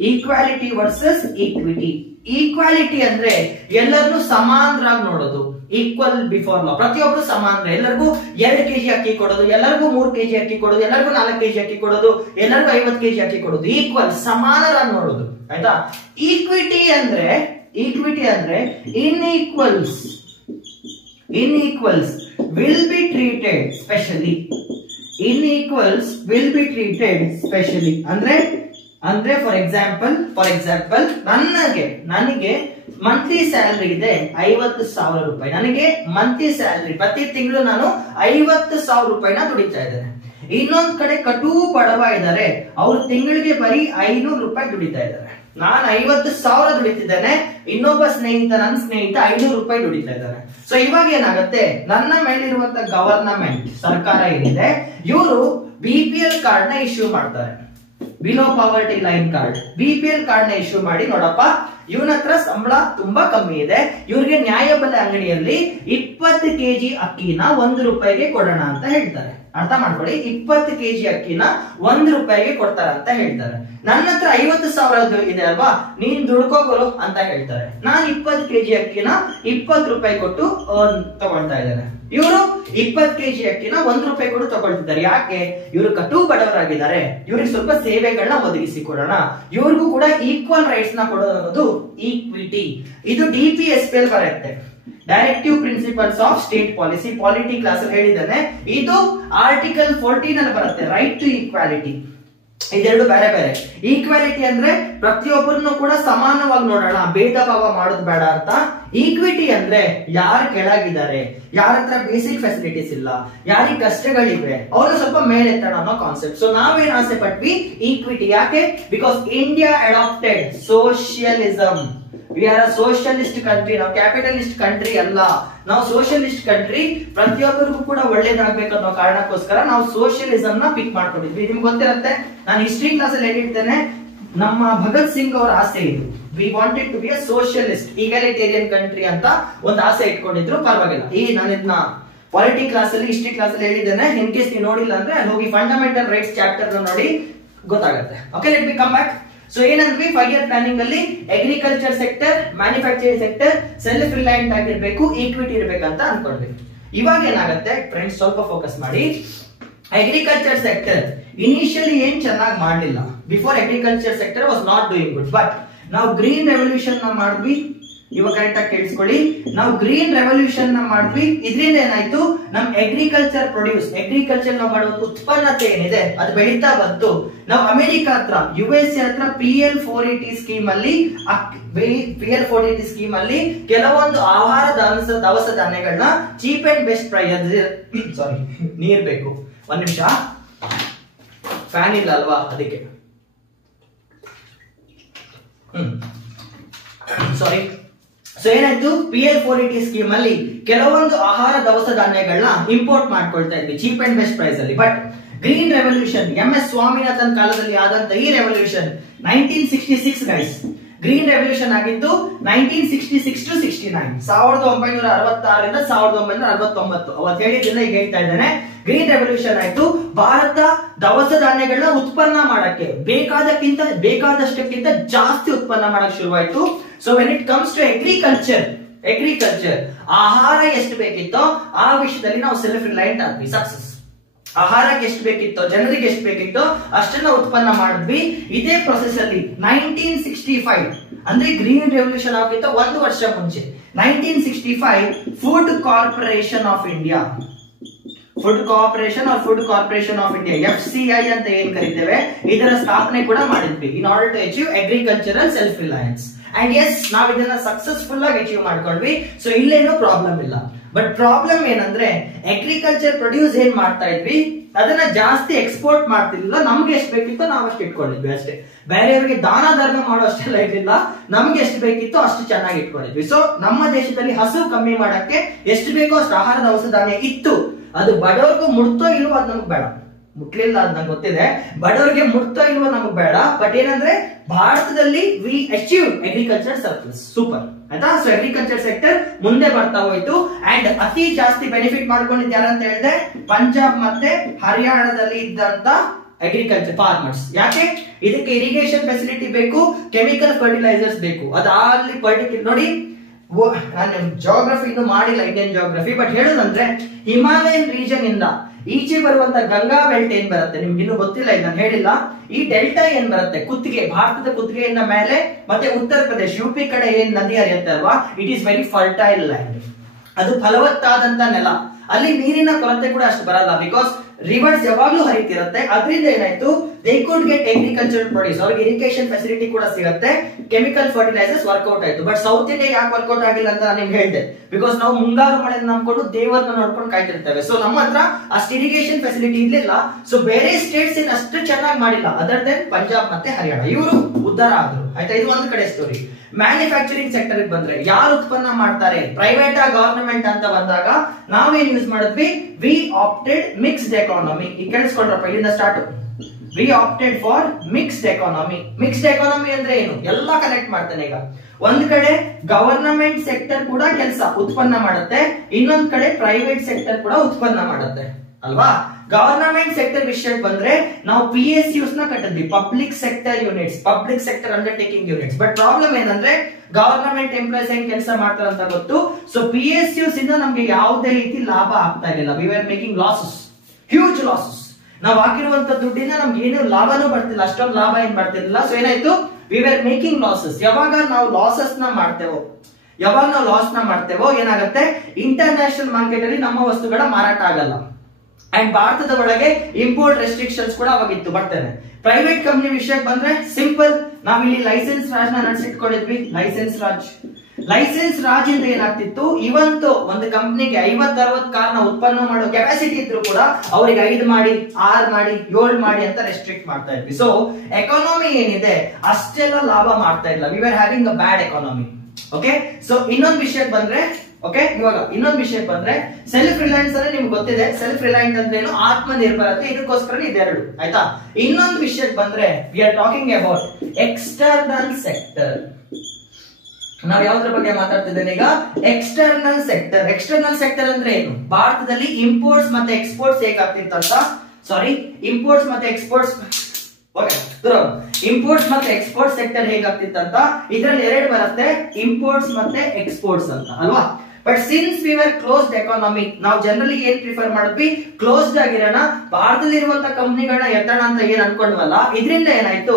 Equality versus equity. Equality ಅಂದ್ರೆ ಎಲ್ಲರನ್ನು ಸಮಾನರಾಗಿ ನೋಡೋದು. ಈಕ್ವಲ್ ಬಿಫೋರ್ ಲಾ, ಪ್ರತಿಯೊಬ್ರು ಸಮಾನ. ಎಲ್ಲರಿಗೂ 2 ಕೆಜಿ ಅಕ್ಕಿ ಕೊಡೋದು, ಎಲ್ಲರಿಗೂ 3 ಕೆಜಿ ಅಕ್ಕಿ ಕೊಡೋದು, ಎಲ್ಲರಿಗೂ 4 ಕೆಜಿ ಅಕ್ಕಿ ಕೊಡೋದು, ಎಲ್ಲರಿಗೂ 50 ಕೆಜಿ ಅಕ್ಕಿ ಕೊಡೋದು. ಈಕ್ವಲ್, ಸಮಾನರಾಗಿ ನೋಡೋದು ಆಯ್ತಾ. ಈಕ್ವಿಟಿ ಅಂದ್ರೆ unequals will be treated specially. Unequals will be treated specially ಅಂದ್ರೆ ಫಾರ್ ಎಕ್ಸಾಂಪಲ್ ನನಗೆ ಮಂತ್ಲಿ ಸ್ಯಾಲರಿ ಇದೆ 50,000 ರೂಪಾಯಿ. ನನಗೆ ಮಂತ್ಲಿ ಸ್ಯಾಲರಿ, ಪ್ರತಿ ತಿಂಗಳು ನಾನು 50,000 ರೂಪಾಯಿನ ದುಡಿತಾ ಇದ್ದೇನೆ. ಇನ್ನೊಂದ್ ಕಡೆ ಕಟು ಬಡವ ಇದ್ದಾರೆ, ಅವ್ರು ತಿಂಗಳಿಗೆ ಬರೀ 500 ರೂಪಾಯಿ ದುಡಿತಾ ಇದ್ದಾರೆ. ನಾನು 50,000 ದುಡಿತಿದ್ದೇನೆ, ಇನ್ನೊಬ್ಬ ನನ್ನ ಸ್ನೇಹಿತ 500 ರೂಪಾಯಿ ದುಡಿತಾ ಇದ್ದಾರೆ. ಸೊ ಇವಾಗ ಏನಾಗುತ್ತೆ, ನನ್ನ ಮೇಲಿರುವಂತ ಗವರ್ನಮೆಂಟ್ ಸರ್ಕಾರ ಏನಿದೆ, ಇವರು BPL ಕಾರ್ಡ್ ನ ಇಶ್ಯೂ ಮಾಡ್ತಾರೆ. Below poverty line card, BPL card ನ ಇಶ್ಯೂ ಮಾಡಿ, ನೋಡಪ್ಪ ಇವನ ಹತ್ರ ಸಂಬಳ ತುಂಬಾ ಕಮ್ಮಿ ಇದೆ, ಇವ್ರಿಗೆ ನ್ಯಾಯಬೆಲೆ ಅಂಗಡಿಯಲ್ಲಿ 20 ಕೆಜಿ ಅಕ್ಕಿನ 1 ರೂಪಾಯಿಗೆ ಕೊಡೋಣ ಅಂತ ಹೇಳ್ತಾರೆ. ಅರ್ಥ ಮಾಡ್ಕೊಳ್ಳಿ, 20 ಕೆಜಿ ಅಕ್ಕಿನ 1 ರೂಪಾಯಿಗೆ ಕೊಡ್ತಾರ ಅಂತ ಹೇಳ್ತಾರೆ. ನನ್ನ ಹತ್ರ 50,000 ಇದೆ ಅಲ್ವಾ, ನೀನ್ ದುಡ್ಕೋಗೋರು ಅಂತ ಹೇಳ್ತಾರೆ. ನಾನು 20 ಕೆಜಿ ಅಕ್ಕಿನ 20 ರೂಪಾಯಿ ಕೊಟ್ಟು ತಗೊಳ್ತಾ ಇದ್ದೇನೆ. ಇವರು 20 ಕೆಜಿ ಅಕ್ಕಿನ 1 ರೂಪಾಯಿ ಕೊಟ್ಟು ತಗೊಳ್ತಿದ್ದಾರೆ. ಯಾಕೆ? ಇವರು ಕಟು ಬಡವರಾಗಿದ್ದಾರೆ, ಇವ್ರಿಗೆ ಸ್ವಲ್ಪ ಸೇವೆಗಳನ್ನ ಒದಗಿಸಿ ಕೊಡೋಣ, ಇವ್ರಿಗೂ ಕೂಡ ಈಕ್ವಲ್ ರೈಟ್ಸ್ ನ ಕೊಡೋದು ಅನ್ನೋದು ಈಕ್ವಿಟಿ. ಇದು DPSPL ಬರುತ್ತೆ, directive principles of state policy. Polity class ಅಲ್ಲಿ ಹೇಳಿದ್ದಾನೆ. ಇದು ಆರ್ಟಿಕಲ್ 14 ಅಲ್ಲಿ ಬರುತ್ತೆ, ರೈಟ್ ಟು ಈಕ್ವಾಲಿಟಿ. ಇದೆರಡು ಬೇರೆ ಬೇರೆ. ಈಕ್ವಾಲಿಟಿ ಅಂದ್ರೆ ಪ್ರತಿಯೊಬ್ಬರನ್ನು ಕೂಡ ಸಮಾನವಾಗಿ ನೋಡೋಣ, ಭೇದ ಭಾವ ಮಾಡೋದು ಬೇಡ ಅಂತ. ಈಕ್ವಿಟಿ ಅಂದ್ರೆ ಯಾರು ಕೆಳಗಿದ್ದಾರೆ, ಯಾರ ಹತ್ರ ಬೇಸಿಕ್ ಫೆಸಿಲಿಟೀಸ್ ಇಲ್ಲ, ಯಾರಿಗೆ ಕಷ್ಟಗಳಿವೆ, ಅವ್ರನ್ನ ಸ್ವಲ್ಪ ಮೇಲೆತ್ತೋಣ ಅನ್ನೋ ಕಾನ್ಸೆಪ್ಟ್. ಸೊ ನಾವೇನ್ ಆಸೆ ಪಟ್ವಿ, ಈಕ್ವಿಟಿ. ಯಾಕೆ? Because India adopted socialism. We are a socialist country, ನಾವು ಕ್ಯಾಪಿಟಲಿಸ್ಟ್ ಕಂಟ್ರಿ ಅಲ್ಲ, ನಾವು ಸೋಷಿಯಲಿಸ್ಟ್ ಕಂಟ್ರಿ. ಪ್ರತಿಯೊಬ್ಬರಿಗೂ ಕೂಡ ಒಳ್ಳೇದಾಗ್ಬೇಕು ಅನ್ನೋ ಕಾರಣಕ್ಕೋಸ್ಕರ ನಾವು ಸೋಷಿಯಲಿಸಂ ನ ಪಿಕ್ ಮಾಡ್ಕೊಂಡಿದ್ವಿ. ನಿಮ್ಗೆ ಗೊತ್ತಿರುತ್ತೆ, ನಾನು ಹಿಸ್ಟ್ರಿ ಕ್ಲಾಸ್ ಅಲ್ಲಿ ಹೇಳಿರ್ತೇನೆ, ನಮ್ಮ ಭಗತ್ ಸಿಂಗ್ ಅವರ ಆಸೆ ಇದು. We wanted to be a socialist egalitarian country ಅಂತ ಒಂದು ಆಸೆ ಇಟ್ಕೊಂಡಿದ್ರು. ಪರವಾಗಿಲ್ಲ, ನಾನು ಇದನ್ನ ಪಾಲಿಟಿ ಕ್ಲಾಸ್ ಅಲ್ಲಿ, ಹಿಸ್ಟ್ರಿ ಕ್ಲಾಸ್ ಅಲ್ಲಿ ಹೇಳಿದ್ದೇನೆ. ಇನ್ ಕೇಸ್ ನೀವು ನೋಡಿಲ್ಲ ಅಂದ್ರೆ ಅಲ್ಲಿ ಹೋಗಿ ಫಂಡಮೆಂಟಲ್ ರೈಟ್ಸ್ ಚಾಪ್ಟರ್ ನೋಡಿ ಗೊತ್ತಾಗುತ್ತೆ. Okay, let me come back. So ಏನಂದ್ವಿ, 5 ಇಯರ್ ಪ್ಲಾನಿಂಗ್ ಅಲ್ಲಿ agriculture sector, manufacturing sector self reliant ಆಗಿರ್ಬೇಕು, ಈಕ್ವಿಟಿ ಇರ್ಬೇಕಂತ ಅನ್ಕೊಂಡ್ವಿ. ಇವಾಗ ಏನಾಗುತ್ತೆ ಫ್ರೆಂಡ್ಸ್, ಸ್ವಲ್ಪ ಫೋಕಸ್ ಮಾಡಿ. ಅಗ್ರಿಕಲ್ಚರ್ ಸೆಕ್ಟರ್ ಇನಿಷಿಯಲಿ ಏನ್ ಚೆನ್ನಾಗಿ ಮಾಡಲಿಲ್ಲ. Before agriculture sector was not doing good, but ನಾವು ಗ್ರೀನ್ ರೆವಲ್ಯೂಷನ್ ನ ಮಾಡಿದ್ವಿ. ಇವಾಗ ಕರೆಕ್ಟ್ ಆಗಿ ಕೇಳಿಸ್ಕೊಳ್ಳಿ, ನಾವು ಗ್ರೀನ್ ರೆವಲ್ಯೂಷನ್ ನ ಮಾಡಿದ್ವಿ. ಇದರಿಂದ ಏನಾಯ್ತು, ನಮ್ ಅಗ್ರಿಕಲ್ಚರ್ ಅಗ್ರಿಕಲ್ಚರ್ ನಾವು ಮಾಡುವ ಉತ್ಪನ್ನತೆ ಏನಿದೆ ಅದು ಬೆಳೀತಾ ಬಂತು. ನಾವು ಅಮೆರಿಕ ಹತ್ರ, USA ಹತ್ರ PL 480 ಸ್ಕೀಮ್ ಅಲ್ಲಿ ಕೆಲವೊಂದು ಆಹಾರ ದವಸ ಧಾನ್ಯಗಳನ್ನ ಚೀಪ್ ಅಂಡ್ ಬೆಸ್ಟ್ ಪ್ರೈಸ್, ಸಾರಿ ನೀರ್ ಬೇಕು, ಒಂದ್ ನಿಮಿಷ, ಫ್ಯಾನ್ ಇಲ್ಲ ಅಲ್ವಾ ಅದಕ್ಕೆ, ಸಾರಿ. ಸೊ ಏನಾಯ್ತು, PL 480 ಸ್ಕೀಮ್ ಅಲ್ಲಿ ಕೆಲವೊಂದು ಆಹಾರ ದವಸ ಧಾನ್ಯಗಳನ್ನ ಇಂಪೋರ್ಟ್ ಮಾಡ್ಕೊಳ್ತಾ ಇದ್ವಿ ಚೀಪ್ ಅಂಡ್ ಬೆಸ್ಟ್ ಪ್ರೈಸ್ ಅಲ್ಲಿ. But green revolution, MS Swaminathan ಕಾಲದಲ್ಲಿ ಆದಂತ ಈ ರೆವಲ್ಯೂಷನ್ 1966 ಗೈಸ್, ಗ್ರೀನ್ ರೆವಲ್ಯೂಷನ್ ಆಗಿದ್ದು 1966 to 69, 1966ರಿಂದ 1969. ಅವತ್ತು ಹೇಳಿದ್ದಿಲ್ಲ, ಈಗ ಹೇಳ್ತಾ ಇದ್ದೇನೆ. ಗ್ರೀನ್ ರೆವಲ್ಯೂಷನ್ ಆಯ್ತು. ಭಾರತ ದವಸ ಧಾನ್ಯಗಳನ್ನ ಉತ್ಪನ್ನ ಮಾಡಕ್ಕೆ ಬೇಕಾದಷ್ಟಕ್ಕಿಂತ ಜಾಸ್ತಿ ಉತ್ಪನ್ನ ಮಾಡಕ್ ಶುರುವಾಯ್ತು. So when it comes to agriculture, ಆಹಾರ ಎಷ್ಟು ಬೇಕಿತ್ತೋ ಆ ವಿಷಯದಲ್ಲಿ ನಾವು ಸೆಲ್ಫ್ ರಿಲಯಂಟ್ ಆದ್ವಿ. ಸಕ್ಸಸ್. ಆಹಾರಕ್ಕೆ ಎಷ್ಟು ಬೇಕಿತ್ತೋ, ಜನರಿಗೆ ಎಷ್ಟು ಬೇಕಿತ್ತೋ ಅಷ್ಟನ್ನ ಉತ್ಪನ್ನ ಮಾಡಿದ್ವಿ. ಇದೇ ಪ್ರೊಸೆಸ್ ಅಲ್ಲಿ 1965 ಅಂದ್ರೆ ಗ್ರೀನ್ ರೆವಲ್ಯೂಷನ್ ಆಗಿತ್ತು ಒಂದು ವರ್ಷ ಮುಂಚೆ 1965 food corporation of India, food corporation of India FCI ಅಂತ ಏನ್ ಕರಿತೇವೆ, ಇದರ ಸ್ಥಾಪನೆ ಕೂಡ ಮಾಡಿದ್ವಿ in order to achieve agricultural self reliance. And yes, ನಾವ್ ಇದನ್ನ ಸಕ್ಸಸ್ಫುಲ್ ಆಗಿ ಅಚೀವ್ ಮಾಡ್ಕೊಂಡ್ವಿ. ಸೊ ಇಲ್ಲೇನೋ ಪ್ರಾಬ್ಲಮ್ ಇಲ್ಲ. ಬಟ್ ಪ್ರಾಬ್ಲಮ್ ಏನಂದ್ರೆ ಅಗ್ರಿಕಲ್ಚರ್ ಪ್ರೊಡ್ಯೂಸ್ ಏನ್ ಮಾಡ್ತಾ ಇದ್ವಿ ಅದನ್ನ ಜಾಸ್ತಿ ಎಕ್ಸ್ಪೋರ್ಟ್ ಮಾಡ್ತಿರ್ಲಿಲ್ಲ. ನಮ್ಗೆ ಎಷ್ಟು ಬೇಕಿತ್ತೋ ನಾವ್ ಅಷ್ಟು ಇಟ್ಕೊಂಡಿದ್ವಿ ಅಷ್ಟೇ. ಬೇರೆಯವರಿಗೆ ದಾನ ಧರ್ಮ ಮಾಡೋ ಅಷ್ಟೆಲ್ಲ ಇರ್ಲಿಲ್ಲ. ನಮ್ಗೆ ಎಷ್ಟು ಬೇಕಿತ್ತೋ ಅಷ್ಟು ಚೆನ್ನಾಗಿ ಇಟ್ಕೊಂಡಿದ್ವಿ. ಸೊ ನಮ್ಮ ದೇಶದಲ್ಲಿ ಹಸಿವು ಕಮ್ಮಿ ಮಾಡಕ್ಕೆ ಎಷ್ಟು ಬೇಕೋ ಅಷ್ಟು ಆಹಾರದ ಔಷಧಾನ್ಯ ಇತ್ತು. ಅದು ಬಡವ್ರಿಗೂ ಮುಟ್ತೋ ಇಲ್ವೋ ಅದು ನಮ್ಗೆ ಬೇಡ. ಮುಟ್ಲಿಲ್ಲ ಅದು ನಂಗೆ ಗೊತ್ತಿದೆ. ಬಡವರಿಗೆ ಮುಟ್ತೋ ಇಲ್ವೋ ನಮಗ್ ಬೇಡ. ಬಟ್ ಏನಂದ್ರೆ ಭಾರತದಲ್ಲಿ we achieve agriculture surplus. Super ಆಯ್ತಾ. ಸೊ ಅಗ್ರಿಕಲ್ಚರ್ ಸೆಕ್ಟರ್ ಮುಂದೆ ಬರ್ತಾ ಹೋಯ್ತು. ಅಂಡ್ ಅತಿ ಜಾಸ್ತಿ ಬೆನಿಫಿಟ್ ಮಾಡ್ಕೊಂಡಿದ್ದು ಯಾರಂತ ಹೇಳಿದ್ರೆ ಪಂಜಾಬ್ ಮತ್ತೆ ಹರಿಯಾಣದಲ್ಲಿ ಇದ್ದಂತ ಅಗ್ರಿಕಲ್ಚರ್ ಫಾರ್ಮರ್ಸ್. ಯಾಕೆ? ಇದಕ್ಕೆ ಇರಿಗೇಷನ್ ಫೆಸಿಲಿಟಿ ಬೇಕು, ಕೆಮಿಕಲ್ ಫರ್ಟಿಲೈಸರ್ಸ್ ಬೇಕು. ಅದಲ್ಲಿ ಪರ್ಟಿಕ್ಯುಲರ್ ನೋಡಿ, ನಾನು ಜಾಗ್ರಫಿ ಇನ್ನು ಮಾಡಿಲ್ಲ, ಇಂಡಿಯನ್ ಜಾಗ್ರಫಿ. ಬಟ್ ಹೇಳೋದಂದ್ರೆ ಹಿಮಾಲಯನ್ ರೀಜನ್ ಇಂದ ಈಚೆ ಬರುವಂತ ಗಂಗಾ ಬೆಲ್ಟ್ ಏನ್ ಬರುತ್ತೆ ನಿಮ್ಗೆ ಇನ್ನು ಗೊತ್ತಿಲ್ಲ, ಇದು ನಾನು ಹೇಳಿಲ್ಲ. ಈ ಡೆಲ್ಟಾ ಏನ್ ಬರುತ್ತೆ, ಕುತ್ತಿಗೆ, ಭಾರತದ ಕುತ್ತಿಗೆಯಿಂದ ಮೇಲೆ ಮತ್ತೆ ಉತ್ತರ ಪ್ರದೇಶ UP ಕಡೆ ಏನ್ ನದಿ ಹರಿಯುತ್ತೆ ಅಲ್ವಾ, it is very fertile land. ಅದು ಫಲವತ್ತಾದಂತ ನೆಲ. ಅಲ್ಲಿ ನೀರಿನ ಕೊರತೆ ಕೂಡ ಅಷ್ಟು ಬರಲ್ಲ, ಬಿಕಾಸ್ ರಿವರ್ಸ್ ಯಾವಾಗ್ಲೂ ಹರಿತಿರುತ್ತೆ. ಅದರಿಂದ ಏನಾಯ್ತು, they could get agriculture produce. ಅವ್ರಿಗೆ ಇರಿಗೇಷನ್ ಫೆಸಿಲಿಟಿ ಕೂಡ ಸಿಗುತ್ತೆ, ಕೆಮಿಕಲ್ ಫರ್ಟಿಲೈಸರ್ಸ್ ವರ್ಕೌಟ್ ಆಯ್ತು. ಬಟ್ ಸೌತ್ ಇಂಡಿಯಾ ಯಾಕೆ ವರ್ಕೌಟ್ ಆಗಿಲ್ಲ ಅಂತ ನಾನು ನಿಮ್ಗೆ ಹೇಳಿದೆ, ಬಿಕಾಸ್ ನಾವು ಮುಂಗಾರು ಮಳೆ ನಂಬ್ಕೊಂಡು ದೇವರನ್ನ ನೋಡ್ಕೊಂಡು ಕಾಯ್ತಿರ್ತೇವೆ. ಸೊ ನಮ್ಮ ಹತ್ರ ಅಷ್ಟು ಇರಿಗೇಷನ್ ಫೆಸಿಲಿಟಿ ಇರ್ಲಿಲ್ಲ. ಸೊ ಬೇರೆ ಸ್ಟೇಟ್ಸ್ ಏನ್ ಅಷ್ಟು ಚೆನ್ನಾಗಿ ಮಾಡಿಲ್ಲ, ಅದರ್ ದೆನ್ ಪಂಜಾಬ್ ಮತ್ತೆ ಹರಿಯಾಣ, ಇವರು ಉದ್ಧಾರ ಆದ್ರು. ಆಯ್ತಾ, ಇದು ಒಂದು ಕಡೆ ಸ್ಟೋರಿ. ಮ್ಯಾನುಫ್ಯಾಕ್ಚರಿಂಗ್ ಸೆಕ್ಟರ್ ಬಂದ್ರೆ ಯಾರು ಉತ್ಪನ್ನ ಮಾಡ್ತಾರೆ, ಪ್ರೈವೇಟ್ ಗವರ್ನಮೆಂಟ್ ಅಂತ ಬಂದಾಗ ನಾವೇನ್ ಯೂಸ್ ಮಾಡಿದ್ವಿ, ವಿ ಆಪ್ಟೆಡ್ ಮಿಕ್ಸ್ಡ್ ಎಕಾನಮಿ. ಈಗ ಕೇಳಿಸ್ಕೊಂಡ್ರಪ್ಪ, ಇಲ್ಲಿಂದ start. We opted for mixed economy. Mixed economy ಅಂದ್ರೆ ಏನು, ಎಲ್ಲ ಕನೆಕ್ಟ್ ಮಾಡ್ತೇನೆ. ಈಗ ಒಂದ್ ಕಡೆ ಗವರ್ನಮೆಂಟ್ ಸೆಕ್ಟರ್ ಕೂಡ ಕೆಲಸ ಉತ್ಪನ್ನ ಮಾಡುತ್ತೆ, ಇನ್ನೊಂದ್ ಕಡೆ ಪ್ರೈವೇಟ್ ಸೆಕ್ಟರ್ ಕೂಡ ಉತ್ಪನ್ನ ಮಾಡುತ್ತೆ ಅಲ್ವಾ. ಗವರ್ನಮೆಂಟ್ ಸೆಕ್ಟರ್ ವಿಷಯಕ್ಕೆ ಬಂದ್ರೆ ನಾವು PSUs ನ ಕಟ್ಟಿದ್ವಿ, public sector units, public sector undertaking units. But problem ಏನಂದ್ರೆ ಗವರ್ನಮೆಂಟ್ ಎಂಪ್ಲಾಯ್ಸ್ ಹೆಂಗ್ ಕೆಲಸ ಮಾಡ್ತಾರೆ ಅಂತ ಗೊತ್ತು. ಸೊ PSUs ಇಂದ ನಮ್ಗೆ ಯಾವುದೇ ರೀತಿ ಲಾಭ ಆಗ್ತಾ ಇರಲಿಲ್ಲ. We are making losses, huge losses. ನಾವು ಹಾಕಿರುವಂತ ದುಡ್ಡಿಂದ ನಮ್ಗೆ ಏನು ಲಾಭನೂ ಬರ್ತಿಲ್ಲ, ಅಷ್ಟೊಂದು ಲಾಭ ಏನ್ ಬರ್ತಿರ್ಲಿಲ್ಲ. ಸೊ ಏನಾಯ್ತು, ವಿ ಆರ್ ಮೇಕಿಂಗ್ ಲಾಸಸ್. ಯಾವಾಗ ನಾವು ಲಾಸಸ್ ನ ಮಾಡ್ತೇವೋ ಏನಾಗುತ್ತೆ, ಇಂಟರ್ನ್ಯಾಷನಲ್ ಮಾರ್ಕೆಟ್ ಅಲ್ಲಿ ನಮ್ಮ ವಸ್ತುಗಳ ಮಾರಾಟ ಆಗಲ್ಲ. ಅಂಡ್ ಭಾರತದ ಒಳಗೆ ಇಂಪೋರ್ಟ್ ರೆಸ್ಟ್ರಿಕ್ಷನ್ಸ್ ಕೂಡ ಅವಾಗಿತ್ತು. ಬರ್ತೇನೆ ಪ್ರೈವೇಟ್ ಕಂಪನಿ ವಿಷಯಕ್ಕೆ ಬಂದ್ರೆ ಸಿಂಪಲ್, ನಾವಿಲ್ಲಿ ಲೈಸೆನ್ಸ್ ರಾಜ್ ನಡೆಸಿಟ್ಕೊಂಡಿದ್ವಿ. ಲೈಸೆನ್ಸ್ ರಾಜ್ ಇಂದ ಏನಾಗ್ತಿತ್ತು, ಇವತ್ತು ಒಂದು ಕಂಪನಿಗೆ 50-60 ಕಾರ್ನ ಉತ್ಪನ್ನ ಮಾಡೋ ಕೆಪಾಸಿಟಿ ಇದ್ರು ಕೂಡ ಅವರಿಗೆ 5 ಮಾಡಿ 6 ಮಾಡಿ 7 ಮಾಡಿ ಅಂತ ರೆಸ್ಟ್ರಿಕ್ಟ್ ಮಾಡ್ತಾ ಇದ್ವಿ. ಸೊ ಎಕಾನಮಿ ಏನಿದೆ ಅಷ್ಟೆಲ್ಲ ಲಾಭ ಮಾಡ್ತಾ ಇಲ್ಲ. We are having a bad economy. Okay, so ಇನ್ನೊಂದು ವಿಷಯಕ್ಕೆ ಬಂದ್ರೆ ಸೆಲ್ಫ್ ರಿಲಯನ್ಸ್ ಅಂದ್ರೆ ನಿಮ್ಗೆ ಗೊತ್ತಿದೆ. ಸೆಲ್ಫ್ ರಿಲಯಂಟ್ ಅಂದ್ರೆ ಏನು, ಆತ್ಮನಿರ್ಭರತೆ. ಇದಕ್ಕೋಸ್ಕರ ಇದೆರಡು ಆಯ್ತಾ. ಇನ್ನೊಂದು ವಿಷಯಕ್ಕೆ ಬಂದ್ರೆ we are talking about external sector. ನಾವು ಯಾವ್ದ್ರ ಬಗ್ಗೆ ಮಾತಾಡ್ತಿದ್ದೇನೆ ಈಗ, ಎಕ್ಸ್ಟರ್ನಲ್ ಸೆಕ್ಟರ್ ಅಂದ್ರೆ ಏನು, ಭಾರತದಲ್ಲಿ ಇಂಪೋರ್ಟ್ಸ್ ಮತ್ತೆ ಎಕ್ಸ್ಪೋರ್ಟ್ಸ್ ಹೇಗಾಗ್ತಿತ್ತಂತ, ಇಂಪೋರ್ಟ್ಸ್ ಮತ್ತೆ ಎಕ್ಸ್ಪೋರ್ಟ್ ಸೆಕ್ಟರ್ ಹೇಗಾಗ್ತಿತ್ತಂತ. ಇದ್ರಲ್ಲಿ 2 ಬರುತ್ತೆ, ಇಂಪೋರ್ಟ್ಸ್ ಮತ್ತೆ ಎಕ್ಸ್ಪೋರ್ಟ್ಸ್ ಅಂತ ಅಲ್ವಾ. But since we are closed economy, ನಾವು ಜನರಲಿ ಏನ್ ಪ್ರಿಫರ್ ಮಾಡಿದ್ವಿ, ಕ್ಲೋಸ್ಡ್ ಆಗಿರೋಣ, ಭಾರತದಲ್ಲಿ ಇರುವಂತ ಕಂಪನಿಗಳನ್ನ ಎತ್ತಣ ಅಂತ ಏನ್ ಅನ್ಕೊಂಡ್ವಲ್ಲ. ಇದರಿಂದ ಏನಾಯ್ತು,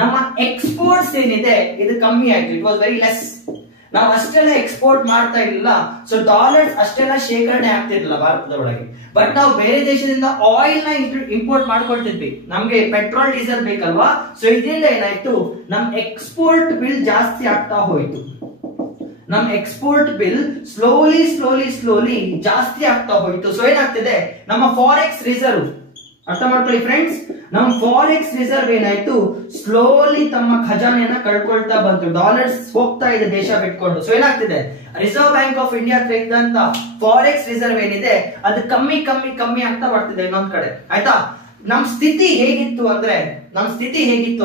ನಮ್ಮ ಎಕ್ಸ್ಪೋರ್ಟ್ಸ್ ಏನಿದೆ ಇದು ಕಮ್ಮಿ ಆಯ್ತು. It was very less. ನಾವು ಅಷ್ಟೆಲ್ಲ ಎಕ್ಸ್ಪೋರ್ಟ್ ಮಾಡ್ತಾ ಇರಲಿಲ್ಲ. ಸೊ ಡಾಲರ್ಸ್ ಅಷ್ಟೆಲ್ಲ ಶೇಖರಣೆ ಆಗ್ತಿರ್ಲಿಲ್ಲ ಭಾರತದ ಒಳಗೆ. ಬಟ್ ನಾವು ಬೇರೆ ದೇಶದಿಂದ ಆಯಿಲ್ ನ ಇಂಪೋರ್ಟ್ ಮಾಡ್ಕೊಳ್ತಿದ್ವಿ, ನಮ್ಗೆ ಪೆಟ್ರೋಲ್ ಡೀಸೆಲ್ ಬೇಕಲ್ವಾ. ಸೊ ಇದರಿಂದ ಏನಾಯ್ತು, ನಮ್ ಎಕ್ಸ್ಪೋರ್ಟ್ ಬಿಲ್ ಜಾಸ್ತಿ ಆಗ್ತಾ ಹೋಯ್ತು. ಸ್ಲೋಲಿ ಜಾಸ್ತಿ ಆಗ್ತಾ ಹೋಯ್ತು. ಸೊ ಏನಾಗ್ತಿದೆ, ನಮ್ಮ ಫಾರೆಕ್ಸ್ ರಿಸರ್ವ್, ಅರ್ಥ ಮಾಡ್ಕೊಳ್ಳಿ ಫ್ರೆಂಡ್ಸ್, ನಮ್ಮ ಫಾರೆಕ್ಸ್ ರಿಸರ್ವ್ ಏನಾಯ್ತು, ಸ್ಲೋಲಿ ತಮ್ಮ ಖಜಾನೆಯನ್ನ ಕಳ್ಕೊಳ್ತಾ ಬಂತು. ಡಾಲರ್ಸ್ ಹೋಗ್ತಾ ಇದೆ ದೇಶ ಬಿಟ್ಕೊಂಡು. ಸೊ ಏನಾಗ್ತಿದೆ, ರಿಸರ್ವ್ ಬ್ಯಾಂಕ್ ಆಫ್ ಇಂಡಿಯಾ ಇದ್ದಂತ ಫಾರೆಕ್ಸ್ ರಿಸರ್ವ್ ಏನಿದೆ ಅದು ಕಮ್ಮಿ ಆಗ್ತಾ ಬರ್ತಿದೆ ಇನ್ನೊಂದ್ ಕಡೆ ಆಯ್ತಾ. ನಮ್ ಸ್ಥಿತಿ ಹೇಗಿತ್ತು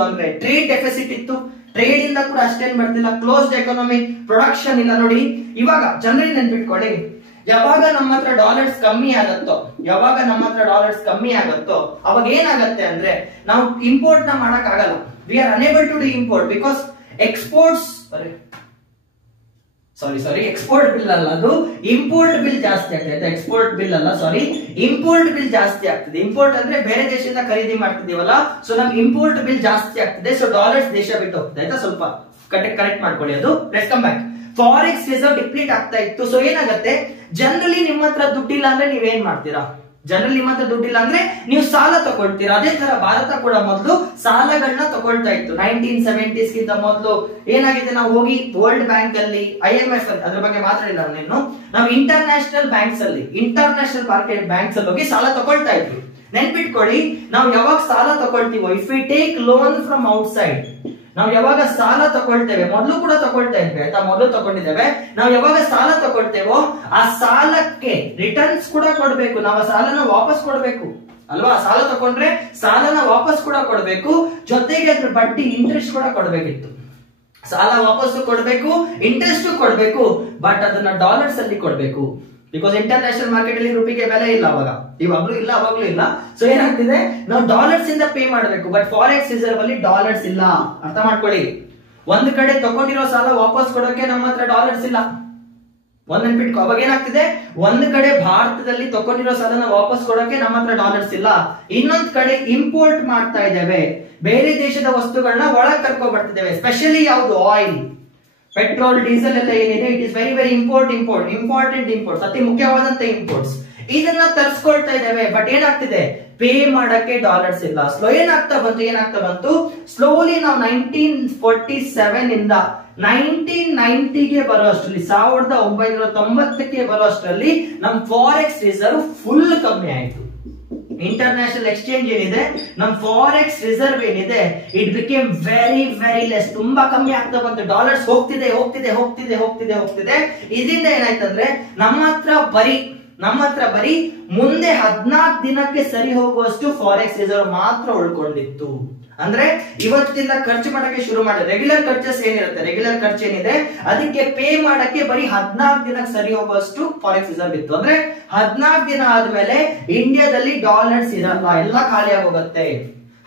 ಅಂದ್ರೆ ಟ್ರೇಡ್ ಡೆಫಿಸಿಟ್ ಇತ್ತು. ಟ್ರೇಡ್ ಇಂದ ಕೂಡ ಅಷ್ಟೇನ್ ಬರ್ತಿಲ್ಲ, ಕ್ಲೋಸ್ಡ್ ಎಕಾನಮಿ, ಪ್ರೊಡಕ್ಷನ್ ಇಲ್ಲ. ನೋಡಿ ಇವಾಗ ಜನರಲಿ ನೆನ್ಪಿಟ್ಕೊಳ್ಳಿ, ಯಾವಾಗ ನಮ್ಮ ಹತ್ರ ಡಾಲರ್ಸ್ ಕಮ್ಮಿ ಆಗತ್ತೋ, ಯಾವಾಗ ನಮ್ಮ ಹತ್ರ ಡಾಲರ್ಸ್ ಕಮ್ಮಿ ಆಗತ್ತೋ ಅವಾಗ ಏನಾಗತ್ತೆ ಅಂದ್ರೆ ನಾವು ಇಂಪೋರ್ಟ್ ನ ಮಾಡಕ್ ಆಗಲ್ಲ. We are unable to do import because exports sorry export bill ಅಲ್ಲ, ಅದು ಇಂಪೋರ್ಟ್ ಬಿಲ್ ಜಾಸ್ತಿ ಆಗ್ತದೆ. ಎಕ್ಸ್ಪೋರ್ಟ್ ಬಿಲ್ ಅಲ್ಲ, ಸಾರಿ ಇಂಪೋರ್ಟ್ ಬಿಲ್ ಜಾಸ್ತಿ ಆಗ್ತದೆ. ಇಂಪೋರ್ಟ್ ಅಂದ್ರೆ ಬೇರೆ ದೇಶದಿಂದ ಖರೀದಿ ಮಾಡ್ತಿದೀವಲ್ಲ, ಸೊ ನಮ್ಗೆ ಇಂಪೋರ್ಟ್ ಬಿಲ್ ಜಾಸ್ತಿ ಆಗ್ತದೆ. ಸೊ ಡಾಲರ್ಸ್ ದೇಶ ಬಿಟ್ಟು ಹೋಗ್ತದೆ ಆಯ್ತಾ, ಸ್ವಲ್ಪ ಕರೆಕ್ಟ್ ಮಾಡ್ಕೊಳ್ಳಿ. ಅದು let's come back. Forex reserve deplete ಆಗ್ತಾ ಇತ್ತು. ಸೊ ಏನಾಗುತ್ತೆ, ಜನರಲಿ ನಿಮ್ಮ ಹತ್ರ ದುಡ್ಡಿಲ್ಲ ಅಂದ್ರೆ ನೀವೇನ್ ಮಾಡ್ತೀರಾ? ಜನರಲಿ ನಿಮ್ಮ ಹತ್ರ ದುಡ್ಡಿಲ್ಲ ಅಂದ್ರೆ ನೀವು ಸಾಲ ತಗೊಳ್ತೀರಾ. ಅದೇ ತರ ಭಾರತ ಕೂಡ ಮೊದಲು ಸಾಲಗಳನ್ನ ತಗೊಳ್ತಾ ಇತ್ತು. 1970s ಗಿಂತ ಮೊದಲು ಏನಾಗಿದೆ, ನಾವು ಹೋಗಿ ವರ್ಲ್ಡ್ ಬ್ಯಾಂಕ್ ಅಲ್ಲಿ, IMF ಅಲ್ಲಿ, ಅದ್ರ ಬಗ್ಗೆ ಮಾತಾಡಿಲ್ಲ ನಾನು, ನಾವು ಇಂಟರ್ನ್ಯಾಷನಲ್ ಬ್ಯಾಂಕ್ಸ್ ಅಲ್ಲಿ, ಇಂಟರ್ನ್ಯಾಷನಲ್ ಮಾರ್ಕೆಟ್ ಬ್ಯಾಂಕ್ಸ್ ಅಲ್ಲಿ ಹೋಗಿ ಸಾಲ ತಗೊಳ್ತಾ ಇದ್ವಿ. ನೆನ್ಪಿಟ್ಕೊಳ್ಳಿ, ನಾವು ಯಾವಾಗ ಸಾಲ ತಗೊಳ್ತೀವೋ, if we take loan from outside, ನಾವು ಯಾವಾಗ ಸಾಲ ತಗೊಳ್ತೇವೆ, ಮೊದಲು ಕೂಡ ತಗೊಳ್ತಾ ಇದ್ವಿ ಆಯ್ತಾ, ಮೊದಲು ತಗೊಂಡಿದ್ದೇವೆ. ನಾವು ಯಾವಾಗ ಸಾಲ ತಗೊಳ್ತೇವೋ ಆ ಸಾಲಕ್ಕೆ ರಿಟರ್ನ್ಸ್ ಕೂಡ ಕೊಡ್ಬೇಕು, ನಾವು ಆ ಸಾಲನ ವಾಪಸ್ ಕೊಡ್ಬೇಕು ಅಲ್ವಾ. ಸಾಲ ತಗೊಂಡ್ರೆ ಸಾಲನ ವಾಪಸ್ ಕೂಡ ಕೊಡ್ಬೇಕು, ಜೊತೆಗೆ ಅದ್ರ ಬಡ್ಡಿ ಇಂಟ್ರೆಸ್ಟ್ ಕೂಡ ಕೊಡ್ಬೇಕಿತ್ತು. ಸಾಲ ವಾಪಸ್ ಕೊಡ್ಬೇಕು, ಇಂಟ್ರೆಸ್ಟ್ ಕೊಡ್ಬೇಕು, ಬಟ್ ಅದನ್ನ ಡಾಲರ್ಸ್ ಅಲ್ಲಿ ಕೊಡ್ಬೇಕು. ಬಿಕಾಸ್ ಇಂಟರ್ನ್ಯಾಷನಲ್ ಮಾರ್ಕೆಟ್ ಅಲ್ಲಿ ರುಪಿಗೆ ಬೆಲೆ ಇಲ್ಲ, ಅವಾಗ ಇವಾಗ್ಲೂ ಇಲ್ಲ, ಅವಾಗ್ಲೂ ಇಲ್ಲ. ಸೊ ಏನಾಗ್ತಿದೆ, ನಾವು ಡಾಲರ್ಸ್ ಇಂದ ಪೇ ಮಾಡಬೇಕು, ಬಟ್ ಫಾರೆಕ್ಸ್ ರಿಸರ್ವ್ ಅಲ್ಲಿ ಡಾಲರ್ಸ್ ಇಲ್ಲ. ಅರ್ಥ ಮಾಡ್ಕೊಳ್ಳಿ, ಒಂದ್ ಕಡೆ ತಗೊಂಡಿರೋ ಸಾಲ ವಾಪಸ್ ಕೊಡೋಕೆ ನಮ್ಮ ಹತ್ರ ಡಾಲರ್ಸ್ ಇಲ್ಲ. ಒಂದ್ ನೆನ್ಪಿಟ್ಕೊ, ಅವಾಗ ಏನಾಗ್ತಿದೆ, ಒಂದ್ ಕಡೆ ಭಾರತದಲ್ಲಿ ತಗೊಂಡಿರೋ ಸಾಲನ ವಾಪಸ್ ಕೊಡೋಕೆ ನಮ್ಮ ಹತ್ರ ಡಾಲರ್ಸ್ ಇಲ್ಲ, ಇನ್ನೊಂದ್ ಕಡೆ ಇಂಪೋರ್ಟ್ ಮಾಡ್ತಾ ಇದ್ದೇವೆ, ಬೇರೆ ದೇಶದ ವಸ್ತುಗಳನ್ನ ಒಳಗ್ ಕರ್ಕೊಂಡ್ ಬರ್ತಿದ್ದೇವೆ. ಸ್ಪೆಷಲಿ ಯಾವುದು, ಆಯಿಲ್, ಪೆಟ್ರೋಲ್, ಡೀಸೆಲ್ ಎಲ್ಲ ಏನಿದೆ, it is very important imports, ಅತಿ ಮುಖ್ಯವಾದಂತ ಇಂಪೋರ್ಟ್ಸ್. ಇದನ್ನ ತರಿಸ್ಕೊಳ್ತಾ ಇದ್ದೇವೆ, ಬಟ್ ಏನಾಗ್ತಿದೆ, ಪೇ ಮಾಡಕ್ಕೆ ಡಾಲರ್ಸ್ ಇಲ್ಲ. ಏನಾಗ್ತಾ ಬಂತು, ಸ್ಲೋಲಿ ನಾವು 1947 ಇಂದ 1990ಗೆ ಬರುವಷ್ಟರಲ್ಲಿ, 1990ಕ್ಕೆ ಬರುವಷ್ಟರಲ್ಲಿ ನಮ್ ಫಾರೆಕ್ಸ್ ರಿಸರ್ವ್ ಫುಲ್ ಕಮ್ಮಿ ಆಯ್ತು. ಇಂಟರ್ನ್ಯಾಷನಲ್ ಎಕ್ಸ್ಚೇಂಜ್ ಏನಿದೆ, ನಮ್ ಫಾರೆಕ್ಸ್ ರಿಸರ್ವ್ ಏನಿದೆ, ಇಟ್ ಬಿಕೇಮ್ ವೆರಿ ಲೆಸ್, ತುಂಬಾ ಕಮ್ಮಿ ಆಗ್ತಾ ಬಂತು. ಡಾಲರ್ಸ್ ಹೋಗ್ತಿದೆ. ಇದರಿಂದ ಏನಾಯ್ತಂದ್ರೆ ನಮ್ಮ ಹತ್ರ ಬರೀ ಮುಂದೆ 14 ದಿನಕ್ಕೆ ಸರಿ ಹೋಗುವಷ್ಟು ಫಾರೆಕ್ಸ್ ರಿಸರ್ವ್ ಮಾತ್ರ ಉಳ್ಕೊಂಡಿತ್ತು. ಅಂದ್ರೆ ಇವತ್ತಿಂದ ಖರ್ಚು ಮಾಡಕ್ಕೆ ಶುರು ಮಾಡಿದ್ರೆ ರೆಗ್ಯುಲರ್ ಖರ್ಚಸ್ ಏನಿರುತ್ತೆ, ರೆಗ್ಯುಲರ್ ಖರ್ಚು ಏನಿದೆ ಅದಕ್ಕೆ ಪೇ ಮಾಡಕ್ಕೆ ಬರೀ 14 ದಿನಕ್ಕೆ ಸರಿ ಹೋಗುವಷ್ಟು ಫಾರೆಕ್ಸ್ ರಿಸರ್ವ್ ಇತ್ತು. ಅಂದ್ರೆ 14 ದಿನ ಆದ್ಮೇಲೆ ಇಂಡಿಯಾದಲ್ಲಿ ಡಾಲರ್ಸ್ ಇರಲ್ಲ, ಎಲ್ಲ ಖಾಲಿ ಆಗೋಗುತ್ತೆ.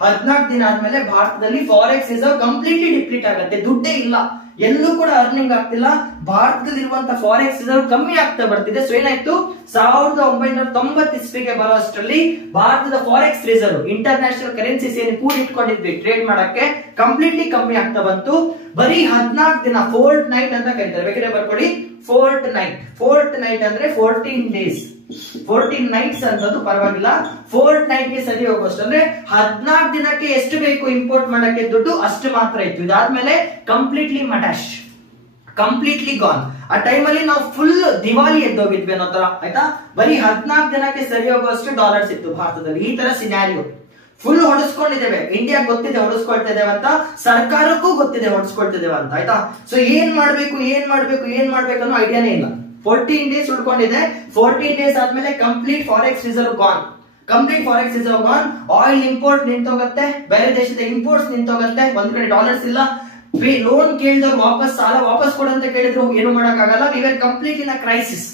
14 ದಿನ ಆದ್ಮೇಲೆ ಭಾರತದಲ್ಲಿ ಫಾರೆಕ್ಸ್ ರಿಸರ್ವ್ ಕಂಪ್ಲೀಟ್ಲಿ ಡಿಪ್ಲೀಟ್ ಆಗುತ್ತೆ, ದುಡ್ಡೇ ಇಲ್ಲ, ಎಲ್ಲೂ ಕೂಡ ಅರ್ನಿಂಗ್ ಆಗ್ತಿಲ್ಲ. ಭಾರತದಲ್ಲಿ ಇರುವಂತ ಫಾರೆಕ್ಸ್ ರಿಸರ್ವ್ ಕಮ್ಮಿ ಆಗ್ತಾ ಬರ್ತಿದೆ. ಸೊ ಏನಾಯ್ತು, 1990 ಇಸ್ವಿಗೆ ಬರೋಷ್ಟರಲ್ಲಿ ಭಾರತದ ಫಾರೆಕ್ಸ್ ರಿಸರ್ವ್, ಇಂಟರ್ನ್ಯಾಷನಲ್ ಕರೆನ್ಸಿಸ್ ಏನು ಕೂಡಿಟ್ಕೊಂಡಿದ್ವಿ ಟ್ರೇಡ್ ಮಾಡಕ್ಕೆ, ಕಂಪ್ಲೀಟ್ಲಿ ಕಮ್ಮಿ ಆಗ್ತಾ ಬಂತು. ಬರೀ 14 ದಿನ, ಫೋರ್ಟ್ ನೈಟ್ ಅಂತ ಕರೀತಾರೆ, ಬೇಕಾದ್ರೆ ಬರ್ಕೊಳ್ಳಿ, ಫೋರ್ಟ್ ನೈಟ್ ಅಂದ್ರೆ 14 ಡೇಸ್, 14 ನೈಟ್ಸ್ ಅಂತದ್ದು ಪರವಾಗಿಲ್ಲ, ಫೋರ್ಟ್ ನೈಟ್ ಗೆ ಸರಿ ಹೋಗೋಷ್ಟು. ಅಂದ್ರೆ 14 ದಿನಕ್ಕೆ ಎಷ್ಟು ಬೇಕು ಇಂಪೋರ್ಟ್ ಮಾಡಕ್ಕೆ ದುಡ್ಡು, ಅಷ್ಟು ಮಾತ್ರ ಇತ್ತು. ಇದಾದ್ಮೇಲೆ ಕಂಪ್ಲೀಟ್ಲಿ ಮಟಾಶ್, ಕಂಪ್ಲೀಟ್ಲಿ ಗಾನ್. ಆ ಟೈಮಲ್ಲಿ ನಾವು ಫುಲ್ ದಿವಾಲಿ ಎದ್ದೋಗಿದ್ವಿ ಅನ್ನೋ ತರ ಆಯ್ತಾ. ಬರೀ 14 ದಿನಕ್ಕೆ ಸರಿ ಹೋಗುವಷ್ಟು ಡಾಲರ್ಸ್ ಇತ್ತು ಭಾರತದಲ್ಲಿ. ಈ ತರ ಸಿನಾರಿಯೋ ಫುಲ್ ಹೊಡೆಸ್ಕೊಂಡಿದ್ದೇವೆ. ಇಂಡಿಯಾ ಗೊತ್ತಿದೆ ಹೊಡೆಸ್ಕೊಳ್ತಾ ಇದ್ದೇವೆ ಅಂತ, ಸರ್ಕಾರಕ್ಕೂ ಗೊತ್ತಿದೆ ಹೊಡೆಸ್ಕೊಳ್ತಿದ್ದೇವೆ ಅಂತ ಆಯ್ತಾ. ಸೊ ಏನ್ ಮಾಡ್ಬೇಕು ಅನ್ನೋ ಐಡಿಯಾನೇ ಇಲ್ಲ. 14 ಡೇಸ್ ಉಳ್ಕೊಂಡಿದೆ. 14 ಡೇಸ್ ಆದ್ಮೇಲೆ complete forex reserve gone. Oil import ನಿಂತೋಗುತ್ತೆ, ಬೇರೆ ದೇಶದ ಇಂಪೋರ್ಟ್ಸ್ ನಿಂತೋಗುತ್ತೆ. ಒಂದ್ ಕಡೆ ಡಾಲರ್ಸ್ ಇಲ್ಲ, ಲೋನ್ ಕೇಳಿದವ್ರು ಸಾಲ ವಾಪಸ್ ಕೊಡಂತ ಕೇಳಿದ್ರು ಏನು ಮಾಡಕ್ ಆಗಲ್ಲ. We R complete in a crisis.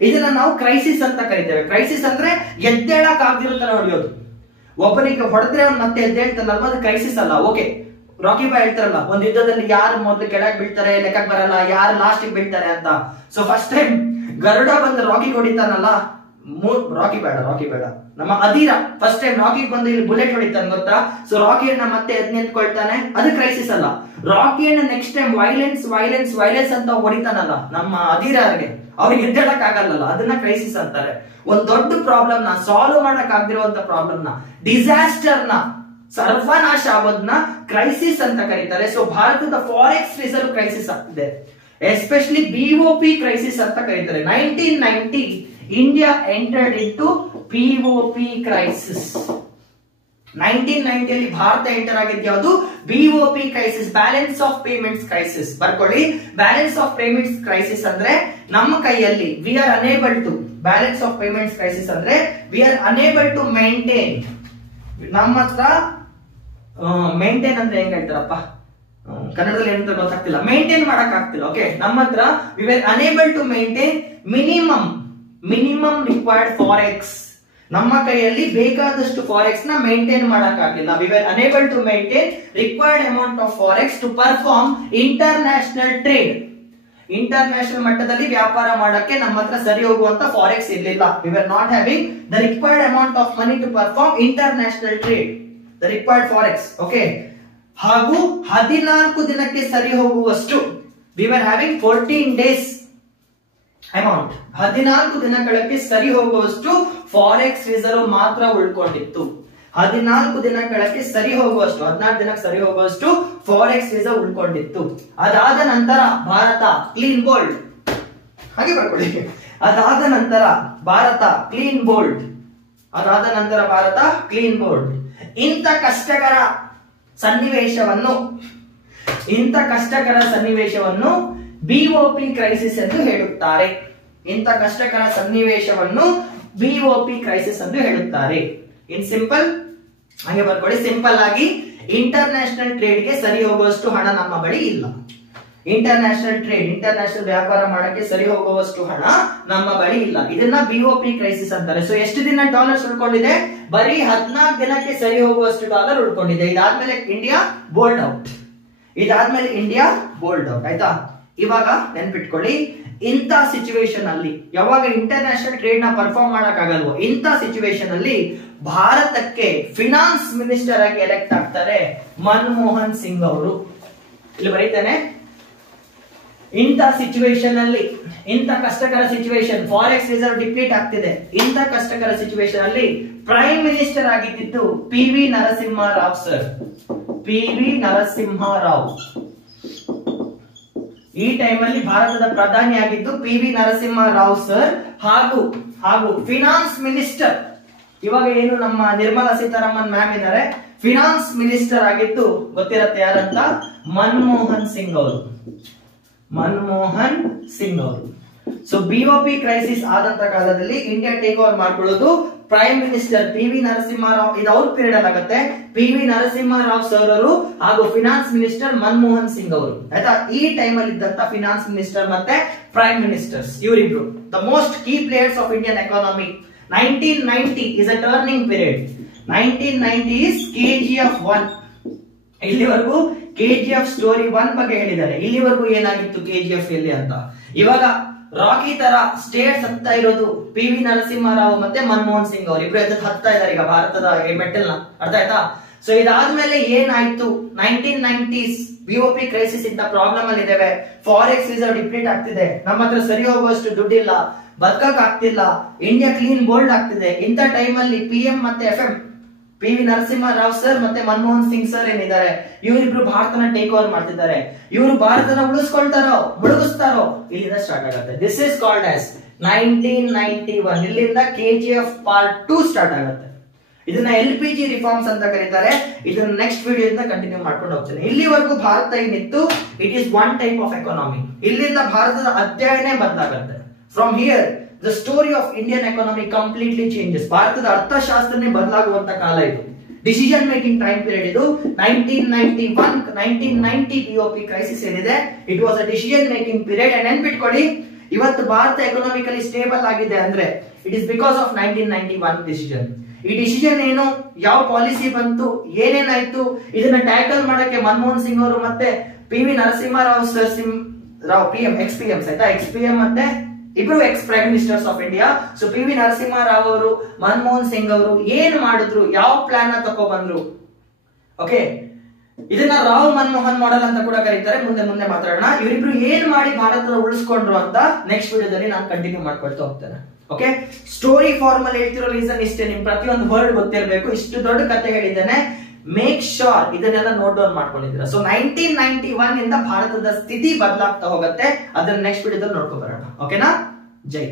ಇದನ್ನ ನಾವು ಕ್ರೈಸಿಸ್ ಅಂತ ಕರಿತೇವೆ. ಕ್ರೈಸಿಸ್ ಅಂದ್ರೆ ಎದ್ದೇಳಕ್ ಆಗ್ದಿರೋ ತರ ಹೊಡೆಯೋದು. ಒಬ್ಬನಿಗೆ ಹೊಡೆದ್ರೆ ಅವ್ನು ಮತ್ತೆ ಎದ್ದೇಳ್ತಾನಲ್ಲ, ಅದು ಕ್ರೈಸಿಸ್ ಅಲ್ಲ. ಓಕೆ, ರಾಕಿ ಬಾಯ್ ಹೇಳ್ತಾರಲ್ಲ, ಒಂದ್ ಯುದ್ಧದಲ್ಲಿ ಯಾರು ಮೊದಲು ಕೆಳಗ್ ಬೀಳ್ತಾರೆ ಲೆಕ್ಕಕ್ಕೆ ಬರಲ್ಲ, ಯಾರು ಲಾಸ್ಟ್ ಬೀಳ್ತಾರೆ ಅಂತ. ಸೊ ಫಸ್ಟ್ ಟೈಮ್ ಗರುಡ ಬಂದು ರಾಕಿ ಹೊಡಿತಾನಲ್ಲ, ರಾಕಿ ಬೇಡ ನಮ್ಮ ಅಧೀರ ಫಸ್ಟ್ ಟೈಮ್ ರಾಕಿ ಬಂದು ಇಲ್ಲಿ ಬುಲೆಟ್ ಹೊಡಿತಾನೆ ಗೊತ್ತಾ. ಸೊ ರಾಕಿಯನ್ನ ಮತ್ತೆ ಎದ್ ನಿಂತ್ಕೊಳ್ತಾನೆ, ಅದು ಕ್ರೈಸಿಸ್ ಅಲ್ಲ. ರಾಕಿಯನ್ನ ನೆಕ್ಸ್ಟ್ ಟೈಮ್ ವೈಲೆನ್ಸ್ ಅಂತ ಹೊಡಿತಾನಲ್ಲ ನಮ್ಮ ಅಧೀರಗೆ, ಅವ್ರಿಗೆ ಎದ್ದೇಳಕ್ ಆಗಲ್ಲ, ಅದನ್ನ ಕ್ರೈಸಿಸ್ ಅಂತಾರೆ. ಒಂದ್ ದೊಡ್ಡ ಪ್ರಾಬ್ಲಮ್ ನ ಸಾಲ್ವ್ ಮಾಡಕ್ ಆಗದಿರುವಂತ ಪ್ರಾಬ್ಲಮ್ ನ, ಡಿಸಾಸ್ಟರ್ ನ, ಸರ್ವನಾಶ ಆಗೋದನ್ನ ಕ್ರೈಸಿಸ್ ಅಂತ ಕರೀತಾರೆ. ಸೊ ಭಾರತದ ಫಾರೆಕ್ಸ್ ರಿಸರ್ವ್ ಕ್ರೈಸಿಸ್ ಆಗ್ತಿದೆ, ಎಸ್ಪೆಷಲಿ BOP ಕ್ರೈಸಿಸ್ ಅಂತ ಕರೀತಾರೆ. 1990 India entered into BOP crisis. 1990 ಅಲ್ಲಿ ಭಾರತ ಎಂಟರ್ ಆಗಿದ್ದು ಯಾವುದು, BOP crisis, balance of payments crisis. ಬರ್ಕೊಳ್ಳಿ, ಬ್ಯಾಲೆನ್ಸ್ ಆಫ್ ಪೇಮೆಂಟ್ಸ್ ಕ್ರೈಸಿಸ್ ಅಂದ್ರೆ ನಮ್ಮ ಕೈಯಲ್ಲಿ we are unable to, balance of payments crisis ಅಂದ್ರೆ we are unable to maintain, ನಮ್ಮ ಹತ್ರ ಮೇಂಟೈನ್ ಅಂದ್ರೆ ಹೆಂಗ್ ಹೇಳ್ತಾರಪ್ಪ, ಕನ್ನಡದಲ್ಲಿ ಏನಂತ ಗೊತ್ತಾಗ್ತಿಲ್ಲ, ಮೇಂಟೈನ್ ಮಾಡಕ್ ಆಗ್ತಿಲ್ಲ. ಓಕೆ, ನಮ್ಮ ಹತ್ರ we were unable to maintain minimum required forex. ನಮ್ಮ ಕೈಯಲ್ಲಿ ಬೇಕಾದಷ್ಟು ಫಾರೆಕ್ಸ್ ನ ಮೇಂಟೈನ್ ಮಾಡಕ್ ಆಗಿಲ್ಲ. We were unable to maintain required amount of forex to perform international trade. International ಮಟ್ಟದಲ್ಲಿ ವ್ಯಾಪಾರ ಮಾಡಕ್ಕೆ ನಮ್ಮ ಹತ್ರ ಸರಿ ಹೋಗುವಂತ ಫಾರೆಕ್ಸ್ ಇರಲಿಲ್ಲ. We were not having the required amount of money to perform international trade, the required forex. Okay, ಹಾಗೂ 14 ದಿನಕ್ಕೆ ಸರಿ ಹೋಗುವಷ್ಟು, we were having 14 days amount, 14 ದಿನಗಳಿಗೆ ಸರಿ ಹೋಗುವಷ್ಟು ಫಾರೆಕ್ಸ್ ರಿಸರ್ವ್ ಮಾತ್ರ ಉಳ್ಕೊಂಡಿತ್ತು. 14 ದಿನಗಳಿಗೆ ಸರಿ ಹೋಗುವಷ್ಟು, 14 ದಿನಕ್ಕೆ ಸರಿ ಹೋಗುವಷ್ಟು ಫಾರೆಕ್ಸ್ ರಿಸರ್ವ್ ಉಳ್ಕೊಂಡಿತ್ತು. ಅದಾದ ನಂತರ ಭಾರತ ಕ್ಲೀನ್ ಬೋಲ್ಡ್, ಹಾಗೆ ಬರ್ಕೊಳ್ಳಿ. ಅದಾದ ನಂತರ ಭಾರತ ಕ್ಲೀನ್ ಬೋಲ್ಡ್, ಇಂಥ ಕಷ್ಟಕರ ಸನ್ನಿವೇಶವನ್ನು ಬಿಒಪಿ ಕ್ರೈಸಿಸ್ ಎಂದು ಹೇಳುತ್ತಾರೆ. ಇನ್ ಸಿಂಪಲ್ ಹಾಗೆ ಬರ್ಕೊಳ್ಳಿ. ಸಿಂಪಲ್ ಆಗಿ ಇಂಟರ್ನ್ಯಾಷನಲ್ ಟ್ರೇಡ್ ಗೆ ಸರಿ ಹೋಗುವಷ್ಟು ಹಣ ನಮ್ಮ ಬಳಿ ಇಲ್ಲ. ಇಂಟರ್ನ್ಯಾಷನಲ್ ವ್ಯಾಪಾರ ಮಾಡಕ್ಕೆ ಸರಿ ಹೋಗುವಷ್ಟು ಹಣ ನಮ್ಮ ಬಳಿ ಇಲ್ಲ. ಇದನ್ನ ಬಿಒಪಿ ಕ್ರೈಸಿಸ್ ಅಂತಾರೆ. ಸೊ ಎಷ್ಟು ದಿನ ಡಾಲರ್ಸ್ ಉಳ್ಕೊಂಡಿದೆ? ಬರೀ 14 ದಿನಕ್ಕೆ ಸರಿ ಹೋಗುವಷ್ಟು ಡಾಲರ್ ಉಳ್ಕೊಂಡಿದೆ. ಇದಾದ್ಮೇಲೆ ಇಂಡಿಯಾ ಬೋಲ್ಡ್ ಔಟ್. ಆಯ್ತಾ? ಇವಾಗ ನೆನ್ಪಿಟ್ಕೊಳ್ಳಿ, ಇಂಥ ಸಿಚುವೇಶನ್ ಅಲ್ಲಿ ಯಾವಾಗ ಇಂಟರ್ನ್ಯಾಷನಲ್ ಟ್ರೇಡ್ ನ ಪರ್ಫಾರ್ಮ್ ಮಾಡಕ್ ಆಗಲ್ವೋ, ಇಂಥ ಸಿಚುವೇಶನ್ ಅಲ್ಲಿ ಭಾರತಕ್ಕೆ ಫಿನಾನ್ಸ್ ಮಿನಿಸ್ಟರ್ ಆಗಿ ಎಲೆಕ್ಟ್ ಆಗ್ತಾರೆ ಮನಮೋಹನ್ ಸಿಂಗ್ ಅವರು. ಇಲ್ಲಿ ಬರೀತೇನೆ, ಇಂಥ ಸಿಚುವೇಶನ್ ಅಲ್ಲಿ, ಇಂಥ ಕಷ್ಟಕರ ಸಿಚುವೇಶನ್, ಫಾರೆಕ್ಸ್ ರಿಸರ್ವ್ ಡಿಪ್ಲೀಟ್ ಆಗ್ತಿದೆ, ಇಂಥ ಕಷ್ಟಕರ ಸಿಚುವೇಶನ್ ಅಲ್ಲಿ ಪ್ರೈಮ್ ಮಿನಿಸ್ಟರ್ ಆಗಿದ್ದು ಪಿ.ವಿ. ನರಸಿಂಹರಾವ್ ಸರ್. ಈ ಟೈಮ್ ಅಲ್ಲಿ ಭಾರತದ ಪ್ರಧಾನಿ ಆಗಿದ್ದು ಪಿ.ವಿ. ನರಸಿಂಹರಾವ್ ಸರ್. ಹಾಗೂ ಫಿನಾನ್ಸ್ ಮಿನಿಸ್ಟರ್, ಇವಾಗ ಏನು ನಮ್ಮ ನಿರ್ಮಲಾ ಸೀತಾರಾಮನ್ ಮ್ಯಾಮ್ ಇದ್ದಾರೆ, ಫಿನಾನ್ಸ್ ಮಿನಿಸ್ಟರ್ ಆಗಿದ್ದು ಗೊತ್ತಿರತ್ತೆ ಯಾರಂತ? ಮನಮೋಹನ್ ಸಿಂಗ್ ಅವರು. ಸೊ ಬಿಒಪಿ ಕ್ರೈಸಿಸ್ ಆದಂತ ಕಾಲದಲ್ಲಿ ಇಂಡಿಯಾ ಟೇಕ್ ಓವರ್ ಮಾಡ್ಕೊಳ್ಳೋದು ಪ್ರೈಮ್ ಮಿನಿಸ್ಟರ್ ಪಿ.ವಿ. ನರಸಿಂಹರಾವ್. ಇದು ಅವ್ರ ಪೀರಿಯಡ್ ಅಲ್ಲಿ ಆಗುತ್ತೆ. ಪಿ.ವಿ. ನರಸಿಂಹರಾವ್ ಸರ್ ಅವರು ಹಾಗೂ ಫಿನಾನ್ಸ್ ಮಿನಿಸ್ಟರ್ ಮನಮೋಹನ್ ಸಿಂಗ್ ಅವರು. ಆಯ್ತಾ? ಈ ಟೈಮ್ ಅಲ್ಲಿ ಇದ್ದಂತ ಫಿನಾನ್ಸ್ ಮಿನಿಸ್ಟರ್ ಮತ್ತೆ ಪ್ರೈಮ್ ಮಿನಿಸ್ಟರ್ಸ್ ಇವರಿಬ್ರು the most key players of Indian economy. 1990 is a turning period. 1990 is KGF 1. ಇಲ್ಲಿವರೆಗೂ KGF ಸ್ಟೋರಿ 1 ಬಗ್ಗೆ ಹೇಳಿದ್ದಾರೆ. ಇಲ್ಲಿವರೆಗೂ ಏನಾಗಿತ್ತು KGF ಎಲ್ಲಿ ಅಂತ. ಇವಾಗ ರಾಕಿ ತರ ಸ್ಟೇಟ್ಸ್ ಹತ್ತಾ ಇರೋದು ಪಿ.ವಿ. ನರಸಿಂಹರಾವ್ ಮತ್ತೆ ಮನಮೋಹನ್ ಸಿಂಗ್ ಅವರು ಇಬ್ರು ಹತ್ತಾ ಇದ್ದಾರೆ ಈಗ ಭಾರತದ ಮೆಟಲ್ ನ. ಅರ್ಥ ಆಯ್ತಾ? ಸೊ ಇದಾದ್ಮೇಲೆ ಏನಾಯ್ತು? 1990s ಬಿಒಪಿ ಕ್ರೈಸಿಸ್ ಇಂತ ಪ್ರಾಬ್ಲಮ್ ಅಲ್ಲಿ ಇದ್ದೇವೆ. ಫಾರೆಕ್ಸ್ ರಿಸರ್ವ್ ಡಿಪ್ಲೀಟ್ ಆಗ್ತಿದೆ, ನಮ್ಮ ಹತ್ರ ಸರಿ ಹೋಗುವಷ್ಟು ದುಡ್ಡಿಲ್ಲ, ಬದುಕಕ್ ಆಗ್ತಿಲ್ಲ, ಇಂಡಿಯಾ ಕ್ಲೀನ್ ಬೋಲ್ಡ್ ಆಗ್ತಿದೆ. ಇಂಥ ಟೈಮ್ ಅಲ್ಲಿ PM ಮತ್ತೆ FM ಪಿ.ವಿ. ನರಸಿಂಹರಾವ್ ಸರ್ ಮತ್ತೆ ಮನಮೋಹನ್ ಸಿಂಗ್ ಸರ್ ಏನಿದ್ದಾರೆ, ಇವರಿಬ್ರು ಭಾರತನ ಟೇಕ್ ಓವರ್ ಮಾಡ್ತಿದ್ದಾರೆ. ಇವರು ಭಾರತನ ಉಳಿಸ್ಕೊಳ್ತಾರೋ ಮುಳುಗಿಸ್ತಾರೋ ಇಲ್ಲಿಂದ ಸ್ಟಾರ್ಟ್ ಆಗುತ್ತೆ. This is called as 1991. ಇಲ್ಲಿಂದ KGF ಪಾರ್ಟ್ 2 ಸ್ಟಾರ್ಟ್ ಆಗುತ್ತೆ. ಇದನ್ನ LPG ರಿಫಾರ್ಮ್ಸ್ ಅಂತ ಕರೀತಾರೆ. ಇದನ್ನ ನೆಕ್ಸ್ಟ್ ವಿಡಿಯೋ ಇಂದ ಕಂಟಿನ್ಯೂ ಮಾಡ್ಕೊಂಡು ಹೋಗ್ತೇನೆ. ಇಲ್ಲಿವರೆಗೂ ಭಾರತ ಏನಿತ್ತು, it is one type of economy. ಇಲ್ಲಿಂದ ಭಾರತದ ಅಧ್ಯಯನ ಬದಲಾಗುತ್ತೆ. From here the story of Indian economy completely changes. ಭಾರತದ ಅರ್ಥಶಾಸ್ತ್ರನೇ ಬದಲಾಗುವಂತ ಕಾಲ ಇದು. ಡಿಸಿಷನ್ ಮೇಕಿಂಗ್ ಟೈಮ್ ಪೀರಿಯಡ್ ಇದು. 1990 BOP ಕ್ರೈಸಿಸ್ ಏನಿದೆ, it was a decision making period. And ನೆನ್ಪಿಟ್ಕೊಳ್ಳಿ, ಇವತ್ತು ಭಾರತ ಎಕನಾಮಿಕಲಿ ಸ್ಟೇಬಲ್ ಆಗಿದೆ ಅಂದ್ರೆ it is because of 1991 decision. ಈ ಡಿಸಿಷನ್ ಏನು, ಯಾವ ಪಾಲಿಸಿ ಬಂತು, ಏನೇನಾಯ್ತು, ಇದನ್ನ ಟ್ಯಾಕಲ್ ಮಾಡಕ್ಕೆ ಮನಮೋಹನ್ ಸಿಂಗ್ ಅವರು ಮತ್ತೆ P V. Narasimha Rao sir PM ex-PMs ಆಯ್ತಾ, ex-PM ಮತ್ತೆ ಇಬ್ರು ex prime ministers of India. So P V. Narasimha Rao ಅವರು ಮನಮೋಹನ್ ಸಿಂಗ್ ಅವರು ಏನ್ ಮಾಡಿದ್ರು, ಯಾವ ಪ್ಲಾನ್ ತಕೊ ಬಂದ್ರು. ಓಕೆ, ಇದನ್ನ ರಾವ್ ಮನಮೋಹನ್ ಮಾಡೆಲ್ ಅಂತ ಕೂಡ ಕರೀತಾರೆ. ಮುಂದೆ ಮಾತಾಡೋಣ. ಇವರಿಬ್ರು ಏನ್ ಮಾಡಿ ಭಾರತದ ಉಳಿಸ್ಕೊಂಡ್ರು ಅಂತ ನೆಕ್ಸ್ಟ್ ವಿಡಿಯೋದಲ್ಲಿ ನಾನು ಕಂಟಿನ್ಯೂ ಮಾಡ್ಕೊಳ್ತಾ ಹೋಗ್ತೇನೆ. ಓಕೆ, ಸ್ಟೋರಿ ಫಾರ್ಮಲ್ ಹೇಳ್ತಿರೋ ರೀಸನ್ ಇಷ್ಟೇ, ನಿಮ್ ಪ್ರತಿಯೊಂದು ವರ್ಡ್ ಗೊತ್ತಿರಬೇಕು. ಇಷ್ಟು ದೊಡ್ಡ ಕತೆ ಹೇಳಿದ್ದೇನೆ, ಮೇಕ್ ಶೋರ್ ಇದನ್ನೆಲ್ಲ ನೋಟ್ ಡೌನ್ ಮಾಡ್ಕೊಂಡಿದ್ದೀರಾ. ಸೊ 1991 ಇಂದ ಭಾರತದ ಸ್ಥಿತಿ ಬದಲಾಗ್ತಾ ಹೋಗುತ್ತೆ. ಅದನ್ನ ನೆಕ್ಸ್ಟ್ ವಿಡಿಯೋದಲ್ಲಿ ನೋಡ್ಕೊ ಬರೋಣ. ಓಕೆನಾ? ಜೈ.